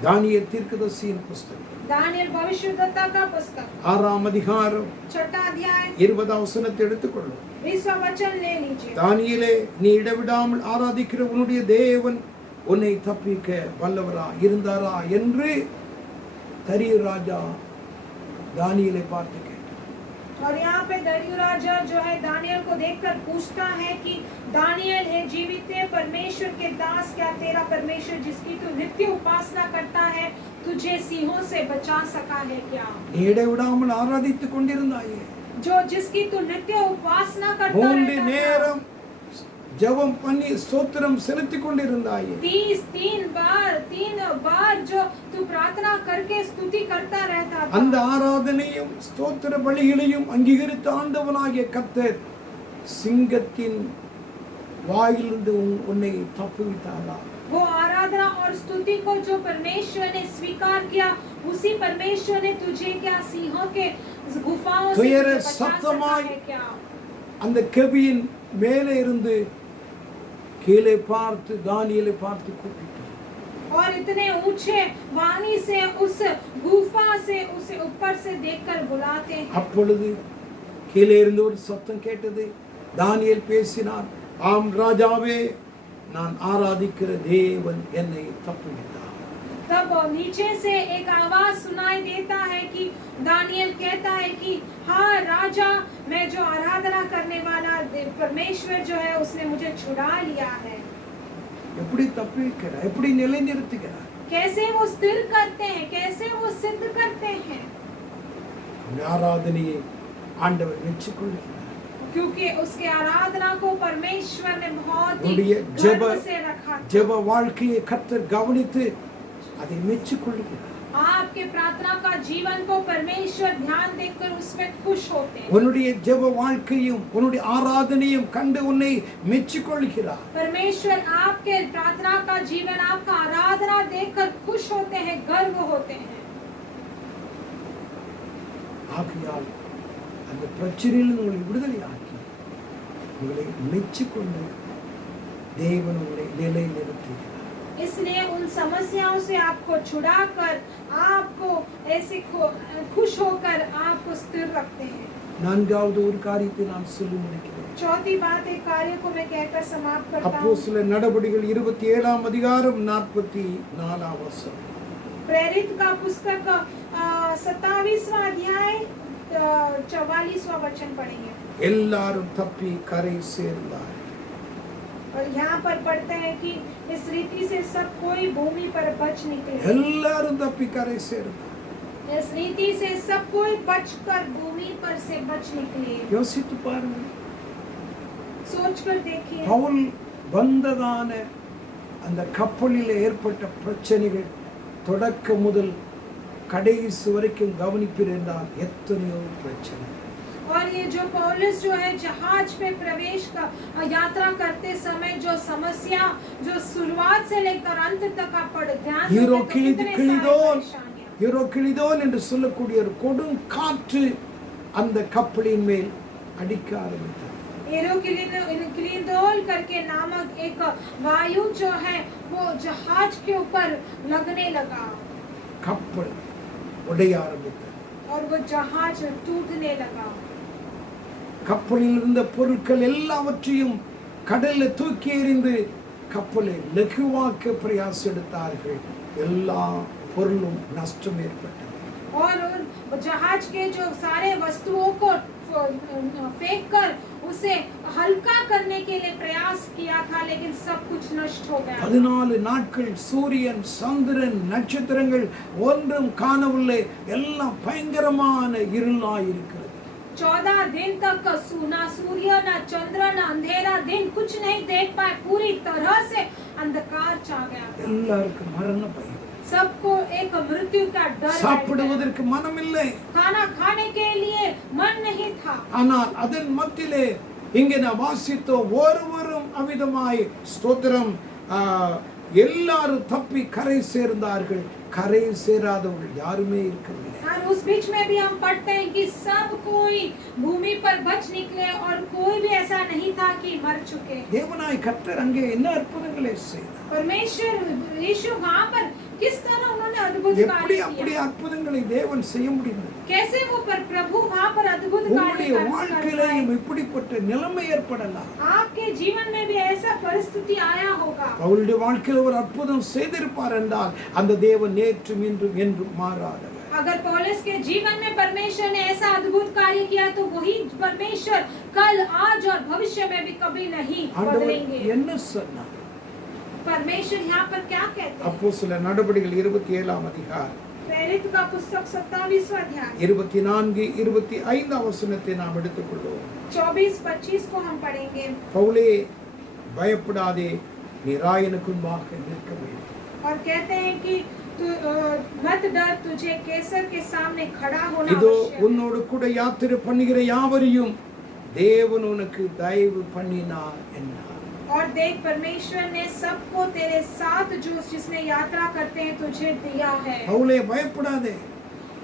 தானியேல் தீர்க்கதரிசியின் புஸ்தகம் दानियल भविष्यद्वक्ता का पुस्तक 6ஆம் அதிகாரம் 6वां अध्याय 20ஆம் வசனத்தை எடுத்துக்கொள்ளும். 20वां वचन ले लीजिए। தானியேலே, நீ இடைவிடாமல் ஆராதிக்கிற உன்னுடைய தேவன் உன்னை தப்பிக்க வல்லவரா இருந்தாரா என்று தரியு ராஜா தானியேலை பார்த்து கேட்டார். और यहाँ पे दरियु राजा जो है दानियल को देखकर पूछता है कि दानियल है जीवित है परमेश्वर के दास, क्या तेरा परमेश्वर जिसकी तू नित्य उपासना करता है तुझे सिंहों से बचा सका है क्या? நீ இடைவிடாமல் ஆராதித்துக் கொண்டிருந்தாயே, जो जिसकी तू नित्य उपासना करता 3 रहता था। நேரம் ஜெபம் பண்ணி ஸ்தோத்திரம் செலுத்திக் கொண்டிருந்தாயே, 3 बार जो तू प्रार्थना करके स्तुति करता रहता था। அந்த ஆராதனையும் ஸ்தோத்திர பலிகளையும் அங்கீகரித்த ஆண்டவனாகிய கர்த்தர் சிங்கத்தின் வாயிலிருந்து உன்னை தப்புவித்தாரா? वो आराधना और स्तुति को जो परमेश्वर ने स्वीकार किया, उसी परमेश्वर ने तुझे क्या सिंहों के गुफाओं से துயர तुझे बचा सका சத்தமாய் है क्या? அந்த கெபியின் மேலே இருந்து கீழே பார்த்து தானியேலை பார்த்து கூப்பிட்டார். और इतने ऊंचे वाणी से उस गुफा से उसे ऊपर से देखकर बुलाते हैं। அப்பொழுது கீழே இருந்து ஒரு சத்தம் கேட்டது. தானியேல் பேசினார், ஆம் ராஜாவே, நான் ஆராதிக்கிற தேவன் என்னை தப்புவித்தார். तब नीचे से एक आवाज सुनाई देता है कि दानियल कहता है कि हाँ राजा, मैं जो आराधना करने वाला परमेश्वर जो है उसने मुझे छुड़ा लिया है। எப்படி தப்புவிக்கிறார்? எப்படி நிலைநிறுத்துகிறார்? कैसे वो स्थिर करते हैं, कैसे वो सिद्ध करते हैं? இந்த ஆராதனையை ஆண்டவர் மெச்சிக்கொள்கிறார். क्योंकि उसके आराधना को परमेश्वर ने बहुत உன்னுடைய ही ஜெப गर्व से रखा था। ஜெப வாழ்க்கையை கர்த்தர் கவனித்து அதை மெச்சிக்கொள்கிறார். आपके प्रार्थना का जीवन को परमेश्वर परमेश्वर ध्यान देखकर उसमें खुश होते हैं। உன்னுடைய ஜெப வாழ்க்கையும் உன்னுடைய ஆராதனையும் கண்டு உன்னை மெச்சிக்கொள்கிறார். परमेश्वर आपके प्रार्थना का जीवन, आपका आराधना देखकर खुश होते हैं, गर्व होते हैं। ஆகையால் அந்த பிரச்சனையிலிருந்து உங்களை விடுதலையாக்கி உங்களை மெச்சிக்கொண்டு தேவன் உங்களை நிலைநிறுத்துகிறார். इसलिए उन समस्याओं से आपको छुड़ाकर आपको ऐसे खुश होकर आपको स्थिर रखते हैं। நான்காவது ஒரு காரியத்தை நான் சொல்லி முடிக்கிறேன். चौथी बात, एक कार्य को मैं कहकर समाप्त करता हूँ। அப்போஸ்தலர் நடபடிகள் 27ஆம் அதிகாரம் 44ஆம் வசனம். प्रेरित का पुस्तक 27वां अध्याय 44वां वचन पढ़ेंगे। எல்லாரும் தப்பி கரை சேர்ந்தார். और यहाँ पर पढ़ते हैं कि इस रीति से सब कोई भूमि पर बच निकले। எல்லாரும் தப்பி கரை சேர்ந்தார். इस रीति से सब कोई बचकर भूमि पर से बच निकले। யோசித்து பாருங்க. सोचकर देखिए, பவுல் வந்ததான அந்த கப்பலில் ஏற்பட்ட பிரச்சனைகள் தொடக்க முதல் கடைசி வரைக்கும் கவனிப்பிருந்தால் எத்தனையோ பிரச்சனை. और ये जो पौलुस जो है जहाज में प्रवेश का यात्रा करते समय जो समस्या जो शुरुआत से लेकर अंत तक आप पढ़ ध्यान दें तो कितने सारे परेशानियां। யூரோக்கிளிதோன் என்று சொல்லக்கூடிய ஒரு கொடும் காற்று அந்த கப்பலின் மேல் அடிக்க ஆரம்பித்தது. एरोक्लिदोन करके नामक एक वायु जो है वो जहाज के ऊपर लगने लगा। கப்பல் உடைய ஆரம்பித்தது. और वो जहाज टूटने लगा। கப்பலில் இருந்த பொருட்கள் எல்லாவற்றையும் கடலில் தூக்கி எறிந்து கப்பலை லகுவாக்க பிரயாசம் எடுத்தார்கள். எல்லா பொருளும் நஷ்டம் ஏற்பட்டது. और जहाज के जो सारे वस्तुओं को फेंक कर उसे हल्का करने के लिए प्रयास किया था, लेकिन सब कुछ नष्ट हो गया। 14 நாட்கள் சூரியன் சந்திரன் நட்சத்திரங்கள் ஒன்றும் காணவில்லை. எல்லாம் பயங்கரமான இருளாய் இருக்கிறது. 14 दिन तक ना सूर्य ना चंद्र ना अंधेरा दिन कुछ नहीं देख पाए, पूरी तरह से अंधकार छा गया। எல்லாருக்கும் மரண பயம். सबको एक मृत्यु का डर। சாப்பிடுவதற்கு மனம் இல்லை. खाना खाने के लिए मन नहीं था। ஆனால் அதன் மத்தியிலே இங்கே நான் வாசித்தோம், ஒருவரும் அவிதமாய் ஸ்தோத்திரம் எல்லாரும் தப்பி கரை சேர்ந்தார்கள். கரை சேராதவர்கள் யாருமே இருக்கவில்லை. और उस बीच में भी हम पढ़ते हैं कि सब कोई भूमि पर बच निकले और कोई भी ऐसा नहीं था कि मर चुके। தேவனாய் கர்த்தர் அங்கே என்ன அற்புதங்களை செய்தார். परमेश्वर यीशु वहाँ पर किस तरह उन्होंने अद्भुत எப்படி कार्य அப்படி किया। அற்புதங்களை தேவன் செய்ய முடிந்தது. कैसे वो प्रभु वहाँ पर अद्भुत कार्य உங்களுடைய कर வாழ்க்கையிலும் இப்படிப்பட்ட நிலைமை ஏற்படலாம். आपके जीवन में भी ऐसा परिस्थिति आया होगा। அவருடைய வாழ்க்கையில் ஒரு அற்புதம் செய்திருப்பார் என்றால் அந்த தேவன் நேற்றும் இன்றும் என்றும் மாறாதவர். अगर पौलुस के जीवन में परमेश्वर ने ऐसा अद्भुत कार्य किया तो वही परमेश्वर कल आज और भविष्य में भी कभी नहीं बदलेंगे। என்ன சொன்னார்? परमेश्वर यहाँ पर क्या कहते हैं? அப்போஸ்தலர் நடபடிகள் 27ஆம் அதிகாரம் प्रेरित का पुस्तक 27वां अध्याय 24 25 வசனத்தை நாம் எடுத்துக்கொள்வோம். 24-25 को हम पढ़ेंगे। பவுலே பயப்படாதே, நீ ராயனுக்கு முன்பாக நிற்க வேண்டும். और कहते हैं कि तू मत डर, तुझे कैसर के सामने खड़ा होना இதோ आवश्यक है। உன்னோடு கூட யாத்திரை பண்ணுகிற யாவரையும் தேவன் உனக்கு தயவு பண்ணினார் என்றார். और देख परमेश्वर ने सबको तेरे साथ जो जिसने यात्रा करते हैं तुझे दिया है। பவுலே பயப்படாதே,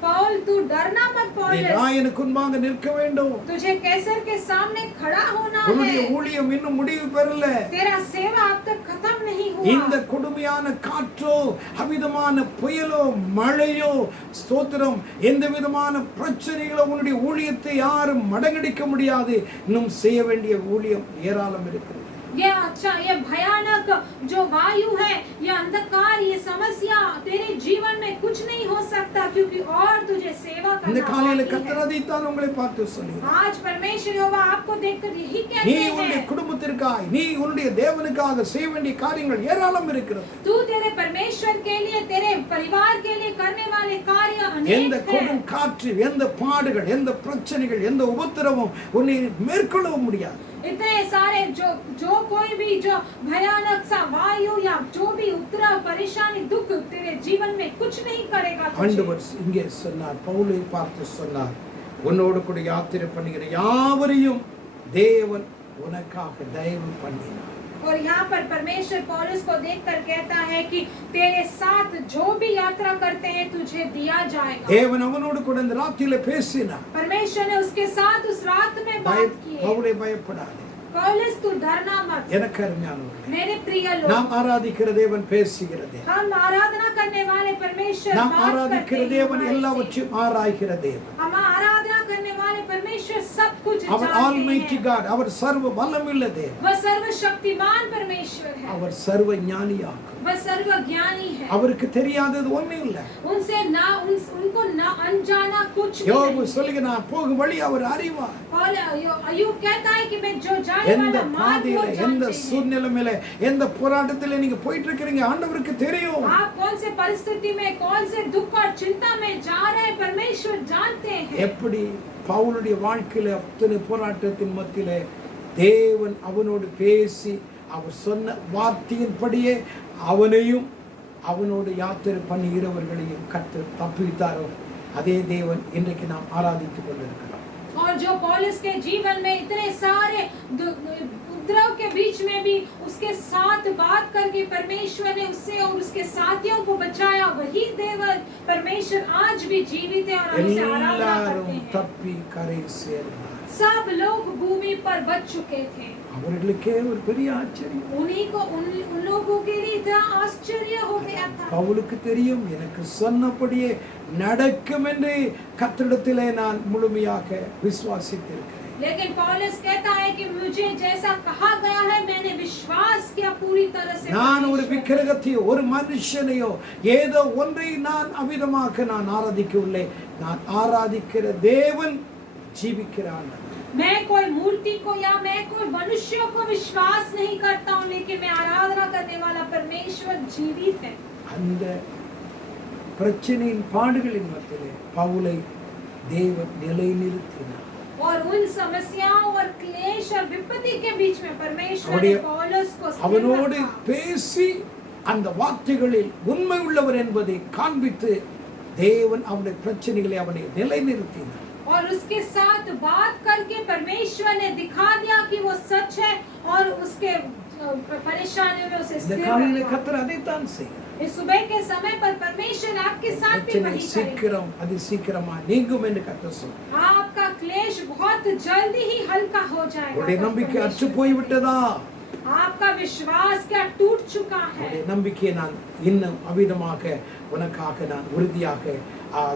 पौल तू डरना मत நீ पौलुस, ராயனுக்கு முன்பாக நிற்க வேண்டும். तुझे कैसर के सामने खड़ा होना உன்னுடைய है। ஊழியம் இன்னும் முடிவு பெறல. तेरा सेवा अब तक खत्म नहीं இந்த हुआ। கொடுமையான காற்றோ அவிதமான புயலோ மழையோ ஸ்தோத்திரம் எந்த விதமான பிரச்சனைகளோ உன்னுடைய ஊழியத்தை யாரும் மடங்கடிக்க முடியாது. இன்னும் செய்ய வேண்டிய ஊழியம் ஏராளம் இருக்கிறது. ये अच्छा, ये भयानक जो वायु है, ये अंधकार, ये समस्या तेरे जीवन में कुछ नहीं हो सकता, क्योंकि और तुझे सेवा இந்த करना காலையில बाकी கர்த்தர் है। அதைத்தான் உங்களை பார்த்து சொல்லுகிறார். आज परमेश्वर यहोवा आपको देखकर यही நீ कहते உன்னுடைய हैं, குடும்பத்திற்காக நீ உன்னுடைய தேவனுக்காக செய்ய வேண்டிய காரியங்கள் ஏராளம் இருக்கிறது. तू तेरे परमेश्वर के लिए, तेरे परिवार के लिए करने वाले कार्य எந்த अनेक கொடும் हैं। காற்று, எந்த பாடுகள், எந்த பிரச்சனைகள், எந்த உபத்திரவம் உன்னை மேற்கொள்ள முடியாது. इतने सारे जो कोई भी जो भयानक सा वायु या जो भी उपद्रव परेशानी दुख तेरे जीवन में कुछ नहीं करेगा तुझे। ஆண்டவர் இங்கே சொன்னார், பவுலை பார்த்து சொன்னார், உன்னோடு கூட யாத்திரை பண்ணுகிற யாவரையும் தேவன் உனக்காக தயவு பண்ணினார். और यहाँ पर परमेश्वर पौलुस को देखकर कहता है कि तेरे साथ जो भी यात्रा करते हैं तुझे दिया जाएगा। தேவன் அவனோடு கூட இந்த ராத்திரியிலே பேசினார். परमेश्वर ने उसके साथ उस रात में बात की। பவுலே பயப்படாதே, पौलुस तू डरना मत। எனக்கு அருமையானவர்களே, मेरे प्रिय लोग, நாம் ஆராதிக்கிற தேவன் பேசுகிறது. हम आराधना करने वाले परमेश्वर நாம் बात ஆராதிக்கிற करते हैं தேவன் हमारे से। எல்லாவற்றையும் ஆராய்கிற தேவன். हम आराधना करने वाले परमेश्वर सब कुछ அவர் जानते ஆல்மைட்டி हैं। காட், அவர் சர்வ வல்லமையுள்ள தேவன், वह सर्वशक्तिमान परमेश्वर है, அவர் சர்வ ஞானியாகும். वह सर्वज्ञानी है। அவருக்கு தெரியாதது ஒண்ணும் இல்லை. उनसे ना उनको ना अनजाना कुछ भी யோபு नहीं। சொல்லுகிறான், போகும் வழி அவர் அறிவார். अय्यूब कहता है कि मैं जो जाने எந்த वाला मार्ग பாதையில, वो எந்த जानते हैं। சூழ்நிலையில, எந்த போராட்டத்தில நீங்க போயிட்டு இருக்கீங்க ஆண்டவருக்கு தெரியும். आप कौन से परिस्थिति में, कौन से दुख और चिंता में जा रहे हैं, परमेश्वर जानते हैं। எப்படி பவுலுடைய வாழ்க்கையில அத்தனை போராட்டத்தின் மத்தியிலே தேவன் அவனோடு பேசி அவர் சொன்ன வார்த்தையின்படியே அவனையும் அவனோடு யாத்திரை பண்ணுகிறவர்களையும் கர்த்தர் தப்புவித்தாரோ, அதே தேவன் இன்றைக்கு நாம் ஆராதித்துக் கொண்டிருக்கிறோம். और जो पौलुस के जीवन में इतने सारे उपद्रव के बीच में भी उसके साथ बात करके परमेश्वर ने उससे और उसके साथियों को बचाया, वही देवर परमेश्वर आज भी जीवित है और हम उसे आराधना எல்லாரும் करते हैं। தப்பி கரை சேர்ந்தார். सब लोग भूमि पर बच चुके थे। அவர்களுக்கே ஒரு பெரிய ஆச்சரியம். उन्हीं को उन लोगों के लिए इतना आश्चर्य हो गया था। பவுலுக்கு தெரியும், எனக்கு சொன்னபடியே நடக்கும் என்று கர்த்தரிடத்திலே நான் முழுமையாக விசுவாசித்திருக்கிறேன். लेकिन पौलुस कहता है कि मुझे जैसा कहा गया है मैंने विश्वास किया पूरी तरह से। நான் ஒரு விக்கிரகத்தையோ ஒரு மனுஷனையோ ஏதோ ஒன்றை நான் அவிதமாக நான் ஆராதிக்கவில்லை. நான் ஆராதிக்கிற தேவன் ஜீவிக்கிற ஆண்டவர். मैं कोई मूर्ति को या मैं कोई मनुष्यों को विश्वास नहीं करता हूँ, लेकिन मैं आराधना करने वाला परमेश्वर जीवित है। அந்த பிரச்சனையின் பாடுகளின் மத்தியிலே பவுலை தேவன் நிலைநிறுத்தினார். और उन समस्याओं और क्लेश और विपत्ति के बीच में परमेश्वर ने அவருடைய पौलुस को स्थिर அவனோடு रखा। பேசி அந்த வார்த்தைகளில் உண்மை உள்ளவர் என்பதை காண்பித்து தேவன் அவனுடைய பிரச்சனைகளை அவனை நிலைநிறுத்தினார். और उसके साथ बात करके परमेश्वर ने दिखा दिया कि वो सच है और उसके परेशानियों में उसे இந்த स्थिर காலையில रखा। கர்த்தர் அதைத்தான் செய்கிறார். इस सुबह के समय पर परमेश्वर आपके साथ भी பிரச்சனை वही करेगा। சீக்கிரம் அது சீக்கிரமா நீங்கும் என்று கர்த்தர் சொல்றார். आपका क्लेश बहुत जल्दी ही हल्का हो जाएगा। உடைய நம்பிக்கை परमेश्वर அற்று போய் விட்டதா? आपका विश्वास क्या टूट चुका है? உடைய நம்பிக்கையை நான் இன்னும் அவிதமாக உனக்காக நான் உறுதியாக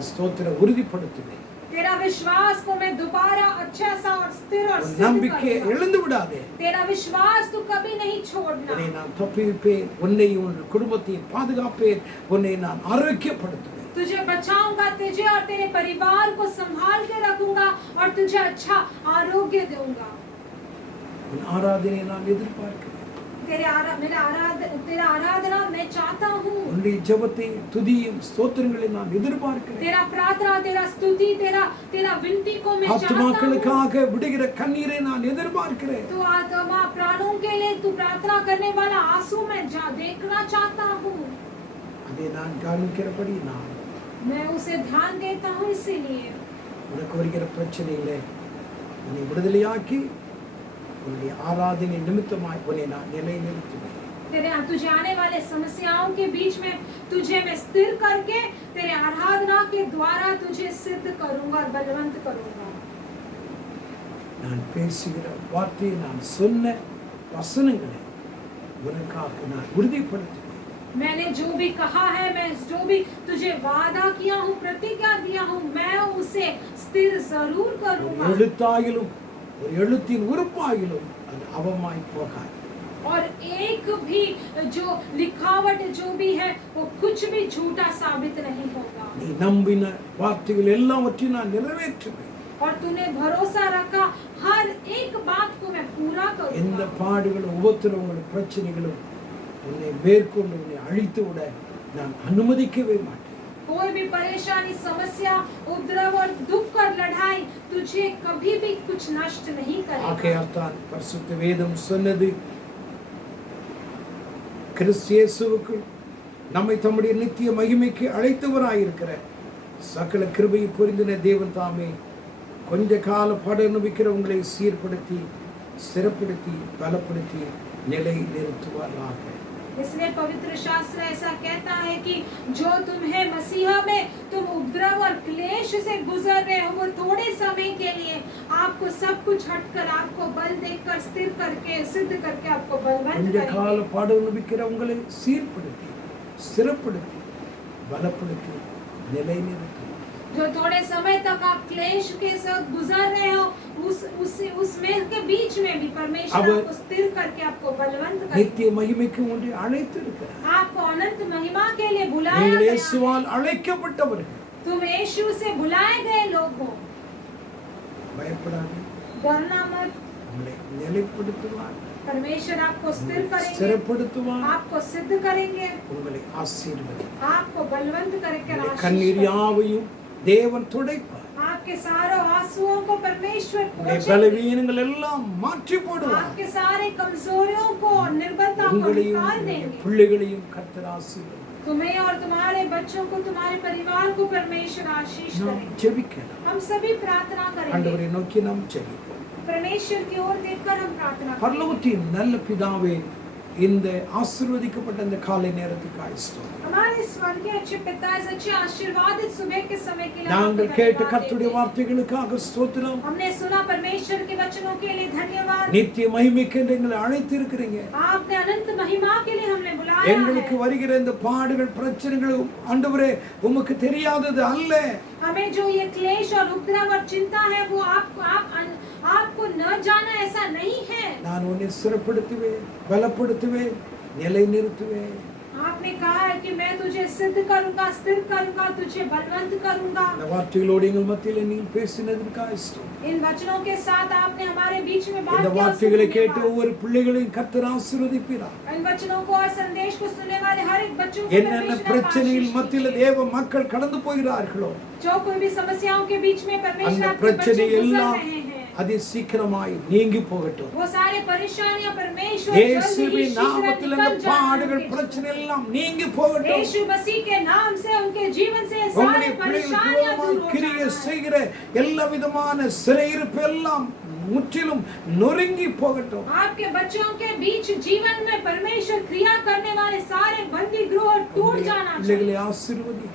ஸ்தோத்திர உறுதிப்படுத்துவேன். तेरा विश्वास को मैं दोबारा अच्छा सा और स्थिर और உன் सिद्ध நம்பிக்கையை करूंगा। இழந்து விடாதே. तेरा विश्वास तू कभी नहीं छोड़ना। உன்னை நான் தப்புவிப்பேன், உன்னை உன் குடும்பத்தை பாதுகாப்பேன், உன்னை நான் ஆரோக்கியப்படுத்துவேன். तुझे बचाऊंगा, तुझे और तेरे परिवार को संभाल के रखूंगा और तुझे अच्छा आरोग्य दूंगा। உன் ஆராதனையை நான் எதிர்பார்க்கிறேன். तेरा आराधना मैं चाहता हूँ। உன்னுடைய ஜெபத்தை துதியும் ஸ்தோத்திரங்களை நான் எதிர்பார்க்கிறேன். तेरा प्रार्थना, तेरा स्तुति, तेरा विनती को मैं चाहता हूँ। ஆத்துமாக்களுக்காக விடுகிற கண்ணீரை நான் எதிர்பார்க்கிறேன். तू आत्मा प्राणों के लिए तू प्रार्थना करने वाला आंसू मैं देखना चाहता हूँ। அதை நான் கவனிக்கிறபடி मैं उसे ध्यान देता हूँ। इसीलिए உனக்கு வருகிற பிரச்சனையிலே உன்னை விடுதலையாக்கி உன்னுடைய ஆராதனை நிமித்தமாய் உன்னை நான் நிலைநிறுத்துவேன். तुझे आने वाले समस्याओं के बीच में तुझे मैं स्थिर करके तेरे आराधना के द्वारा तुझे सिद्ध करूंगा और बलवंत करूंगा। நான் பேசுகிற வார்த்தையை நான் சொன்ன வசனங்களை உனக்காக நான் உறுதிப்படுத்துவேன். मैंने जो भी कहा है, मैं जो भी तुझे वादा किया हूँ, प्रतिज्ञा दिया हूँ, मैं उसे स्थिर जरूर ஒரு करूंगा। எழுத்தாயிலும் ஒரு எழுத்தின் உறுப்பாயிலும் அது அவமாய் போகாது. और एक भी जो लिखावट जो भी है वो कुछ भी झूठा साबित नहीं होगा। நீ நம்பின வார்த்தைகள் எல்லாவற்றையும் நான் நிறைவேற்றுவேன். और तूने भरोसा रखा हर एक बात को मैं पूरा எந்த करूंगा। பாடுகளும் உபத்திரவங்களும் பிரச்சனைகளும் உன்னை மேற்கொண்டு உன்னை அழித்து விட நான் அனுமதிக்கவே மாட்டேன். कोई भी परेशानी, समस्या, उपद्रव और दुख और लड़ाई तुझे वे कभी भी कुछ नष्ट नहीं करेगा। ஆகையால் தான் பரிசுத்த வேதம் சொன்னது, கிறிஸ்து இயேசுவுக்குள் நம்மை தம்முடைய நித்திய மகிமைக்கு அழைத்தவராயிருக்கிற சகல கிருபையை புரிந்தின தேவன் தாமே கொஞ்ச கால பாட அனுபவிக்கிறவங்களை சீர்படுத்தி ஸ்திரப்படுத்தி பலப்படுத்தி நிலை நிறுத்துவாராக। इसलिए पवित्र शास्त्र ऐसा कहता है कि जो तुम्हें मसीहा में तुम उपद्रव और क्लेश से गुजर रहे हो, वो थोड़े समय के लिए आपको सब कुछ हटकर आपको बल देकर स्थिर करके सिद्ध करके आपको बलवंत கொஞ்ச करेंगे। கால பாட அனுபவிக்கிறவங்களை சீர்படுத்தி ஸ்திரப்படுத்தி பலப்படுத்தி நிலை நிறுத்துவார்। जो थोड़े समय तक आप क्लेश के साथ गुजर रहे हो, उसमें के बीच में भी परमेश्वर आपको स्थिर करके आपको बलवंत करेगा। நித்திய மகிமைக்கு ஒன்று அழைத்திருக்கிறார்। आपको अनंत महिमा के लिए बुलाया நீங்கள் गया है। இயேசுவால் அழைக்கப்பட்டவர்கள்। तुम यीशु से बुलाए गए लोग हो। பயப்படாதே, डरना मत। உங்களை நிலைப்படுத்துவார், परमेश्वर आपको स्थिर करेंगे, ஸ்திரப்படுத்துவார், आपको सिद्ध करेंगे, உங்களை ஆசீர்வதிப்பார்। आपको बलवंत करके உங்களுடைய आशीष கண்ணீர் करेंगे। யாவையும் தேவன் துடைப்பார்। आपके सारे आंसुओं को परमेश्वर உங்களுடைய पोंछेंगे। பலவீனங்கள் எல்லாம் மாற்றி போடுவார்। आपके सारे कमजोरियों को और निर्बलता को உங்களையும் निकाल உங்களுடைய देंगे। பிள்ளைகளையும் கர்த்தர் ஆசீர்வதிப்பார்। तुम्हें और तुम्हारे बच्चों को, तुम्हारे परिवार को परमेश्वर आशीष நாம் करेंगे। ஜெபிக்கலாம்। हम सभी प्रार्थना करेंगे। ஆண்டவரை நோக்கி நாம் ஜெபிப்போம்। परमेश्वर की ओर देखकर हम प्रार्थना करेंगे। பரலோகத்தின் நல்ல பிதாவே, இந்த ஆசீர்வதிக்கப்பட்ட இந்த காலை நேரத்துக்கு ஸ்தோத்திரம்। हमारे स्वर्गीय अच्छे पिता, इस अच्छे आशीर्वादित सुबह के समय के लिए நாங்கள் आपको கேட்ட धन्यवाद கர்த்தருடைய देते हैं। வார்த்தைகளுக்காக ஸ்தோத்திரம்। हमने सुना परमेश्वर के वचनों के लिए धन्यवाद। நித்திய மகிமைக்கு எங்களை அழைத்திருக்கிறீங்க। आपने अनंत महिमा के लिए हमने बुलाया எங்களுக்கு है। வருகிற இந்த பாடுகள் பிரச்சனைகளும் ஆண்டவரே உமக்கு தெரியாதது அல்ல। हमें जो ये क्लेश और उपद्रव और चिंता है, वो आपको न जाना ऐसा नहीं है। நான் உன்னை சிறப்படுத்துவேன், பலப்படுத்துவேன், நிலை நிறுத்துவேன்। आपने कहा है कि मैं तुझे सिद्ध करूंगा, स्थिर करूंगा, तुझे बलवंत करूंगा। இந்த வார்த்தைகளோடு எங்கள் மத்தியிலே நீர் பேசினதற்காக ஸ்தோத்திரம்। इन वचनों के साथ आपने हमारे बीच में बात இந்த की। வார்த்தைகளை கேட்டு ஒவ்வொரு பிள்ளைகளையும் கர்த்தர் ஆசீர்வதிப்பார்। इन वचनों को और संदेश को सुनने वाले हर एक बच्चों को என்னென்ன परमेश्वर பிரச்சனையில் आशीष மத்தியில दीजिए। தேவ மக்கள் கடந்து போகிறார்களோ, जो कोई भी समस्याओं के बीच में परमेश्वर அந்த आपके பிரச்சனை बच्चे गुजर எல்லாம் रहे हैं, அதி சீக்கிரமாய் நீங்கி போகட்டும்। वो सारे परेशानियां परमेश्वर जल्दी ही இயேசுவின் शीघ्र நாமத்தில் இந்த निकल जाए பாடுகள் उनके பிரச்சனை जीवन எல்லாம் நீங்கி போகட்டும்। से। यीशु मसीह के नाम से उनके जीवन से सारे உங்களுடைய பிள்ளைகளுக்கு परेशानियां दूर விரோதமாய் हो கிரியை जाए। செய்கிற எல்லா விதமான சிறையிருப்பு எல்லாம் முற்றிலும் நொறுங்கி போகட்டும்। आपके बच्चों के बीच जीवन में परमेश्वर क्रिया करने वाले सारे बंदी गृह टूट जाना चाहिए। பிள்ளைகளை ஆசீர்வதி।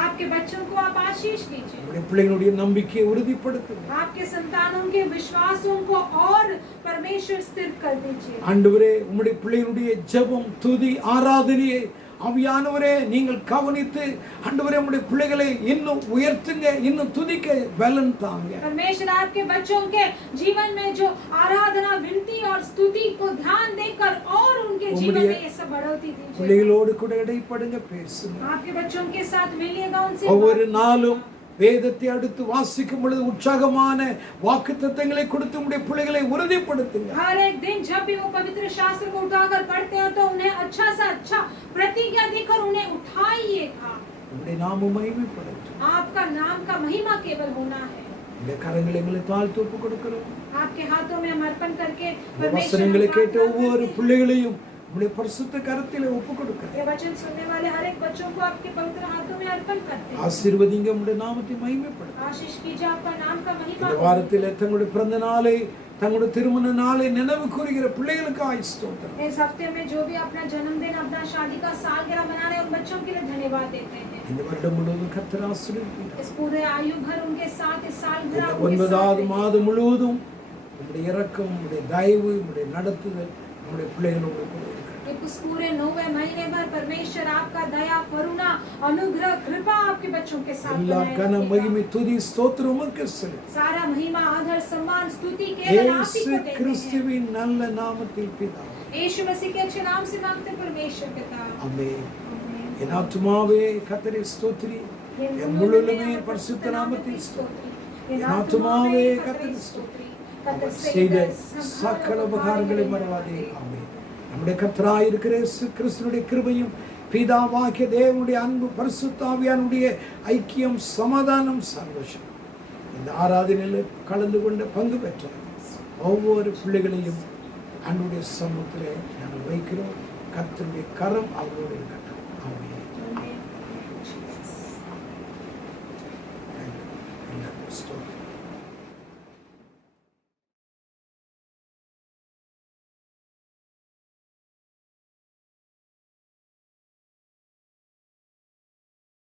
आपके बच्चों को आप आशीष दीजिए। உங்களுடைய பிள்ளைகளுடைய நம்பிக்கையை உறுதிப்படுத்துங்க। आपके संतानों के विश्वासों को और परमेश्वर स्थिर कर दीजिए। ஆண்டவரே, உம்முடைய பிள்ளைகளுடைய ஜெபம், துதி, ஆராதனையை ஆவியானவரே நீங்கள் கவனித்து ஆண்டவரே உம்முடைய பிள்ளைகளை இன்னும் உயர்த்துங்க, இன்னும் துதிக்க பலன் தாங்க। परमेश्वर आपके बच्चों के जीवन में जो आराधना, विनती और स्तुति को ध्यान देकर और उनके जीवन में ये सब बढ़ोतरी दीजिए। பிள்ளைகளோடு கூட இடைப்படுங்க, பேசுங்க। आपके बच्चों के साथ मिलिएगा, उनसे ஒவ்வொரு நாளும் வேதத்தை அடுத்து வாசிக்கும் பொழுது உற்சாகமான வாக்குத்தத்தங்களை கொடுத்து உம்முடைய பிள்ளைகளை உறுதிப்படுத்துங்க। हर एक दिन जब भी वो पवित्र शास्त्र को उठाकर पढ़ते हैं, तो उन्हें अच्छा सा अच्छा प्रतिज्ञा देकर उन्हें उठाइएगा। உம்முடைய நாமம் மகிமைப்படட்டும்। आपका नाम का महिमा केवल होना है। இந்த கரங்களை எங்களை தாழ்த்தி ஒப்பு கொடுக்கிறோம்। आपके हाथों में हम अर्पण करके இந்த परमेश्वर வசனங்களை को கேட்ட प्रार्थना ஒவ்வொரு करते हैं। பிள்ளைகளையும் உம்முடைய பரிசுத்த கரத்திலே ஒப்பு கொடுக்கிறோம்। ये वचन सुनने वाले हर एक बच्चों को आपके पवित्र हाथों में अर्पण करते हैं। ஆசீர்வதிங்க, உம்முடைய நாமத்தை மகிமைப்படுத்துங்க। आशीष कीजिए, आपका नाम का महिमा இந்த हो। வாரத்திலே தங்களுடைய பிறந்த நாளை, தங்களுடைய திருமண நாளை நினைவு கூறுகிற பிள்ளைகளுக்கு ஸ்தோத்திரம்। इस हफ्ते में जो भी अपना जन्मदिन, अपना शादी का सालगिरह मना रहे हैं, उन बच्चों के लिए धन्यवाद देते हैं। இந்த வருடம் முழுவதும் கர்த்தர் ஆசீர்வதிப்பார்। इस पूरे आयु भर उनके साथ इस सालगिरह இந்த को इस 9வது साथ மாதம் முழுவதும் உம்முடைய இரக்கம், உம்முடைய தயவு, உம்முடைய நடத்துதல் நம்முடைய பிள்ளைகளோடு கூட இருக்கட்டும்। उस पूरे 9वें महीने भर परमेश्वर आपका दया, करुणा, अनुग्रह, कृपा आपके बच्चों के साथ எல்லா बनाए கன रखेगा। மகிமை துதி ஸ்தோத்திரம் உமக்கு செலுத்துகிறோம்। सारा महिमा, आदर, सम्मान, स्तुति केवल आप ही இயேசு को देते हैं। கிறிஸ்துவின் நல்ல நாமத்தில் பிதாவே, यीशु मसीह के अच्छे नाम से मांगते परमेश्वर पिता। ஆமென்। आमीन। என் ஆத்துமாவே கர்த்தரை ஸ்தோத்திரி, என் முழுவதுமே பரிசுத்த நாமத்தில் ஸ்தோத்திரி। என் ஆத்துமாவே கர்த்தரை ஸ்தோத்திரி, அவர் செய்த சகல உபகாரங்களை மறவாதே। ஆமென்। நம்முடைய கர்த்தராய் இருக்கிற இயேசு கிறிஸ்துவினுடைய கிருபையும் பிதாவாகிய தேவனுடைய அன்பு, பரிசுத்த ஆவியானுடைய ஐக்கியம், சமாதானம், சந்தோஷம் இந்த ஆராதனையில் கலந்து கொண்ட பங்கு பெற்ற ஒவ்வொரு பிள்ளைகளையும் அன்றைய சமூகத்திலே நாங்கள் வைக்கிறோம். கர்த்தருடைய கரம் அவர்களோடு இருக்கட்டும். ஆமென். Amen. Jesus. Thank you.